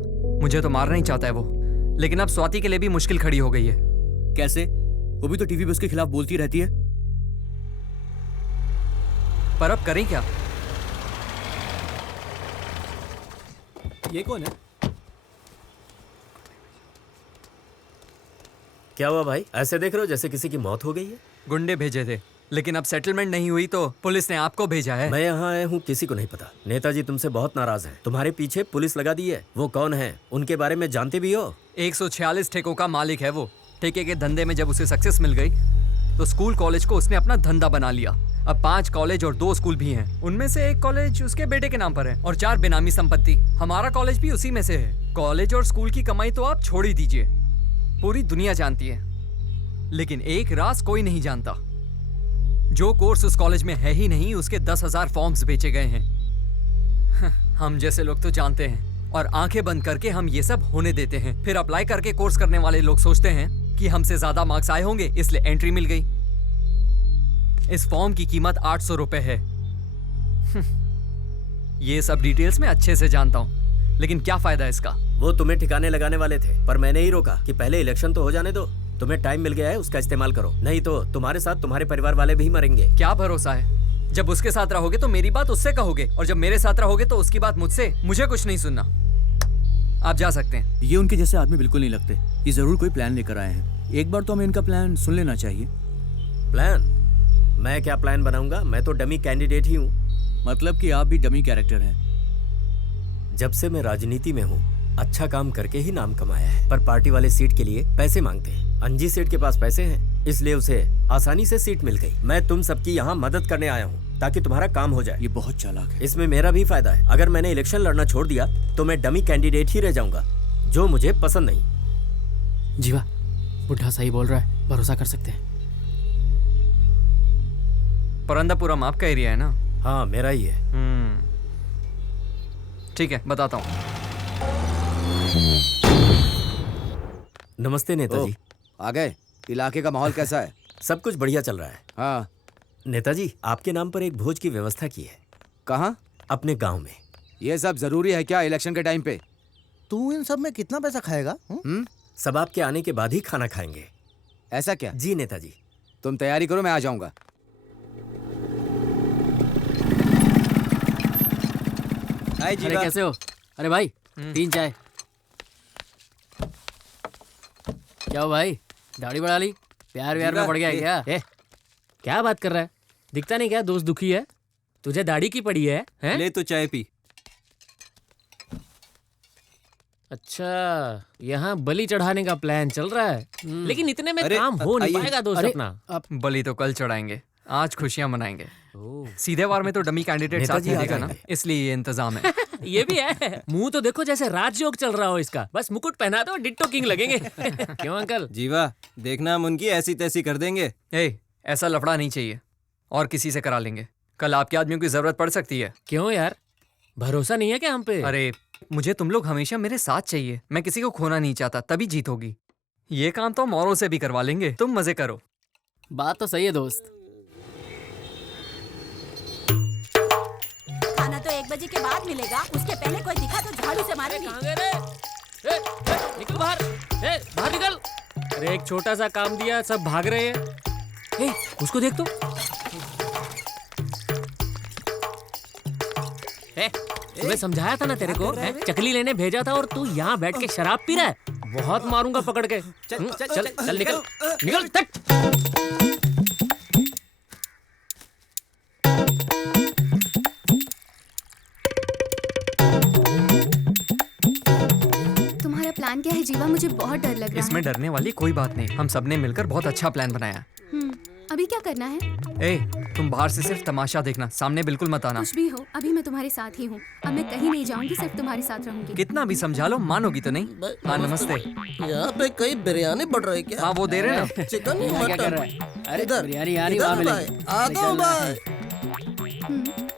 मुझे तो मारना ही चाहता है वो, लेकिन अब स्वाति के लिए भी मुश्किल खड़ी हो गई है। कैसे? वो भी तो टीवी पे उसके खिलाफ बोलती रहती है। पर अब करें क्या? ये कौन है? क्या हुआ भाई? ऐसे देख रहे हो जैसे किसी की मौत हो गई है। गुंडे भेजे थे, लेकिन अब सेटलमेंट नहीं हुई तो पुलिस ने आपको भेजा है। मैं यहाँ आया हूँ, किसी को नहीं पता। नेताजी तुमसे बहुत नाराज हैं। तुम्हारे पीछे पुलिस लगा दी है। वो कौन है? उनके बारे में जानते भी हो? 146 ठेकों का मालिक है वो। ठेके के धंधे में जब उसे सक्सेस मिल गई तो स्कूल कॉलेज को उसने अपना धंधा बना लिया। अब 5 कॉलेज और 2 स्कूल भी हैं। उनमें से एक कॉलेज उसके बेटे के नाम पर है और 4 बेनामी संपत्ति। हमारा कॉलेज भी उसी में से है। कॉलेज और स्कूल की कमाई तो आप छोड़ ही दीजिए, पूरी दुनिया जानती है, लेकिन एक राज कोई नहीं जानता। जो कोर्स उस कॉलेज में है ही नहीं, उसके 10,000 फॉर्म्स बेचे गए हैं। हम जैसे लोग तो जानते हैं और आंखें बंद करके हम ये सब होने देते हैं। फिर अप्लाई करके कोर्स करने वाले लोग सोचते हैं कि हमसे ज्यादा मार्क्स आए होंगे, इसलिए एंट्री मिल गई। इस फॉर्म की कीमत 800 रुपए है। ये सब डिटेल्स मैं अच्छे से जानता हूँ, लेकिन क्या फायदा है इसका? वो तुम्हें ठिकाने लगाने वाले थे, पर मैंने ही रोका कि पहले इलेक्शन तो हो जाने दो। तुम्हें टाइम मिल गया है, उसका इस्तेमाल करो, नहीं तो तुम्हारे साथ तुम्हारे परिवार वाले भी मरेंगे। क्या भरोसा है? जब उसके साथ रहोगे तो मेरी बात उससे कहोगे, और जब मेरे साथ रहोगे तो उसकी बात मुझसे। मुझे कुछ नहीं सुनना। आप जा सकते हैं। ये उनके जैसे आदमी बिल्कुल नहीं लगते। ये जरूर कोई प्लान लेकर आए हैं। एक बार तो हमें इनका प्लान सुन लेना चाहिए। प्लान? मैं क्या प्लान बनाऊंगा? मैं तो डमी कैंडिडेट ही हूँ। मतलब कि आप भी डमी कैरेक्टर हैं। जब से मैं राजनीति में हूँ, अच्छा काम करके ही नाम कमाया है, पर पार्टी वाले सीट के लिए पैसे मांगते हैं। अंजी सेठ के पास पैसे हैं, इसलिए उसे आसानी से सीट मिल गई। मैं तुम सबकी यहाँ मदद करने आया हूँ ताकि तुम्हारा काम हो जाए। ये बहुत चालाक है। इसमें मेरा भी फायदा है। अगर मैंने इलेक्शन लड़ना छोड़ दिया तो मैं डमी कैंडिडेट ही रह जाऊंगा, जो मुझे पसंद नहीं। जीवा, बुढ़ा सही बोल रहा है, भरोसा कर सकते हैं। परंदापुरम आपका एरिया है ना? हाँ, मेरा ही है। ठीक है, बताता हूँ। नमस्ते नेताजी। आ गए। इलाके का माहौल कैसा है? सब कुछ बढ़िया चल रहा है। हाँ नेताजी, आपके नाम पर एक भोज की व्यवस्था की है। कहाँ? अपने गांव में। ये सब जरूरी है क्या इलेक्शन के टाइम पे? तू इन सब में कितना पैसा खाएगा? सब आपके आने के बाद ही खाना खाएंगे। ऐसा क्या? जी नेताजी। तुम तैयारी करो, मैं आ जाऊंगा। अरे कैसे हो? अरे भाई 3 चाय। क्या हो भाई, दाढ़ी बढ़ा ली? प्यार व्यार में पड़ गया क्या? क्या बात कर रहा है? दिखता नहीं क्या दोस्त दुखी है? तुझे दाढ़ी की पड़ी है? ले तो चाय पी। अच्छा, यहाँ बलि चढ़ाने का प्लान चल रहा है, लेकिन इतने में काम हो नहीं पाएगा दोस्त अपना। बलि तो कल चढ़ाएंगे, आज खुशियां मनाएंगे। सीधे वार में तो डमी कैंडिडेट साथ नहीं देगा ना, इसलिए ये इंतजाम है। ये भी है। मुंह तो देखो जैसे राजयोग चल रहा हो इसका। बस मुकुट पहना दो, डिट्टो किंग लगेंगे। क्यों अंकल? जीवा, देखना हम उनकी ऐसी तैसी कर देंगे। ऐसा लफड़ा नहीं चाहिए, और किसी से करा लेंगे। कल आपके आदमियों की जरूरत पड़ सकती है। क्यों यार, भरोसा नहीं है क्या हम पे? अरे मुझे तुम लोग हमेशा मेरे साथ चाहिए। मैं किसी को खोना नहीं चाहता, तभी जीत होगी। ये काम तो हम औरों से भी करवा लेंगे, तुम मजे करो। बात तो सही है दोस्त। खाना तो 1 बजे के बाद मिलेगा, उसके पहले कोई दिखा तो झाड़ू से मारेंगे। निकल बाहर, बाहर निकल। अरे एक छोटा सा काम दिया, सब भाग रहे हैं। उसको देख तो। तुम्हें समझाया था ना तेरे को, चकली लेने भेजा था और तू यहाँ बैठ के शराब पी रहा है। बहुत मारूंगा पकड़ के। चल चल चल, निकल निकल तक। तुम्हारा प्लान क्या है जीवा? मुझे बहुत डर लग रहा है। इसमें डरने वाली कोई बात नहीं, हम सबने मिलकर बहुत अच्छा प्लान बनाया। अभी क्या करना है? तुम बाहर से सिर्फ तमाशा देखना, सामने बिल्कुल मत आना। कुछ भी हो, अभी मैं तुम्हारे साथ ही हूँ। अब मैं कहीं नहीं जाऊंगी, सिर्फ तुम्हारे साथ रहूंगी। कितना भी समझा लो, मानोगी तो नहीं। हाँ नमस्ते। यहाँ पे कई बिरयानी बढ़ रही है क्या? हाँ वो दे रहे ना। चिकन क्या मटन। कर रहा है? अरे बिरयानी यार, वहाँ मिलेगी। आता हूँ भाई।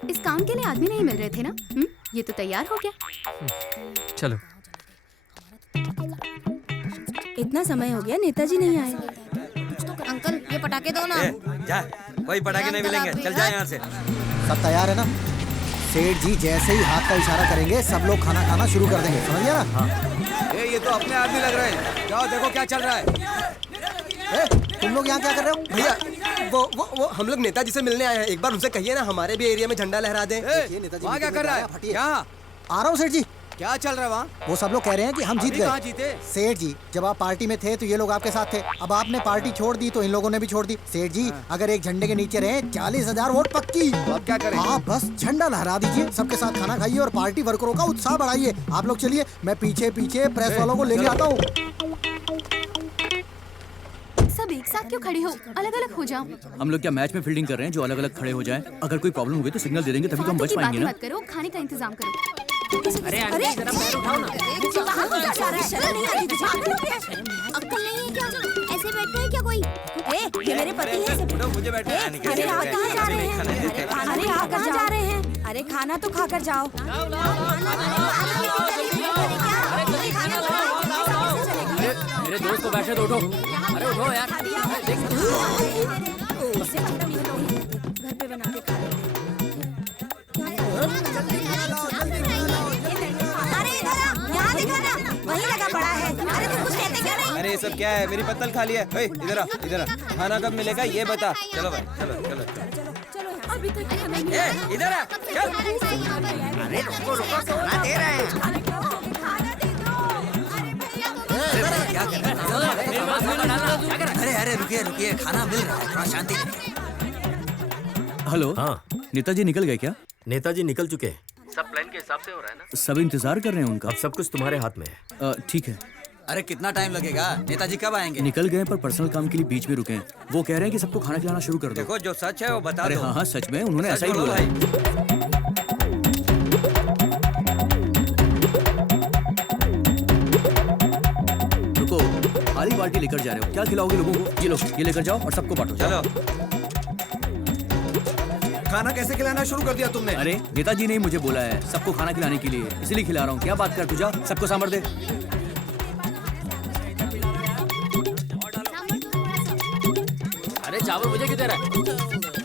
इस काम के लिए आदमी नहीं मिल रहे थे ना? ये तो तैयार हो गया। चलो। इतना समय हो गया, नेताजी नहीं आए। अंकल ये पटाखे दो ना। जा, कोई पटाखे नहीं मिलेंगे, चल जा यहाँ से। सब तैयार है ना? सेठ जी जैसे ही हाथ का इशारा करेंगे, सब लोग खाना खाना शुरू कर देंगे, समझ गया ना? ये तो अपने आदमी लग रहे हैं। जाओ देखो क्या चल रहा है। तुम लोग यहाँ क्या कर रहे हो? भैया वो हम लोग नेताजी से मिलने आए हैं। एक बार उनसे कहिए ना हमारे भी एरिया में झंडा लहरा दें। वहाँ क्या कर रहा है? यहाँ आ रहा हूँ सेठ जी। क्या चल रहा है वहाँ? वो सब लोग कह रहे हैं कि हम जीत कहाँ गए। जीते? सेठ जी जब आप पार्टी में थे तो ये लोग आपके साथ थे, अब आपने पार्टी छोड़ दी तो इन लोगों ने भी छोड़ दी। सेठ जी अगर एक झंडे के नीचे रहे 40,000 वोट पक्की। अब क्या करें? आप बस झंडा लहरा दीजिए, सबके साथ खाना खाइए और पार्टी वर्करों का उत्साह बढ़ाइए। आप लोग चलिए, मैं पीछे पीछे प्रेस वालों को लेके आता हूँ। सब एक साथ क्यों खड़े हो? अलग अलग हो जाओ। हम लोग क्या मैच में फील्डिंग कर रहे हैं जो अलग अलग खड़े हो जाएं? अगर कोई प्रॉब्लम हुई तो सिग्नल दे देंगे, तभी तो हम बच पाएंगे ना। मत करो, खाने का इंतजाम करो। अरे आंटी जरा पैर उठाओ ना। अक्ल नहीं है क्या? ऐसे बैठते हैं क्या कोई? ये मेरे पति हैं। मुझे बैठे अरे आप कहाँ जा रहे हैं? अरे आप कहाँ जा रहे हैं? अरे खाना तो खाकर जाओ। मेरे दोस्त को बैठे तो उठो। अरे उठो यार। घर पे बना के खा लेते। अरे यहाँ देखो ना, वही लगा पड़ा है। अरे तुम कुछ कहते क्यों नहीं? अरे ये सब क्या है? मेरी पत्तल खाली है। इधर आ, इधर आ। खाना कब मिलेगा ये बता। चलो भाई, चलो चलो। अभी तक इधर आ, चल। अरे रुको रुको, खाना दे रहे हैं। अरे अरे रुकिए रुकिए, खाना मिल रहा है, थोड़ा शांति रखिए। हेलो। हाँ नेताजी निकल गए क्या? नेताजी निकल चुके हैं। सब प्लान के हिसाब से हो रहा है ना? सब इंतजार कर रहे हैं उनका। अब सब कुछ तुम्हारे हाथ में है। ठीक है। अरे कितना टाइम लगेगा? नेताजी कब आएंगे? निकल गए पर पर्सनल काम के लिए बीच में रुके हैं। वो कह रहे हैं कि सबको खाना खिलाना शुरू कर दो। देखो जो सच है वो बता अरे दो। हाँ हाँ सच में, उन्होंने ऐसा ही बोलो बोला है। रुको, खाली बाल्टी लेकर जा रहे हो? क्या खिलाओगे लोगों को? ये लो, ये लेकर जाओ और सबको बांटो। चलो। खाना कैसे खिलाना शुरू कर दिया तुमने? अरे नेताजी ने मुझे बोला है सबको खाना खिलाने के लिए, इसलिए खिला रहा हूँ। क्या बात कर तू, जा सबको सांभर दे। अरे चावल मुझे क्यों दे रहा है?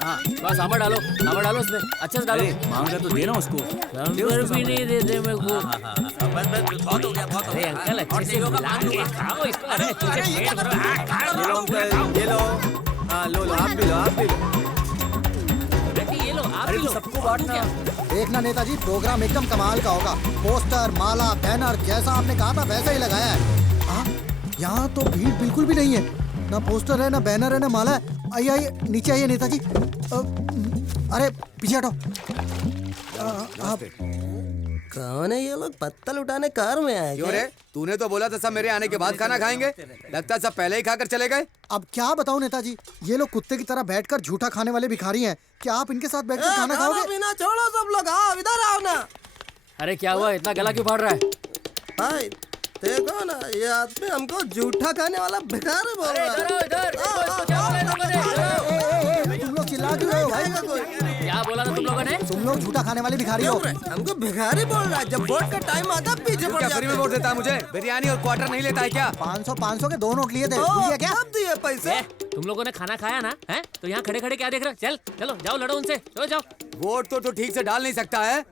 हाँ थोड़ा सांभर डालो, सांभर डालो उसमें, अच्छे से डालो। मांग रहा तो देना उसको। सांभर भी नहीं देते मेरे को। बहुत हो गया, बहुत हो अरे गया। अंकल अच्छे से मिला के खाओ इसको। अरे तुझे पेट भरो। ये लो अंकल, ये लो। हाँ लो लो, आप भी लो, आप भी लो। ये लो, आप भी लो। सबको बांटना। देखना नेताजी, प्रोग्राम एकदम कमाल का होगा। पोस्टर, माला, बैनर जैसा आपने कहा था वैसा ही लगाया है। यहाँ तो भीड़ बिल्कुल भी नहीं है, ना पोस्टर है, ना बैनर है, ना माला है। आइए आइए, नीचे आइए नेताजी। अरे पीछे हटो। आप कौन है ये लोग? पत्तल उठाने कार में आए क्यों रे? तूने तो बोला था सब मेरे आने के बाद खाना खाएंगे। लगता है सब पहले ही खाकर चले गए। अब क्या बताऊं नेताजी, ये लोग कुत्ते की तरह बैठकर झूठा खाने वाले भिखारी हैं। क्या आप इनके साथ बैठकर खाना खाओगे? बिना छोड़ो सब लोग, आओ इधर आओ ना। अरे क्या हुआ, इतना गला क्यों फाड़ रहा है? भाई देखो ना, ये आदमी हमको झूठा खाने वाला भिखारी बोल रहा है। तुम लोग चिल्ला क्यों रहे हो भाई? क्या बोला था तुम लोगों ने? तुम लोग झूठा खाने वाले भिखारी हो। हमको भिखारी बोल रहा है। जब वोट का टाइम आता पीछे पड़ क्या फ्री में वोट देता है मुझे? बिरयानी और क्वार्टर नहीं लेता है क्या? 500 के 2 नोट लिए थे, भूल गया क्या? कब दिए पैसे? तुम लोगों ने खाना खाया ना? हैं? तो यहाँ खड़े खड़े क्या देख रहे हो? चलो जाओ, लड़ो उनसे, चलो जाओ। वोट तो ठीक से डाल नहीं सकता है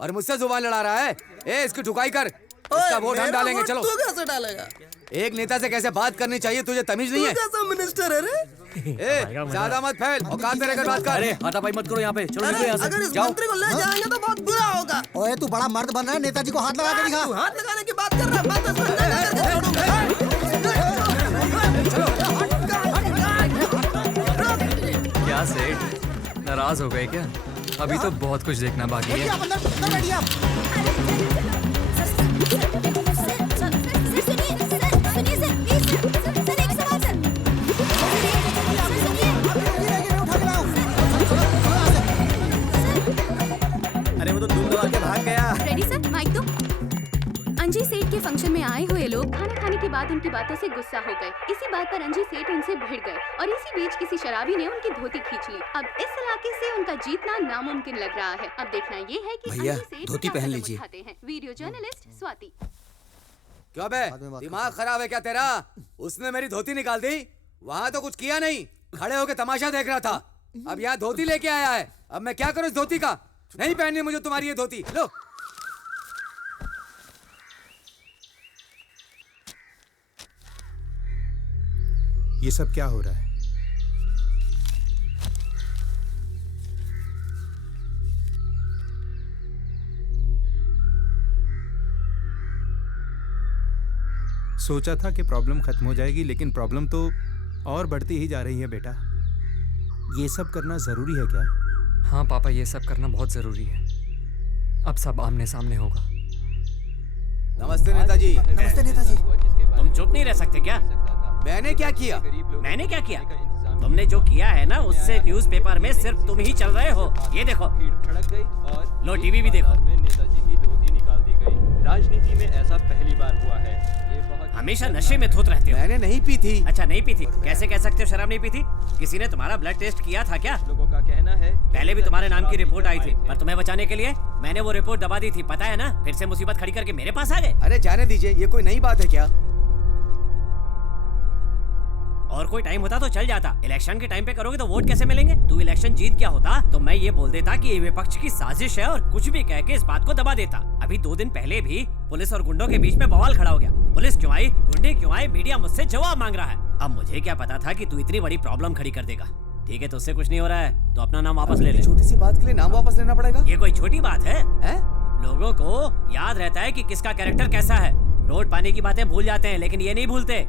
और मुझसे जुबान लड़ा रहा है। इसकी ठुकाई कर, इसका वोट हम डालेंगे। चलो। तू कैसे डालेगा? एक नेता से कैसे बात करनी चाहिए तुझे तमीज नहीं है? तू कैसा मिनिस्टर है रे? ज्यादा मत फैल और कान पे रहकर बात कर। अरे हाथापाई मत करो यहाँ पे, चलो निकलो यहाँ से। अगर इस जाओ। मंत्री को ले जाएंगे तो बहुत बुरा होगा। ओए तू बड़ा मर्द बन रहा है, नेताजी को हाथ लगा के दिखा। तू हाथ लगाने की बात कर रहा है, बात सुन ले, क्या सेठ, नाराज हो गए क्या? अभी तो बहुत कुछ देखना बाकी है। अंदर बैठिए आप। अरे वो तो दूध दबा के भाग गया। रेडी सर, माइक दो। अंजी सेठ के फंक्शन में आए हुए लोग खाना खाने के बाद उनकी बातों से गुस्सा हो गए। इसी बात पर अंजी सेठ उनसे भिड़ गए और इसी बीच किसी शराबी ने उनकी धोती खींच ली। अब इस इलाके से उनका जीतना नामुमकिन लग रहा है। अब देखना ये है कि भैया, अंजी सेठ धोती क्या पहन कदम लीजिए। उठाते हैं। Video journalist Swati. क्यों बे, दिमाग खराब है क्या तेरा? उसने मेरी धोती निकाल दी। वहाँ तो कुछ किया नहीं, खड़े होके तमाशा देख रहा था। अब यहाँ धोती लेके आया है। अब मैं क्या करूँ इस धोती का? नहीं पहननी मुझे तुम्हारी ये धोती। लो। ये सब क्या हो रहा है? सोचा था कि प्रॉब्लम खत्म हो जाएगी, लेकिन प्रॉब्लम तो और बढ़ती ही जा रही है बेटा। ये सब करना जरूरी है क्या? हाँ पापा, ये सब करना बहुत जरूरी है। अब सब आमने सामने होगा। नमस्ते नेताजी। नमस्ते नेताजी। तुम चुप नहीं रह सकते क्या? मैंने क्या किया? मैंने क्या किया? तुमने जो किया है ना, उससे न्यूज़पेपर में सिर्फ तुम ही चल रहे हो। ये देखो, लो टीवी भी देखो। नेताजी की धोती निकाल दी गई। राजनीति में ऐसा पहली बार हुआ है। ये बहुत हमेशा नशे में धुत रहते हो। मैंने नहीं पी थी। अच्छा नहीं पी थी? कैसे कह सकते हो शराब नहीं पी थी? किसी ने तुम्हारा ब्लड टेस्ट किया था क्या? लोगों का कहना है पहले भी तुम्हारे नाम की रिपोर्ट आई थी, पर तुम्हें बचाने के लिए मैंने वो रिपोर्ट दबा दी थी, पता है ना? फिर से मुसीबत खड़ी करके मेरे पास आ गए। अरे जाने दीजिए, ये कोई नई बात है क्या? और कोई टाइम होता तो चल जाता। इलेक्शन के टाइम पे करोगे तो वोट कैसे मिलेंगे? तू इलेक्शन जीत गया होता तो मैं ये बोल देता कि ये विपक्ष की साजिश है और कुछ भी कह के इस बात को दबा देता। अभी 2 दिन पहले भी पुलिस और गुंडों के बीच में बवाल खड़ा हो गया। पुलिस क्यों आई, गुंडे क्यों आए, मीडिया मुझसे जवाब मांग रहा है। अब मुझे क्या पता था कि तू इतनी बड़ी प्रॉब्लम खड़ी कर देगा। ठीक है, तो उससे कुछ नहीं हो रहा है तो अपना नाम वापस ले ले। छोटी सी बात के लिए नाम वापस लेना पड़ेगा? ये कोई छोटी बात है? लोगों को याद रहता है कि किसका कैरेक्टर कैसा है। रोड पानी की बातें भूल जाते हैं, लेकिन ये नहीं भूलते।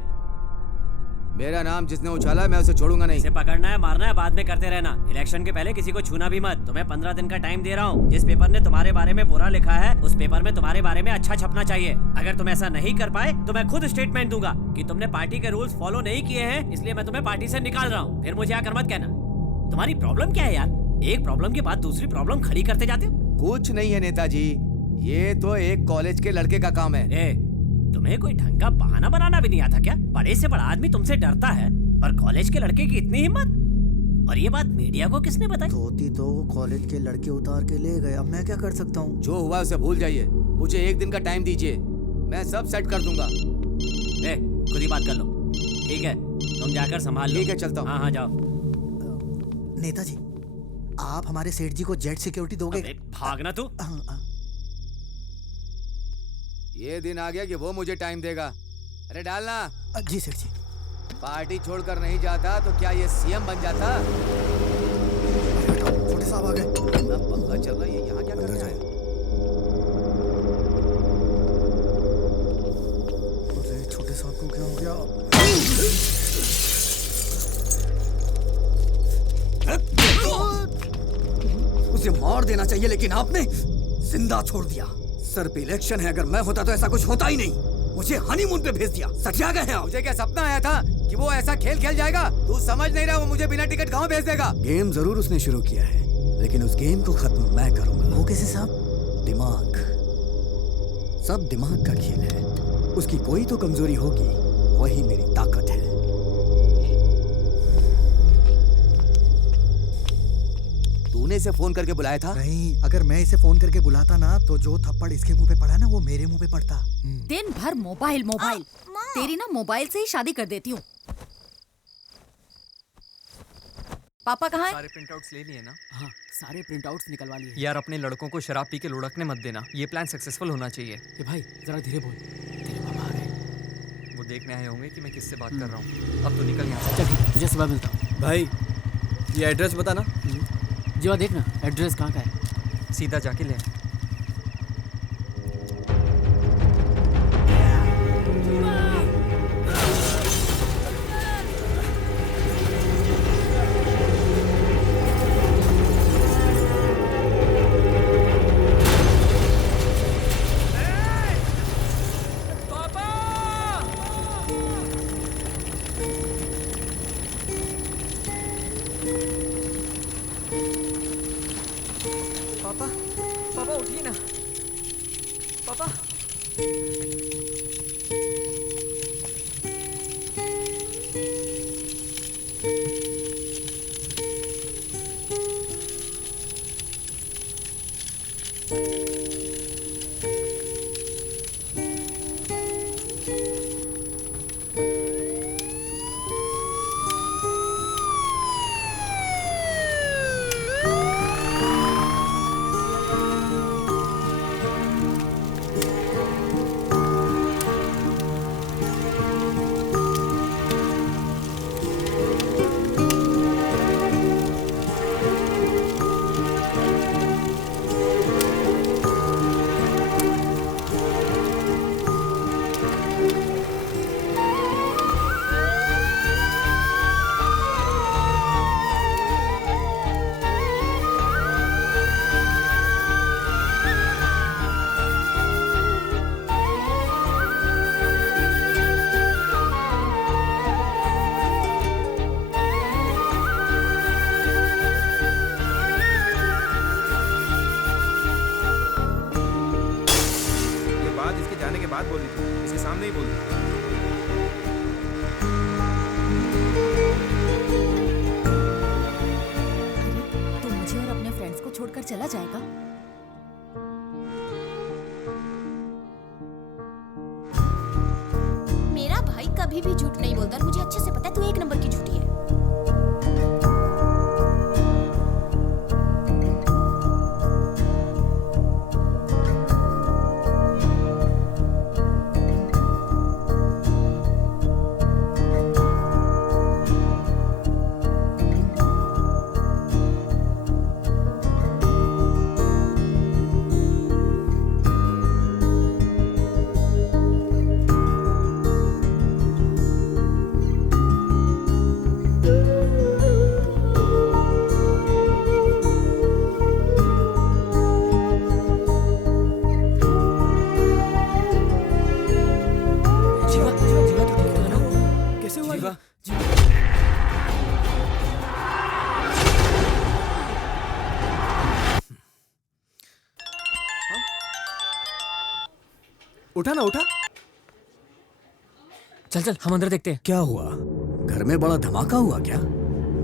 मेरा नाम जिसने उछाला मैं उसे छोड़ूंगा नहीं। इसे पकड़ना है, मारना है, बाद में करते रहना। इलेक्शन के पहले किसी को छूना भी मत। तुम्हें 15 दिन का टाइम दे रहा हूँ। जिस पेपर ने तुम्हारे बारे में बुरा लिखा है, उस पेपर में तुम्हारे बारे में अच्छा छपना चाहिए। अगर तुम ऐसा नहीं कर पाए तो मैं खुद स्टेटमेंट दूंगा कि तुमने पार्टी के रूल्स फॉलो नहीं किए हैं, इसलिए मैं तुम्हें पार्टी से निकाल रहा हूँ। फिर मुझे आकर मत कहना। तुम्हारी प्रॉब्लम क्या है यार? एक प्रॉब्लम के बाद दूसरी प्रॉब्लम खड़ी करते जाते हो। कुछ नहीं है नेताजी, ये तो एक कॉलेज के लड़के का काम है। तुम्हें कोई ढंग का बहाना बनाना भी नहीं आता क्या? बड़े से बड़ा आदमी तुमसे डरता है और कॉलेज के लड़के की इतनी हिम्मत? और ये बात मीडिया को किसने बताई? धोती तो कॉलेज के लड़के उतार के ले गए, अब मैं क्या कर सकता हूँ? जो हुआ उसे भूल जाइए। मुझे 1 दिन का टाइम दीजिए, मैं सब सेट कर दूंगा। खुद ही बात कर लो। ठीक है, तुम जाकर संभाल लो। ठीक है, चलता हूँ। हाँ जाओ। नेताजी, आप हमारे सेठ जी को जेट सिक्योरिटी दोगे? भागना तू। ये दिन आ गया कि वो मुझे टाइम देगा। अरे डालना। जी सेठ जी। पार्टी छोड़कर नहीं जाता तो क्या ये सीएम बन जाता? छोटे साहब आ गए। पंगा चल रहा है, ये यहाँ क्या कर रहा है? अरे छोटे साहब को क्या हो गया? उसे मार देना चाहिए, लेकिन आपने जिंदा छोड़ दिया। सर पे इलेक्शन है, अगर मैं होता तो ऐसा कुछ होता ही नहीं। मुझे हनीमून पे भेज दिया। सटिया गए हैं। मुझे क्या सपना आया था कि वो ऐसा खेल खेल जाएगा? तू समझ नहीं रहा, वो मुझे बिना टिकट गाँव भेज देगा। गेम जरूर उसने शुरू किया है, लेकिन उस गेम को खत्म मैं करूंगा। वो कैसे साहब? दिमाग, सब दिमाग का खेल है। उसकी कोई तो कमजोरी होगी, वही मेरी ताकत है। तूने इसे फोन करके बुलाया था? नहीं, अगर मैं इसे फोन करके बुलाता ना तो जो थप्पड़ इसके मुंह पे पड़ा ना वो मेरे मुंह पे पड़ता। दिन भर मोबाइल मोबाइल। तेरी ना मोबाइल से ही शादी कर देती हूँ। पापा कहाँ सारे प्रिंटआउट्स ले लिए ना? हाँ, सारे प्रिंटआउट्स निकलवा लिए। यार अपने लड़कों को शराब पी के लुढ़कने मत देना, ये प्लान सक्सेसफुल होना चाहिए। ये भाई जरा धीरे बोल, तेरे पापा आ रहे हैं। वो देखने आए होंगे कि मैं किससे बात कर रहा हूँ। अब तो निकल यहाँ से। चल ठीक है, तुझे सुबह मिलता हूँ। भाई ये एड्रेस बताना। जीवा देखना एड्रेस कहाँ का है, सीधा जाके ले। पापा, पापा उठिए ना। पापा। बात बोली थी, इसके सामने ही बोल दी। तो मुझे और अपने फ्रेंड्स को छोड़कर चला जाएगा? मेरा भाई कभी भी झूठ नहीं बोलता और मुझे अच्छे से पता है तू एक नंबर की झूठी है। उठा ना उठा। चल चल हम अंदर देखते हैं। क्या हुआ? घर में बड़ा धमाका हुआ क्या?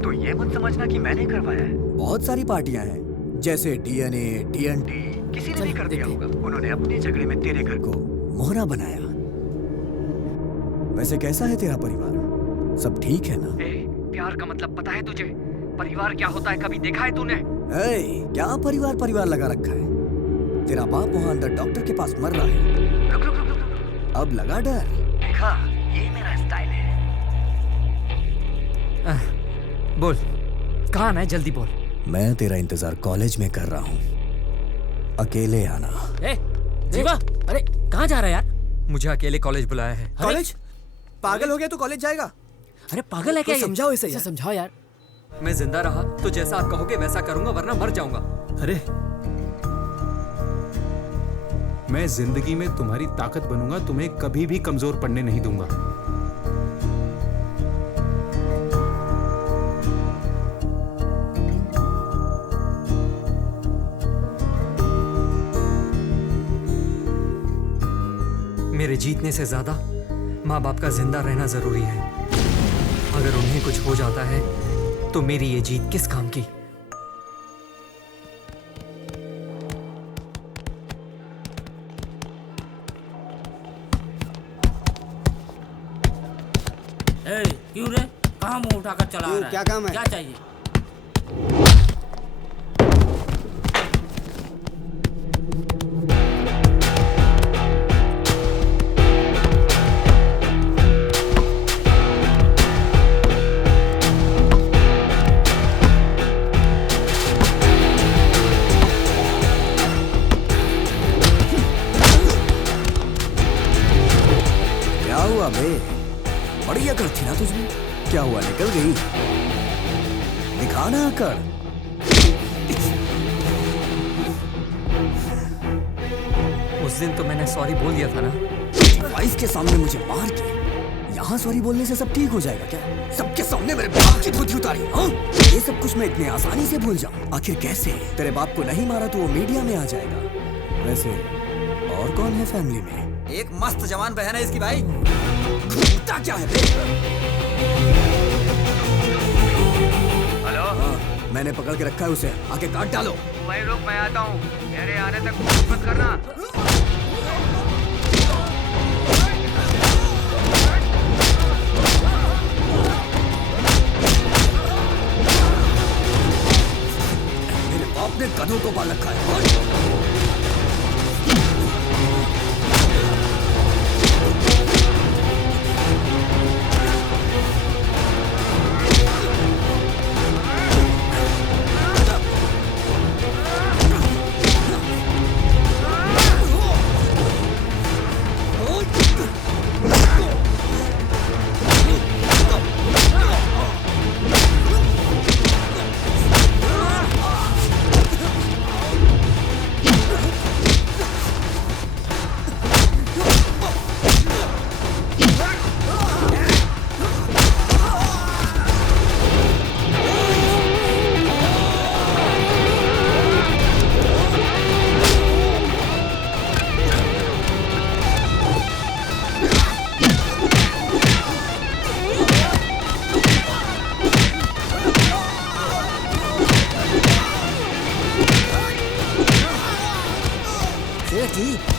तो ये मत समझना कि मैंने करवाया है। बहुत सारी पार्टियां हैं, जैसे डीएनए, टीएनटी, किसी ने भी कर दिया होगा। उन्होंने अपने झगड़े में तेरे घर को मोहरा बनाया। वैसे कैसा है तेरा परिवार? सब ठीक है ना? प्यार का मतलब पता है तुझे? परिवार क्या होता है कभी देखा है तूने? क्या परिवार परिवार लगा रखा है? तेरा बाप वहाँ अंदर डॉक्टर के पास मर रहा है। रुक रुक रुक रुक। अब लगा डर? देखा, ये मेरा स्टाइल है। बोल, कहाँ आना है? जल्दी बोल। मैं तेरा इंतजार कॉलेज में कर रहा हूँ, अकेले आना। जीवा, अरे कहाँ जा रहा है यार? मुझे अकेले कॉलेज बुलाया है। कॉलेज? पागल हो गया तू कॉलेज जाएगा? अरे पागल है क्या? तो समझाओ इसे यार। समझाओ यार। मैं जिंदा रहा तो जैसा आप कहोगे वैसा करूंगा, वरना मर जाऊंगा। अरे मैं जिंदगी में तुम्हारी ताकत बनूंगा, तुम्हें कभी भी कमजोर पड़ने नहीं दूंगा। मेरे जीतने से ज्यादा माँ बाप का जिंदा रहना जरूरी है। अगर उन्हें कुछ हो जाता है तो मेरी ये जीत किस काम की? क्यों रे? कहाँ मुंह उठाकर चला रहा है? क्या काम है? क्या चाहिए? क्या हुआ बे? बड़ी अकड़ थी ना तुझमें। क्या हुआ, निकल गई? दिखाना अकड़। उस दिन तो मैंने सॉरी बोल दिया था ना। वाइफ के सामने मुझे मार के यहाँ सॉरी बोलने से सब ठीक हो जाएगा क्या? सबके सामने मेरे बाप की धोती उतारी, हाँ? ये सब कुछ मैं इतने आसानी से भूल जाऊं? आखिर कैसे? तेरे बाप को नहीं मारा तो वो मीडिया में आ जाएगा। वैसे और कौन है फैमिली में? एक मस्त जवान बहन है इसकी भाई। घूमता क्या है बे? हेलो? हाँ, मैंने पकड़ के रखा है उसे, आके काट डालो। वहीं रुक, मैं आता हूँ। मेरे आने तक कुछ मत करना। मेरे बाप ने गधों को पाल रखा है।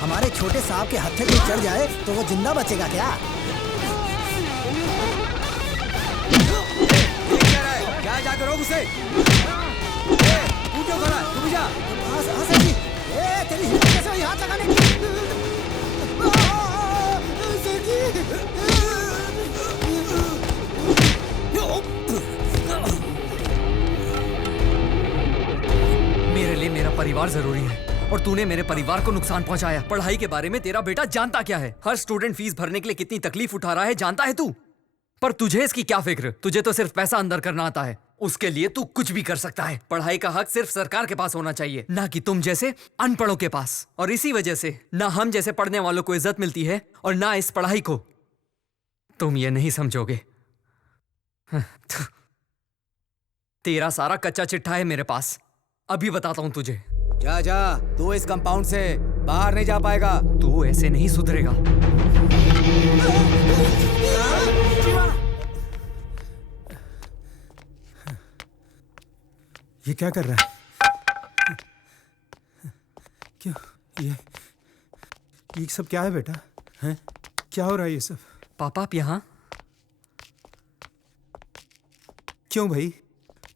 हमारे छोटे सांप के हत्थे पे चढ़ जाए तो वो जिंदा बचेगा क्या? क्या जाकर रोक उसे? तू क्यों खड़ा है? तू भी जा। तेरी हिम्मत कैसे हुई हाथ लगाने की? मेरे लिए मेरा परिवार जरूरी है और तूने मेरे परिवार को नुकसान पहुंचाया। पढ़ाई के बारे में तेरा बेटा जानता क्या है? हर स्टूडेंट फीस भरने के लिए कितनी तकलीफ उठा रहा है जानता है तू? पर तुझे इसकी क्या फिक्र? तुझे तो सिर्फ पैसा अंदर करना आता है। उसके लिए तू कुछ भी कर सकता है। पढ़ाई का हक सिर्फ सरकार के पास होना चाहिए, ना कि तुम जैसे अनपढ़ों के पास। और इसी वजह से ना हम जैसे पढ़ने वालों को इज्जत मिलती है और ना इस पढ़ाई को। तुम ये नहीं समझोगे। तेरा सारा कच्चा चिट्ठा है मेरे पास। अभी बताता हूं तुझे। जा जा, तू इस कंपाउंड से बाहर नहीं जा पाएगा। तू ऐसे नहीं सुधरेगा। ये क्या कर रहा है? क्या ये सब क्या है बेटा? हैं? क्या हो रहा है ये सब? पापा आप यहाँ? क्यों भाई?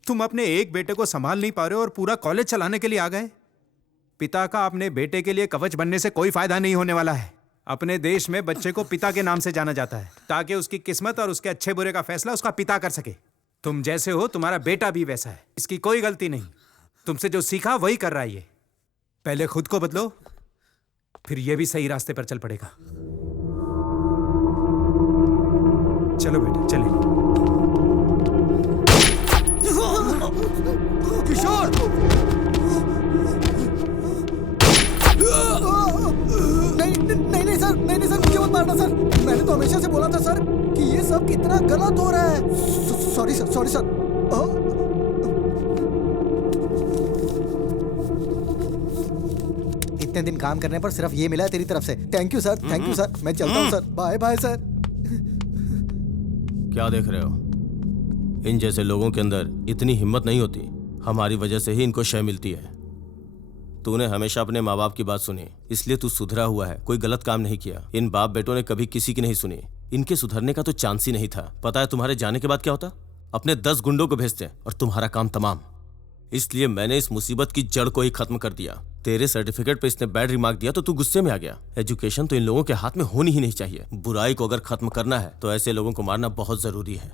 तुम अपने एक बेटे को संभाल नहीं पा रहे हो और पूरा कॉलेज चलाने के लिए आ गए? पिता का अपने बेटे के लिए कवच बनने से कोई फायदा नहीं होने वाला है। अपने देश में बच्चे को पिता के नाम से जाना जाता है ताकि उसकी किस्मत और उसके अच्छे बुरे का फैसला उसका पिता कर सके। तुम जैसे हो तुम्हारा बेटा भी वैसा है। इसकी कोई गलती नहीं। तुमसे जो सीखा वही कर रहा है ये। पहले खुद को बदलो, फिर ये भी सही रास्ते पर चल पड़ेगा। चलो बेटा चले। किशोर! मारना सर। मैंने तो हमेशा से बोला था सर कि ये सब कितना गलत हो रहा है। Sorry sir, sorry sir. इतने दिन काम करने पर सिर्फ ये मिला है तेरी तरफ से। Thank you sir, thank you sir. मैं चलता हूँ सर। Bye bye sir. क्या देख रहे हो? इन जैसे लोगों के अंदर इतनी हिम्मत नहीं होती। हमारी वजह से ही इनको शय मिलती है। तूने हमेशा अपने माँ बाप की बात सुनी, इसलिए तू सुधरा हुआ है, कोई गलत काम नहीं किया। इन बाप बेटों ने कभी किसी की नहीं सुनी। इनके सुधरने का तो चांस ही नहीं था। पता है तुम्हारे जाने के बाद क्या होता? अपने 10 गुंडों को भेजते और तुम्हारा काम तमाम। इसलिए मैंने इस मुसीबत की जड़ को ही खत्म कर दिया। तेरे सर्टिफिकेट पे इसने बैड रिमार्क दिया तो तू गुस्से में आ गया। एजुकेशन तो इन लोगों के हाथ में होनी ही नहीं चाहिए। बुराई को अगर खत्म करना है तो ऐसे लोगों को मारना बहुत जरूरी है।